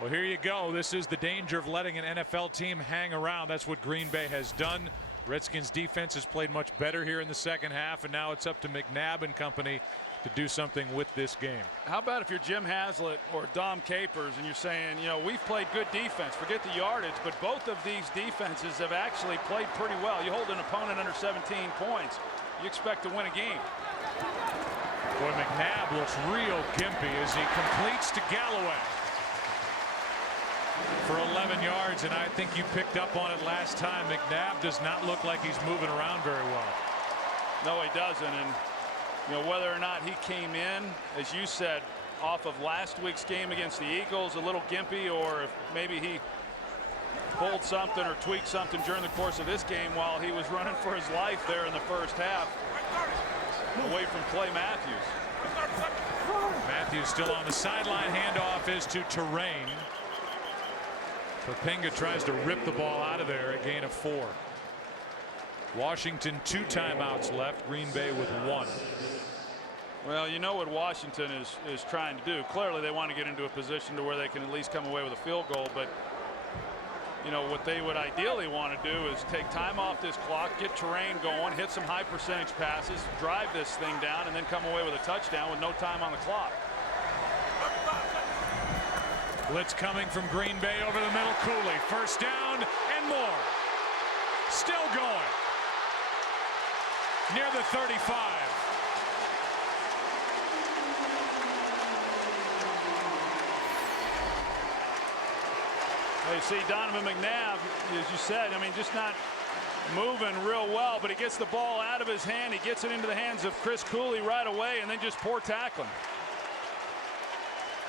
Well, here you go. This is the danger of letting an NFL team hang around. That's what Green Bay has done. Redskins defense has played much better here in the second half, and now it's up to McNabb and company to do something with this game. How about if you're Jim Haslett or Dom Capers and you're saying, you know, we've played good defense, forget the yardage, but both of these defenses have actually played pretty well. You hold an opponent under 17 points, you expect to win a game. Boy, McNabb looks real gimpy as he completes to Galloway for 11 yards, and I think you picked up on it last time. McNabb does not look like he's moving around very well. No, he doesn't. And you know, whether or not he came in, as you said, off of last week's game against the Eagles, a little gimpy, or if maybe he pulled something or tweaked something during the course of this game while he was running for his life there in the first half away from Clay Matthews. Matthews still on the sideline. Handoff is to Terrain. Poppinga tries to rip the ball out of there. A gain of 4. Washington 2 timeouts left. Green Bay with 1. Well, you know what Washington is trying to do. Clearly they want to get into a position to where they can at least come away with a field goal, but you know what they would ideally want to do is take time off this clock, get Terrain going, hit some high percentage passes, drive this thing down, and then come away with a touchdown with no time on the clock. Blitz coming from Green Bay over the middle. Cooley, first down and more. Still going. Near the 35. You see Donovan McNabb, as you said, I mean, just not moving real well, but he gets the ball out of his hand. He gets it into the hands of Chris Cooley right away, and then just poor tackling.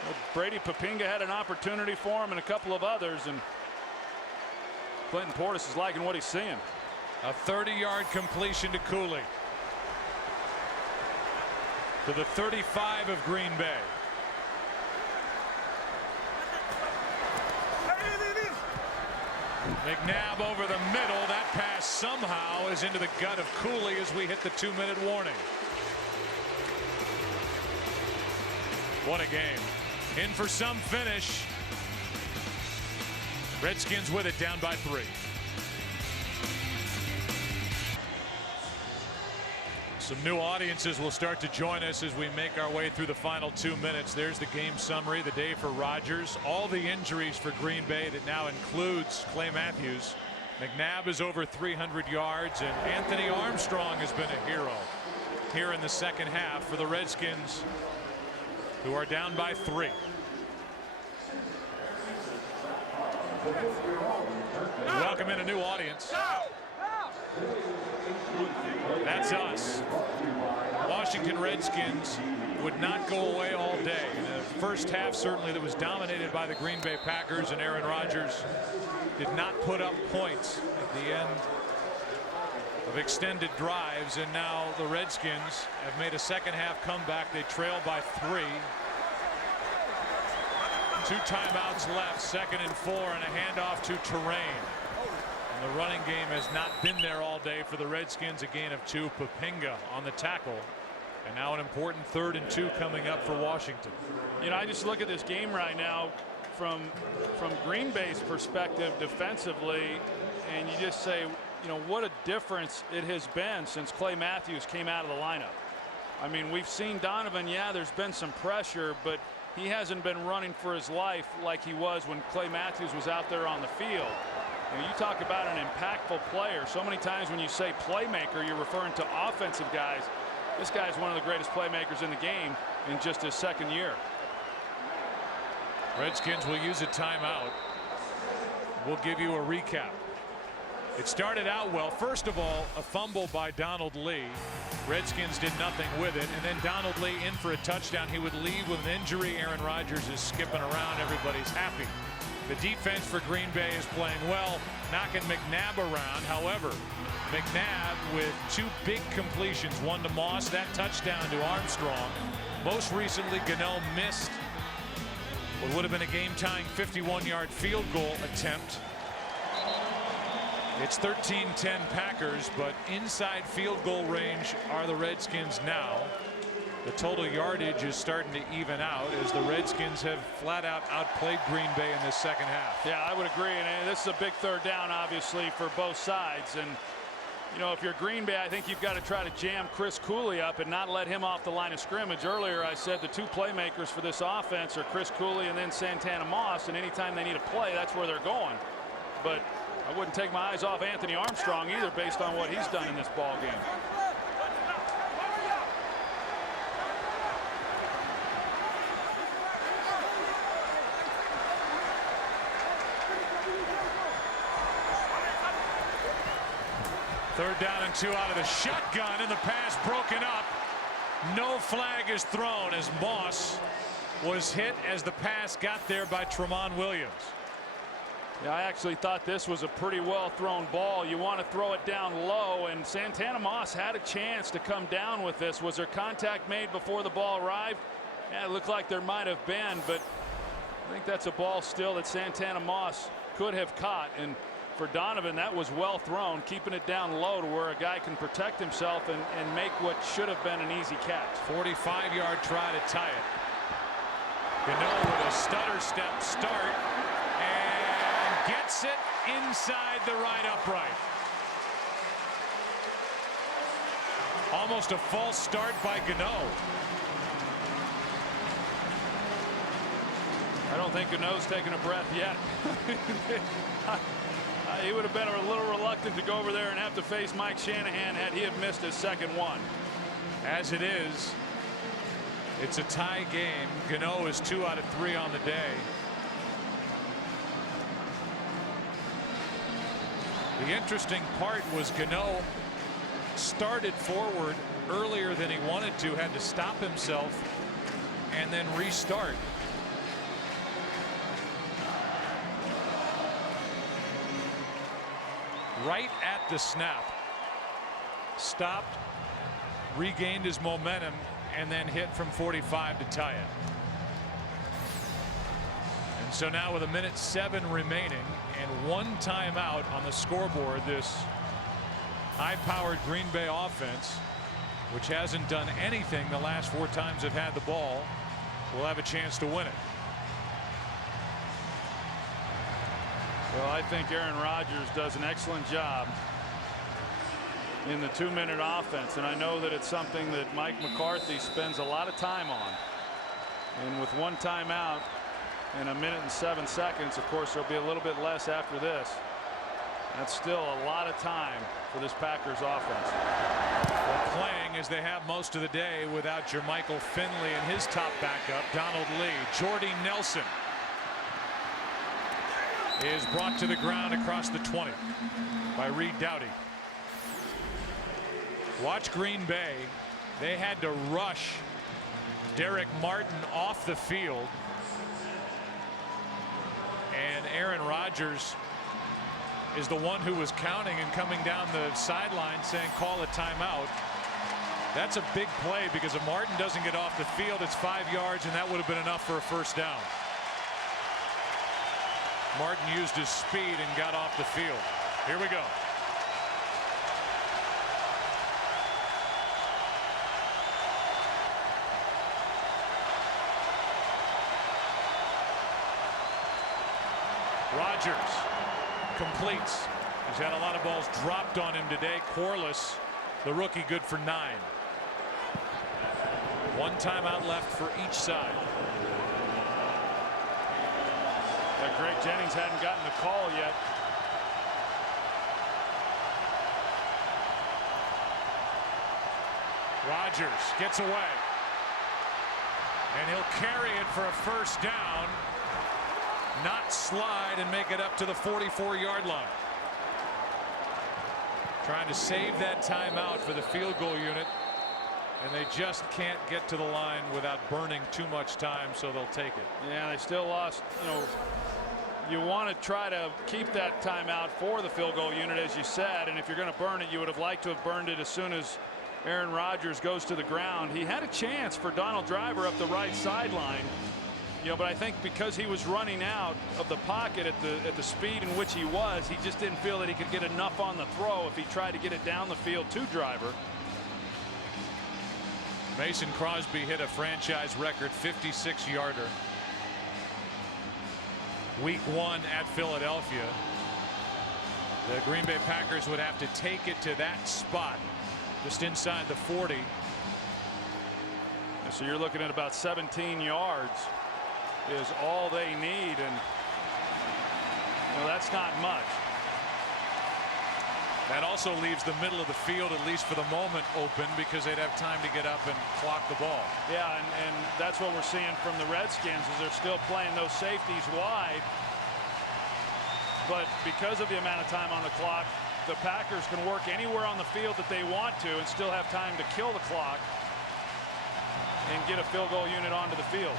Well, Brady Poppinga had an opportunity for him and a couple of others, and Clinton Portis is liking what he's seeing. A 30-yard completion to Cooley. To the 35 of Green Bay. McNabb over the middle. That pass somehow is into the gut of Cooley as we hit the 2-minute warning. What a game. In for some finish. Redskins with it, down by 3. Some new audiences will start to join us as we make our way through the final 2 minutes. There's the game summary, the day for Rodgers. All the injuries for Green Bay that now includes Clay Matthews. McNabb is over 300 yards, and Anthony Armstrong has been a hero here in the second half for the Redskins, who are down by 3. Welcome in a new audience. That's us. Washington Redskins would not go away all day. In the first half, certainly, that was dominated by the Green Bay Packers, and Aaron Rodgers did not put up points at the end of extended drives, and now the Redskins have made a second half comeback. They trail by 3. 2 timeouts left, 2nd and 4, and a handoff to Terrain. The running game has not been there all day for the Redskins. A gain of 2. Poppinga on the tackle, and now an important 3rd and 2 coming up for Washington. You know, I just look at this game right now from Green Bay's perspective defensively, and you just say, you know, what a difference it has been since Clay Matthews came out of the lineup. I mean, we've seen Donovan, yeah, there's been some pressure, but he hasn't been running for his life like he was when Clay Matthews was out there on the field. You talk about an impactful player. So many times when you say playmaker, you're referring to offensive guys. This guy's one of the greatest playmakers in the game in just his 2nd year. Redskins will use a timeout. We'll give you a recap. It started out well. First of all, a fumble by Donald Lee. Redskins did nothing with it, and then Donald Lee in for a touchdown. He would leave with an injury. Aaron Rodgers is skipping around. Everybody's happy. The defense for Green Bay is playing well, knocking McNabb around. However, McNabb with 2 big completions, one to Moss, that touchdown to Armstrong. Most recently, Gano missed what would have been a game-tying 51-yard field goal attempt. It's 13-10 Packers, but inside field goal range are the Redskins now. The total yardage is starting to even out as the Redskins have flat out outplayed Green Bay in this second half. Yeah, I would agree. And this is a big third down, obviously, for both sides. And, you know, if you're Green Bay, I think you've got to try to jam Chris Cooley up and not let him off the line of scrimmage. Earlier, I said the 2 playmakers for this offense are Chris Cooley and then Santana Moss. And anytime they need a play, that's where they're going. But I wouldn't take my eyes off Anthony Armstrong either based on what he's done in this ball game. Third down and 2 out of the shotgun, and the pass broken up. No flag is thrown as Moss was hit as the pass got there by Trent Williams. Yeah, I actually thought this was a pretty well thrown ball. You want to throw it down low, and Santana Moss had a chance to come down with this. Was there contact made before the ball arrived? Yeah, it looked like there might have been, but I think that's a ball still that Santana Moss could have caught. And for Donovan, that was well thrown, keeping it down low to where a guy can protect himself and make what should have been an easy catch. 45-yard try to tie it. Gano with a stutter step start and gets it inside the right upright. Almost a false start by Gano. I don't think Gano's taking a breath yet. He would have been a little reluctant to go over there and have to face Mike Shanahan had he have missed his second one. As it is, it's a tie game. Gano is 2 out of 3 on the day. The interesting part was Gano started forward earlier than he wanted to, had to stop himself and then restart. Right at the snap, stopped, regained his momentum, and then hit from 45 to tie it. And so now with 1:07 remaining and 1 timeout on the scoreboard, this high-powered Green Bay offense, which hasn't done anything the last 4 times they've had the ball, will have a chance to win it. Well, I think Aaron Rodgers does an excellent job in the 2-minute offense, and I know that it's something that Mike McCarthy spends a lot of time on. And with 1 timeout and 1:07, of course, there'll be a little bit less after this. That's still a lot of time for this Packers offense. Well, playing as they have most of the day without Jermichael Finley and his top backup, Donald Lee. Jordy Nelson is brought to the ground across the 20 by Reed Doughty. Watch Green Bay. They had to rush Derek Martin off the field. And Aaron Rodgers is the one who was counting and coming down the sideline saying call a timeout. That's a big play because if Martin doesn't get off the field, it's 5 yards, and that would have been enough for a first down. Martin used his speed and got off the field. Here we go. Rodgers completes. He's had a lot of balls dropped on him today. Corliss, the rookie, good for 9. 1 timeout left for each side. Greg Jennings hadn't gotten the call yet. Rodgers gets away. And he'll carry it for a first down. Not slide and make it up to the 44-yard line. trying to save that timeout for the field goal unit, and they just can't get to the line without burning too much time, so they'll take it. Yeah, they still lost. You want to try to keep that timeout for the field goal unit, as you said, and if you're going to burn it, you would have liked to have burned it as soon as Aaron Rodgers goes to the ground. He had a chance for Donald Driver up the right sideline, but I think because he was running out of the pocket at the speed in which he was, he just didn't feel that he could get enough on the throw if he tried to get it down the field to Driver. Mason Crosby hit a franchise record 56-yarder. Week 1 at Philadelphia. The Green Bay Packers would have to take it to that spot just inside the 40. So you're looking at about 17 yards is all they need, and that's not much. That also leaves the middle of the field, at least for the moment, open because they'd have time to get up and clock the ball. Yeah, and that's what we're seeing from the Redskins is they're still playing those safeties wide. But because of the amount of time on the clock, the Packers can work anywhere on the field that they want to and still have time to kill the clock and get a field goal unit onto the field.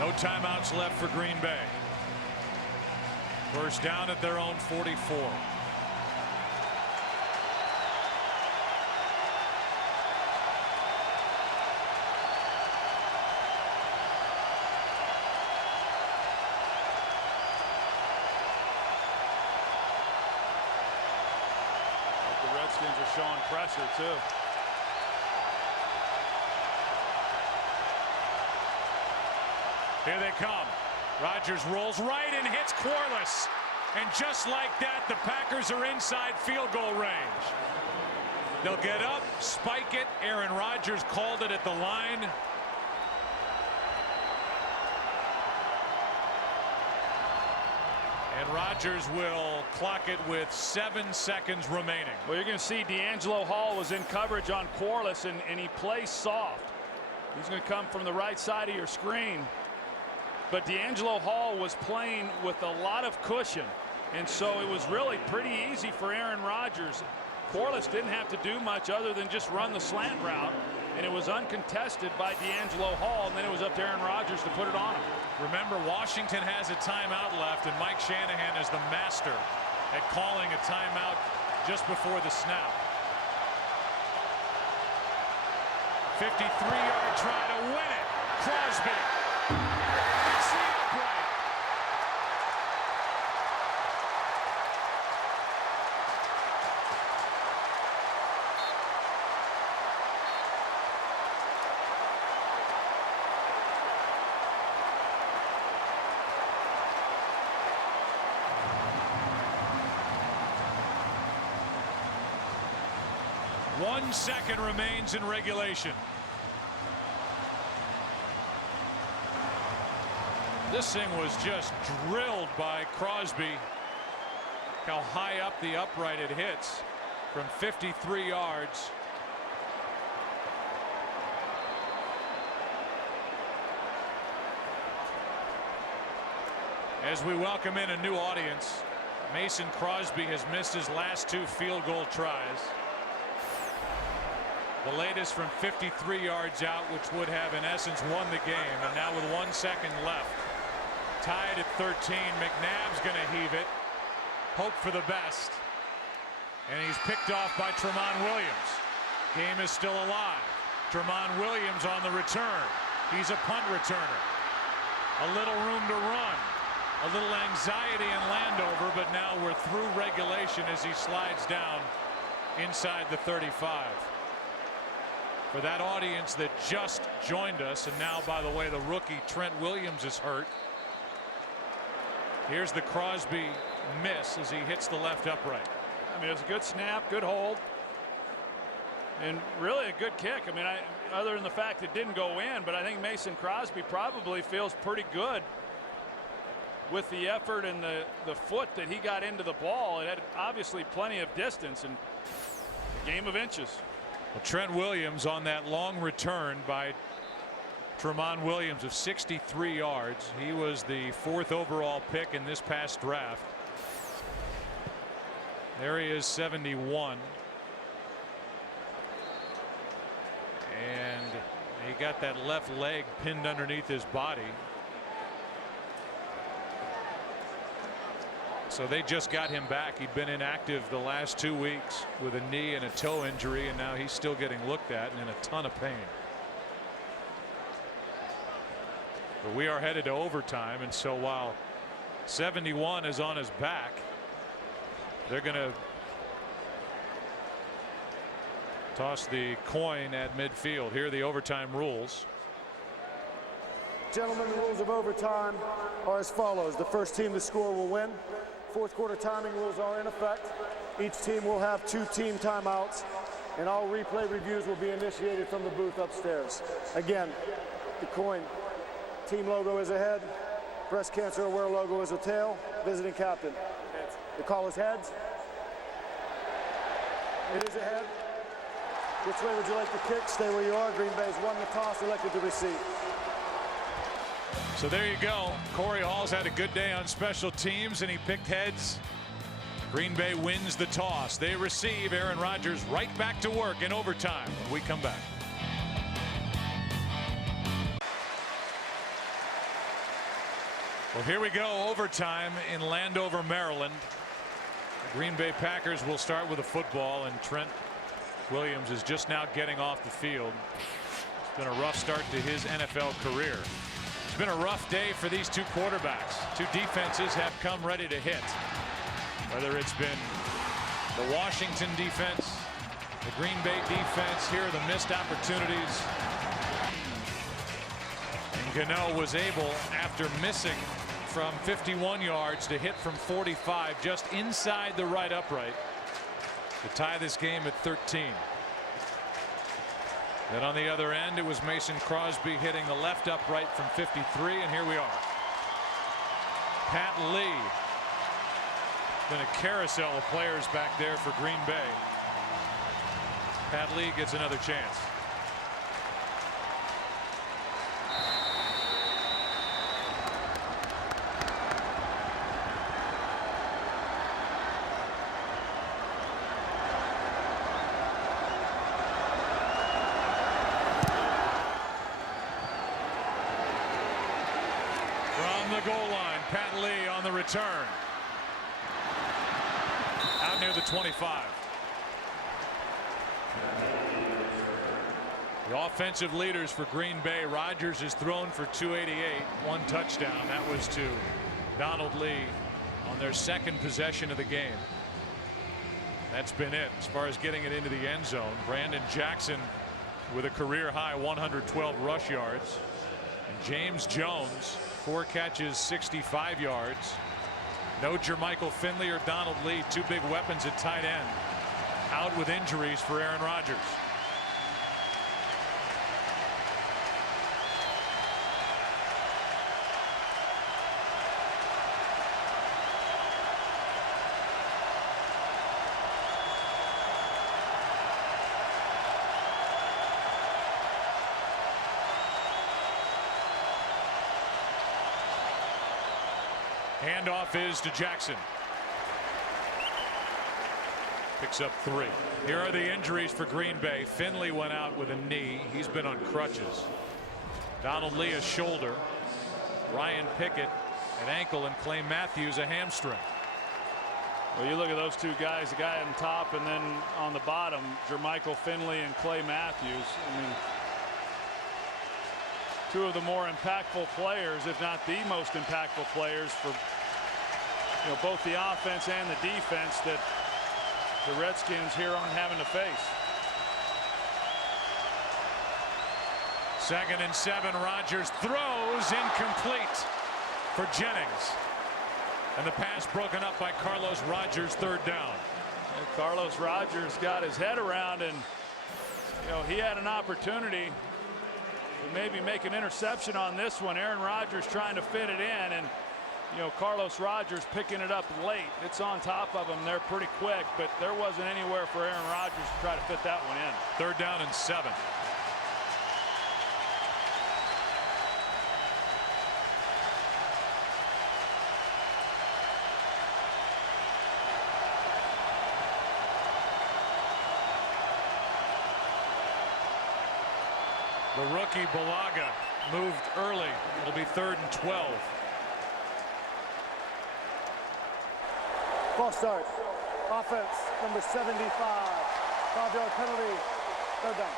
No timeouts left for Green Bay. First down at their own 44. The Redskins are showing pressure too. Here they come. Rodgers rolls right and hits Corliss. And just like that, the Packers are inside field goal range. They'll get up, spike it. Aaron Rodgers called it at the line. And Rodgers will clock it with 7 seconds remaining. Well, you're going to see D'Angelo Hall was in coverage on Corliss, and he plays soft. He's going to come from the right side of your screen. But D'Angelo Hall was playing with a lot of cushion, and so it was really pretty easy for Aaron Rodgers. Corliss didn't have to do much other than just run the slant route, and it was uncontested by D'Angelo Hall, and then it was up to Aaron Rodgers to put it on him. Remember, Washington has a timeout left, and Mike Shanahan is the master at calling a timeout just before the snap. 53-yard try to win it. Crosby. It's the upright. One second remains in regulation. This thing was just drilled by Crosby. How high up the upright it hits from 53 yards. As we welcome in a new audience, Mason Crosby has missed his last 2 field goal tries. The latest from 53 yards out, which would have in essence won the game. And now with 1 second left, tied at 13. McNabb's going to heave it. Hope for the best. And he's picked off by Trent Williams. Game is still alive. Trent Williams on the return. He's a punt returner. A little room to run. A little anxiety in Landover, but now we're through regulation as he slides down inside the 35. For that audience that just joined us, and now, by the way, the rookie Trent Williams is hurt. Here's the Crosby miss as he hits the left upright. I mean, it was a good snap, good hold, and really a good kick. I mean, other than the fact it didn't go in, but I think Mason Crosby probably feels pretty good with the effort and the foot that he got into the ball. It had obviously plenty of distance and a game of inches. Well, Trent Williams on that long return by Tremont Williams of 63 yards. He was the 4th overall pick in this past draft. There he is, 71. And he got that left leg pinned underneath his body. So they just got him back. He'd been inactive the last 2 weeks with a knee and a toe injury, and now he's still getting looked at and in a ton of pain. But we are headed to overtime, and so while 71 is on his back, they're going to toss the coin at midfield. Here are the overtime rules. Gentlemen, the rules of overtime are as follows. The first team to score will win. Fourth quarter timing rules are in effect. Each team will have 2 team timeouts, and all replay reviews will be initiated from the booth upstairs. Again, the coin team logo is a head, breast cancer aware logo is a tail, visiting captain. The call is heads. It is a head. Which way would you like to kick? Stay where you are. Green Bay's won the toss, elected to receive. So there you go. Corey Hall's had a good day on special teams, and he picked heads. Green Bay wins the toss. They receive. Aaron Rodgers right back to work in overtime when we come back. Well, here we go. Overtime in Landover, Maryland. The Green Bay Packers will start with a football, and Trent Williams is just now getting off the field. It's been a rough start to his NFL career. It's been a rough day for these 2 quarterbacks. 2 defenses have come ready to hit. Whether it's been the Washington defense, the Green Bay defense, here are the missed opportunities. And Gano was able, after missing from 51 yards, to hit from 45, just inside the right upright, to tie this game at 13. Then on the other end, it was Mason Crosby hitting the left upright from 53, and here we are. Pat Lee. Been a carousel of players back there for Green Bay. Pat Lee gets another chance. Goal line, Pat Lee on the return. Out near the 25. The offensive leaders for Green Bay. Rodgers is thrown for 288, 1 touchdown. That was to Donald Lee on their 2nd possession of the game. That's been it as far as getting it into the end zone. Brandon Jackson with a career high 112 rush yards. And James Jones, 4 catches, 65 yards. No Jermichael Finley or Donald Lee, 2 big weapons at tight end, out with injuries for Aaron Rodgers. Handoff is to Jackson. Picks up 3. Here are the injuries for Green Bay. Finley went out with a knee. He's been on crutches. Donald Lee a shoulder. Ryan Pickett an ankle, and Clay Matthews a hamstring. Well, you look at those 2 guys, the guy on top and then on the bottom, Jermichael Finley and Clay Matthews. I mean, 2 of the more impactful players, if not the most impactful players for both the offense and the defense that the Redskins here aren't having to face. 2nd and 7. Rodgers throws incomplete for Jennings. And the pass broken up by Carlos Rodgers, 3rd down. And Carlos Rodgers got his head around, and he had an opportunity to maybe make an interception on this one. Aaron Rodgers trying to fit it in, and you know, Carlos Rodgers picking it up late. It's on top of them. They're pretty quick, but there wasn't anywhere for Aaron Rodgers to try to fit that one in. 3rd down and 7. The rookie Balaga moved early. It'll be 3rd and 12. False start. Offense, number 75. 5-yard penalty. 3rd down.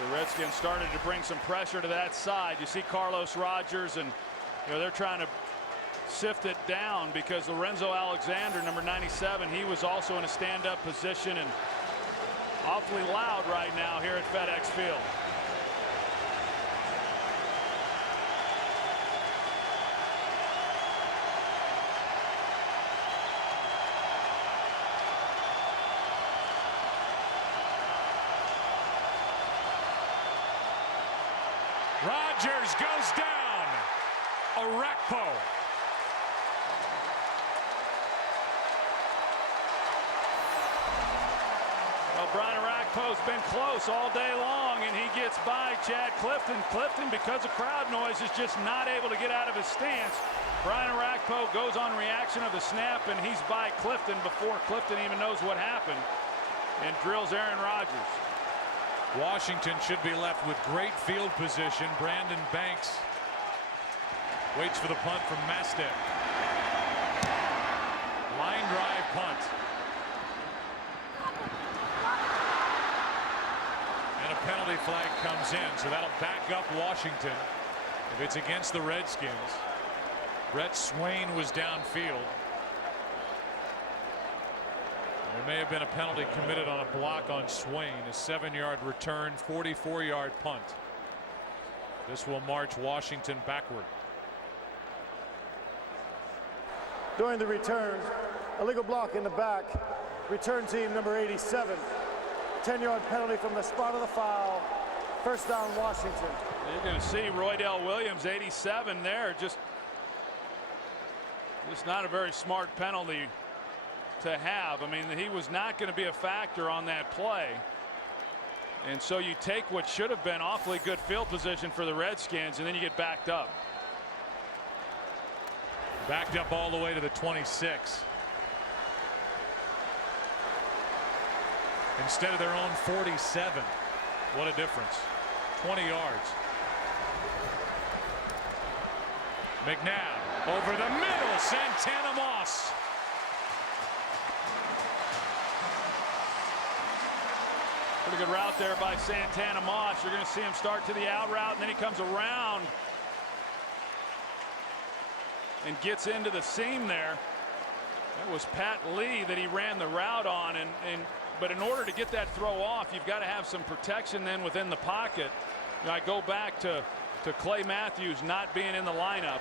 The Redskins started to bring some pressure to that side. You see Carlos Rodgers, and you know they're trying to sift it down because Lorenzo Alexander, number 97, he was also in a stand-up position and awfully loud right now here at FedEx Field. Rodgers goes down. Orakpo. Well, Brian Orakpo's been close all day long, and he gets by Chad Clifton. Clifton, because of crowd noise, is just not able to get out of his stance. Brian Orakpo goes on reaction of the snap, and he's by Clifton before Clifton even knows what happened, and drills Aaron Rodgers. Washington should be left with great field position. Brandon Banks waits for the punt from Mastek. Line drive punt. And a penalty flag comes in, so that'll back up Washington if it's against the Redskins. Brett Swain was downfield. There may have been a penalty committed on a block on Swain. A 7-yard return, 44-yard punt. This will march Washington backward. During the return, illegal block in the back. Return team number 87. 10-yard penalty from the spot of the foul. 1st down, Washington. You're going to see Roydell Williams, 87 there. Just not a very smart penalty to have. I mean, he was not going to be a factor on that play. And so you take what should have been awfully good field position for the Redskins, and then you get backed up. Backed up all the way to the 26. Instead of their own 47. What a difference. 20 yards. McNabb over the middle. Santana Moss. Pretty good route there by Santana Moss. You're going to see him start to the out route, and then he comes around and gets into the seam there. That was Pat Lee that he ran the route on, but in order to get that throw off, you've got to have some protection then within the pocket. You know, I go back to Clay Matthews not being in the lineup,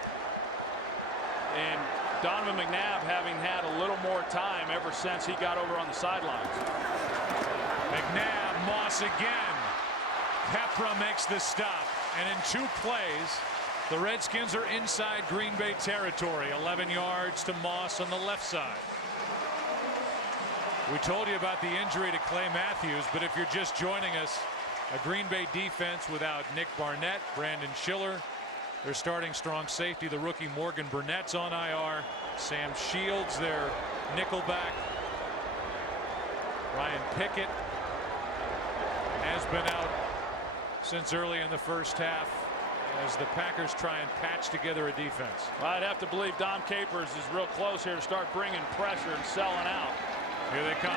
and Donovan McNabb having had a little more time ever since he got over on the sidelines. McNabb, Moss again. Pepra makes the stop, and in 2 plays the Redskins are inside Green Bay territory. 11 yards to Moss on the left side. We told you about the injury to Clay Matthews, but if you're just joining us, a Green Bay defense without Nick Barnett, Brandon Schiller, their starting strong safety, the rookie Morgan Burnett's on IR, Sam Shields, their nickelback, Ryan Pickett has been out since early in the first half as the Packers try and patch together a defense. Well, I'd have to believe Dom Capers is real close here to start bringing pressure and selling out. Here they come.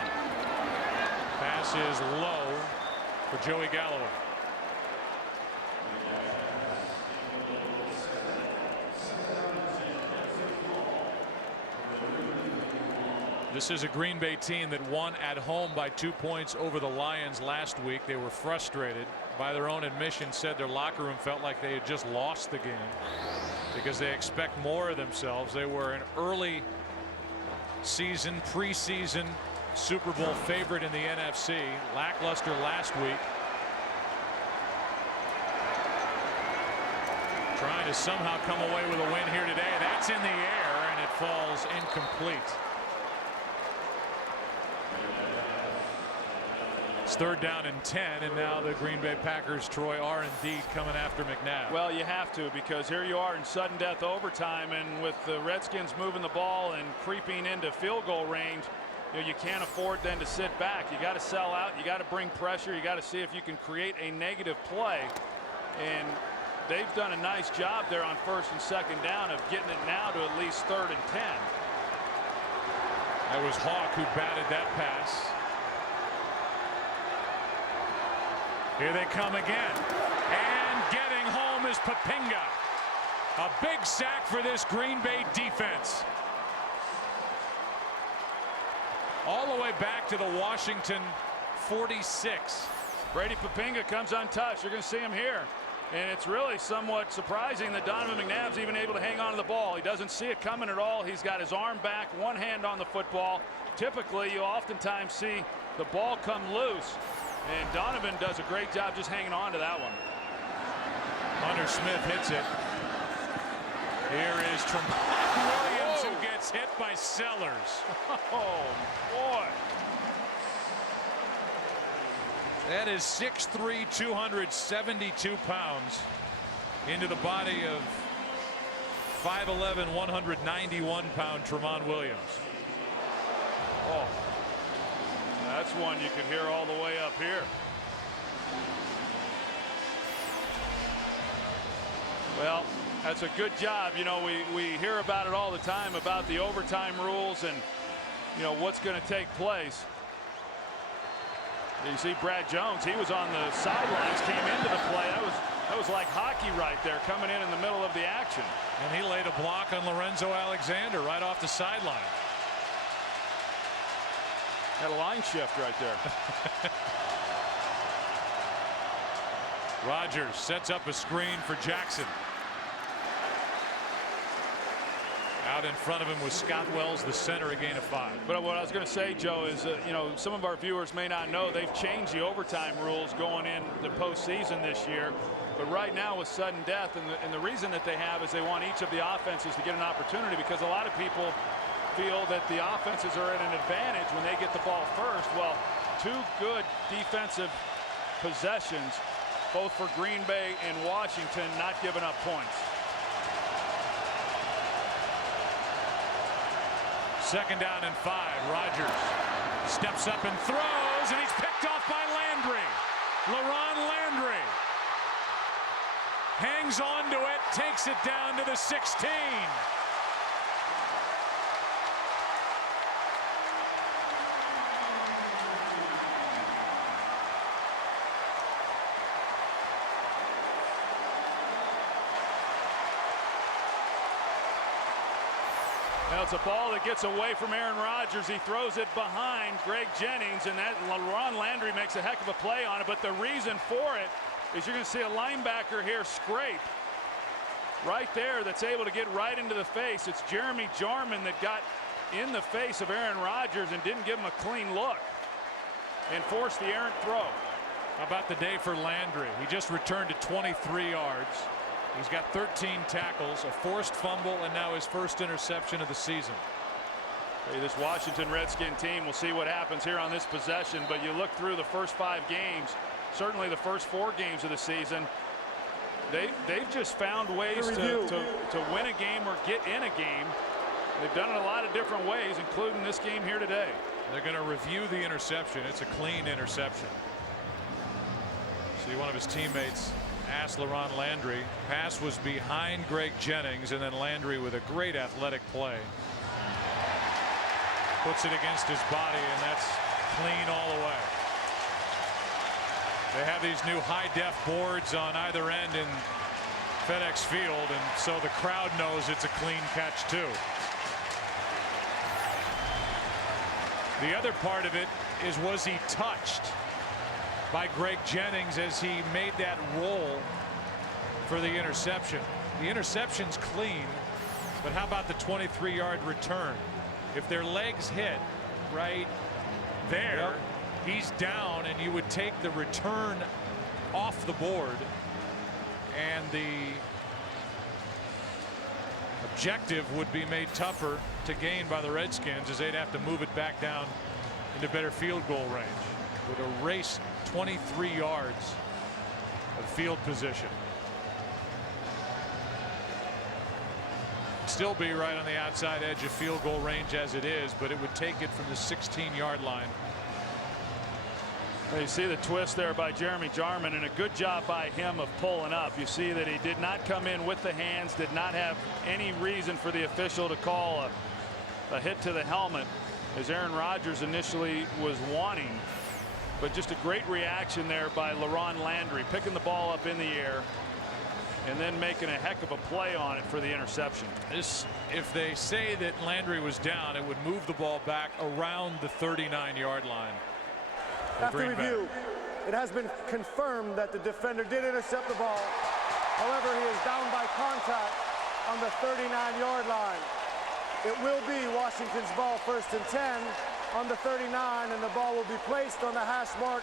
Pass is low for Joey Galloway. This is a Green Bay team that won at home by 2 points over the Lions last week. They were frustrated. By their own admission, said their locker room felt like they had just lost the game because they expect more of themselves. They were an early season, preseason Super Bowl favorite in the NFC. Lackluster last week. trying to somehow come away with a win here today. That's in the air, and it falls incomplete. It's 3rd down and 10, and now the Green Bay Packers, Troy, are indeed coming after McNabb. Well, you have to, because here you are in sudden death overtime, and with the Redskins moving the ball and creeping into field goal range, you can't afford then to sit back. You got to sell out. You got to bring pressure. You got to see if you can create a negative play. And they've done a nice job there on 1st and 2nd down of getting it now to at least 3rd and 10. That was Hawk who batted that pass. Here they come again. And getting home is Papinga. A big sack for this Green Bay defense. All the way back to the Washington 46. Brady Papinga comes untouched. You're going to see him here. And it's really somewhat surprising that Donovan McNabb's even able to hang on to the ball. He doesn't see it coming at all. He's got his arm back, one hand on the football. Typically, you oftentimes see the ball come loose. And Donovan does a great job just hanging on to that one. Hunter Smith hits it. Here is Trent Williams, who gets hit by Sellers. Oh, boy. That is 6'3", 272 pounds into the body of 5'11", 191-pound Tremont Williams. Oh, that's one you can hear all the way up here. Well, that's a good job. You know, we hear about it all the time about the overtime rules and, you know, what's going to take place. You see Brad Jones, he was on the sidelines, came into the play. That was like hockey right there, coming in the middle of the action. And he laid a block on Lorenzo Alexander right off the sideline. Had a line shift right there. Rodgers sets up a screen for Jackson. Out in front of him was Scott Wells, the center, a gain of 5. But what I was going to say, Joe, is you know, some of our viewers may not know they've changed the overtime rules going in the postseason this year. But right now with sudden death, and the reason that they have is they want each of the offenses to get an opportunity, because a lot of people feel that the offenses are at an advantage when they get the ball first. Well, 2 good defensive possessions, both for Green Bay and Washington, not giving up points. 2nd down and 5. Rodgers steps up and throws, and he's picked off by Landry. LaRon Landry hangs on to it, takes it down to the 16. Now it's a ball that gets away from Aaron Rodgers. He throws it behind Greg Jennings, and that LaRon Landry makes a heck of a play on it. But the reason for it is you're going to see a linebacker here scrape right there that's able to get right into the face. It's Jeremy Jarman that got in the face of Aaron Rodgers and didn't give him a clean look and forced the errant throw. How about the day for Landry? He just returned to 23 yards. He's got 13 tackles, a forced fumble, and now his first interception of the season. Hey, this Washington Redskin team, we'll see what happens here on this possession, but you look through the first 5 games, certainly the first 4 games of the season, they've just found ways to win a game or get in a game. They've done it a lot of different ways, including this game here today. They're going to review the interception. It's a clean interception. See, one of his teammates asked LaRon Landry. Pass was behind Greg Jennings, and then Landry with a great athletic play puts it against his body, and that's clean all the way. They have these new high-def boards on either end in FedEx Field, and so the crowd knows it's a clean catch too. The other part of it is, was he touched by Greg Jennings as he made that roll for the interception? The interception's clean, but how about the 23-yard return? If their legs hit right there, he's down, and you would take the return off the board, and the objective would be made tougher to gain by the Redskins, as they'd have to move it back down into better field goal range. Would erase 23 yards of field position. Still be right on the outside edge of field goal range as it is, but it would take it from the 16-yard line. You see the twist there by Jeremy Jarman, and a good job by him of pulling up. You see that he did not come in with the hands, did not have any reason for the official to call a hit to the helmet, as Aaron Rodgers initially was wanting. But just a great reaction there by LaRon Landry, picking the ball up in the air and then making a heck of a play on it for the interception. If they say that Landry was down, it would move the ball back around the 39-yard line. After review, it has been confirmed that the defender did intercept the ball. However, he is down by contact on the 39-yard line. It will be Washington's ball, 1st and 10 on the 39, and the ball will be placed on the hash mark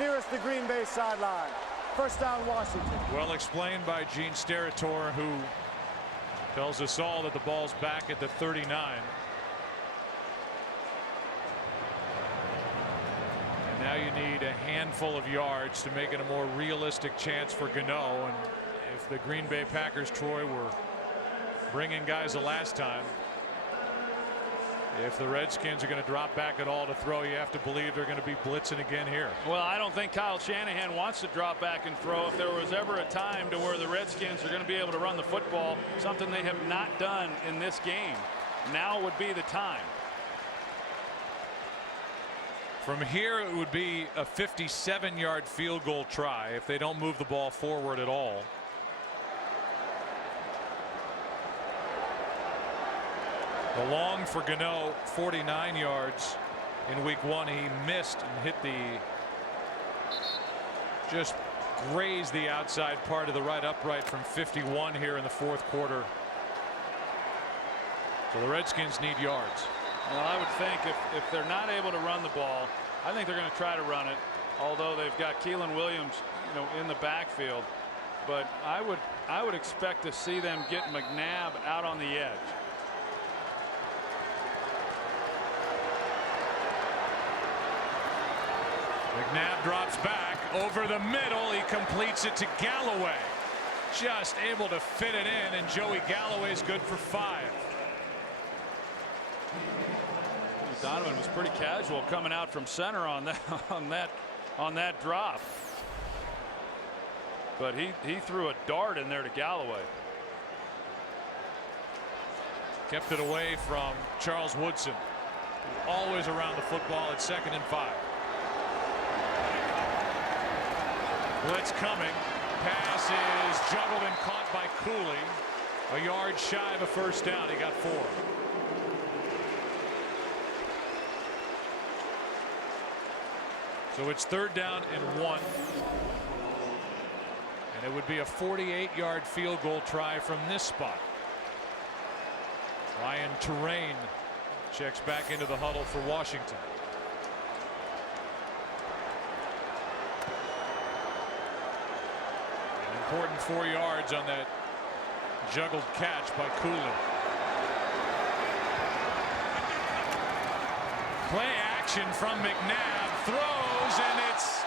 nearest the Green Bay sideline. 1st down, Washington. Well explained by Gene Steratore, who tells us all that the ball's back at the 39. And now you need a handful of yards to make it a more realistic chance for Gano. And if the Green Bay Packers, Troy, were bringing guys the last time, if the Redskins are going to drop back at all to throw, you have to believe they're going to be blitzing again here. Well, I don't think Kyle Shanahan wants to drop back and throw. If there was ever a time to where the Redskins are going to be able to run the football, something they have not done in this game, now would be the time. From here, it would be a 57-yard field goal try if they don't move the ball forward at all. The long for Gano, 49 yards in week 1. He missed and hit just grazed the outside part of the right upright from 51 here in the 4th quarter. So the Redskins need yards. Well, I would think if they're not able to run the ball, I think they're going to try to run it, although they've got Keelan Williams, in the backfield. But I would expect to see them get McNabb out on the edge. McNabb drops back over the middle. He completes it to Galloway. Just able to fit it in, and Joey Galloway's good for 5. Donovan was pretty casual coming out from center on that drop. But he threw a dart in there to Galloway. Kept it away from Charles Woodson, always around the football at 2nd and 5. Blitz coming. Pass is juggled and caught by Cooley. A yard shy of a 1st down. He got 4. So it's 3rd down and 1. And it would be a 48-yard field goal try from this spot. Ryan Terrain checks back into the huddle for Washington. An important 4 yards on that juggled catch by Cooley. Play action from McNabb. Throws, and it's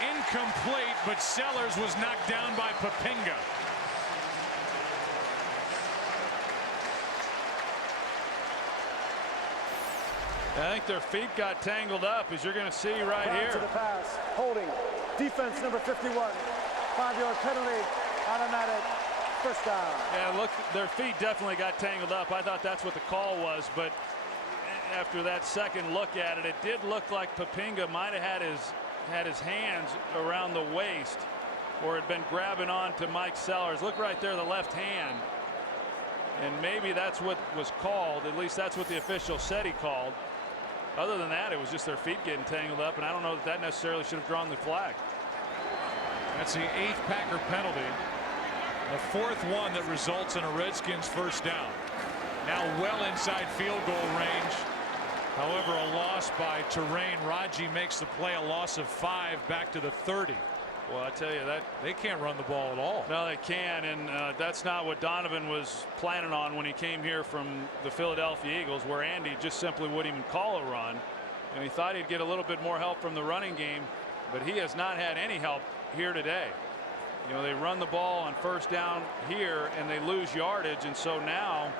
incomplete, but Sellers was knocked down by Papinga. I think their feet got tangled up, as you're going to see right here. To the pass, holding, defense number 51, 5-yard penalty, automatic, 1st down. Yeah, look, their feet definitely got tangled up. I thought that's what the call was, but after that second look at it, it did look like Papinga might have had his hands around the waist, or had been grabbing on to Mike Sellers. Look right there, the left hand. And maybe that's what was called. At least that's what the official said he called. Other than that, it was just their feet getting tangled up, and I don't know that necessarily should have drawn the flag. That's the 8th Packer penalty. The 4th one that results in a Redskins 1st down. Now well inside field goal range. However, a loss by Terrain. Raji makes the play, a loss of 5 back to the 30. Well, I tell you that They can't run the ball at all. no, they can, and that's not what Donovan was planning on when he came here from the Philadelphia Eagles, where Andy just simply wouldn't even call a run. And he thought he'd get a little bit more help from the running game, but he has not had any help here today. You know, they run the ball on first down here and they lose yardage, and so now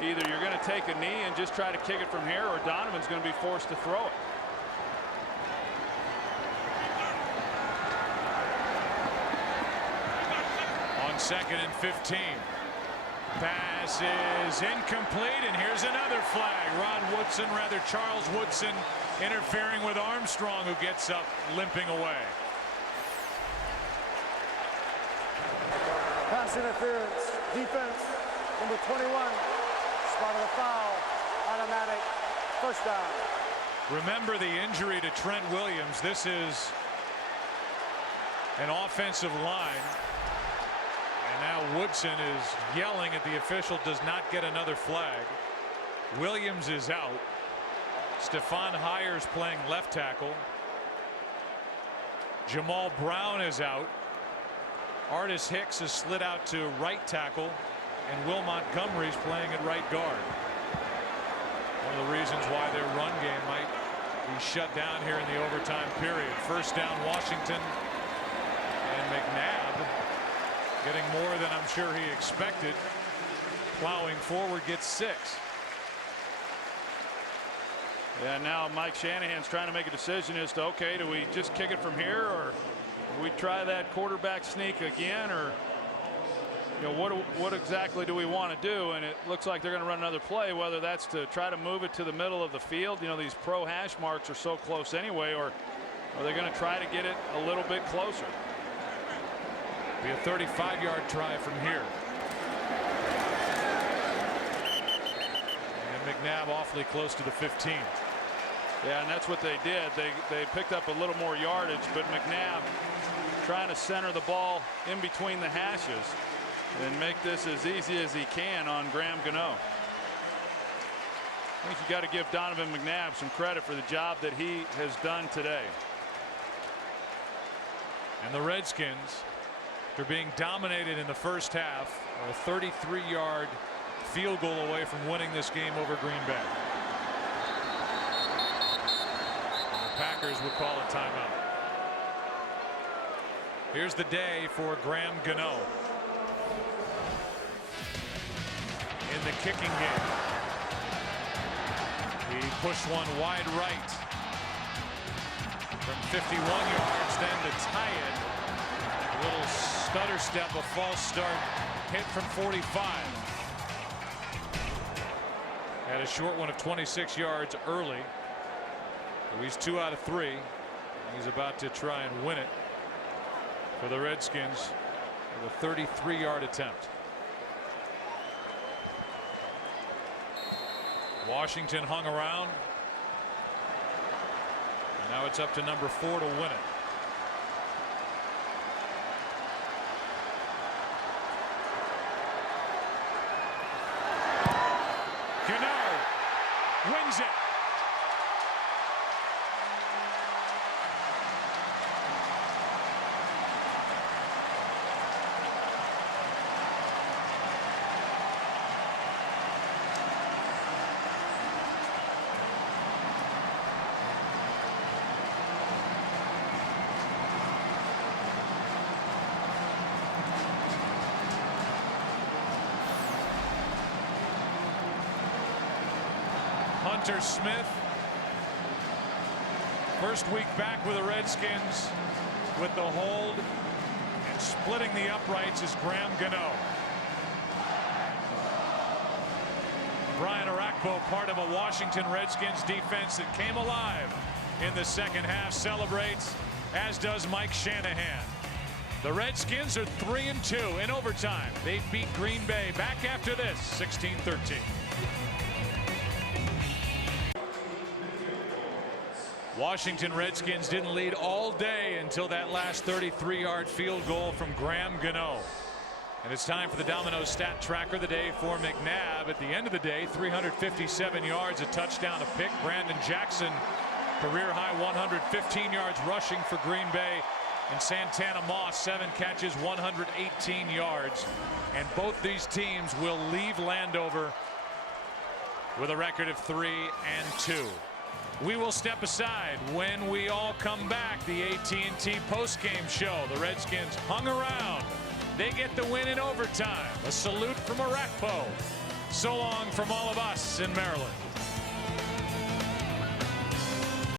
either you're going to take a knee and just try to kick it from here, or Donovan's going to be forced to throw it. On 2nd and 15. Pass is incomplete, and here's another flag. Charles Woodson interfering with Armstrong, who gets up limping away. Pass interference. Defense, number 21. Spotted a foul. Automatic first down. Remember the injury to Trent Williams. This is an offensive line. And now Woodson is yelling at the official, does not get another flag. Williams is out. Stephon Hires playing left tackle. Jamal Brown is out. Artis Hicks has slid out to right tackle, and Will Montgomery's playing at right guard. One of the reasons why their run game might be shut down here in the overtime period. First down, Washington, and McNabb getting more than I'm sure he expected. Plowing forward, gets 6. Yeah, now Mike Shanahan's trying to make a decision as to, okay, do we just kick it from here, or do we try that quarterback sneak again, or you know, what exactly do we want to do? And it looks like they're going to run another play, whether that's to try to move it to the middle of the field. You know, these pro hash marks are so close anyway, or are they going to try to get it a little bit closer? Be a 35-yard try from here. And McNabb awfully close to the 15. Yeah, and that's what they did. They picked up a little more yardage, but McNabb trying to center the ball in between the hashes and make this as easy as he can on Graham Gano. I think you got to give Donovan McNabb some credit for the job that he has done today. And the Redskins, after being dominated in the first half, are a 33-yard field goal away from winning this game over Green Bay. And the Packers would call a timeout. Here's the day for Graham Gano in the kicking game. He pushed one wide right from 51 yards, then to tie it. A little stutter step, a false start, hit from 45. Had a short one of 26 yards early. So he's 2 out of 3. He's about to try and win it for the Redskins with a 33-yard attempt. Washington hung around. And now it's up to number 4 to win it. Gano wins it. Hunter Smith, first week back with the Redskins with the hold, and splitting the uprights is Graham Gano. Brian Arakpo, part of a Washington Redskins defense that came alive in the second half, celebrates, as does Mike Shanahan. The Redskins are 3-2 in overtime. They beat Green Bay. Back after this, 16-13. Washington Redskins didn't lead all day until that last 33-yard field goal from Graham Gano. And it's time for the Domino's stat tracker of the day for McNabb. At the end of the day, 357 yards, a touchdown, a pick. Brandon Jackson, career high 115 yards rushing for Green Bay. And Santana Moss, 7 catches, 118 yards. And both these teams will leave Landover with a record of 3-2. We will step aside when we all come back. The AT&T postgame show. The Redskins hung around. They get the win in overtime. A salute from Arakpo. So long from all of us in Maryland.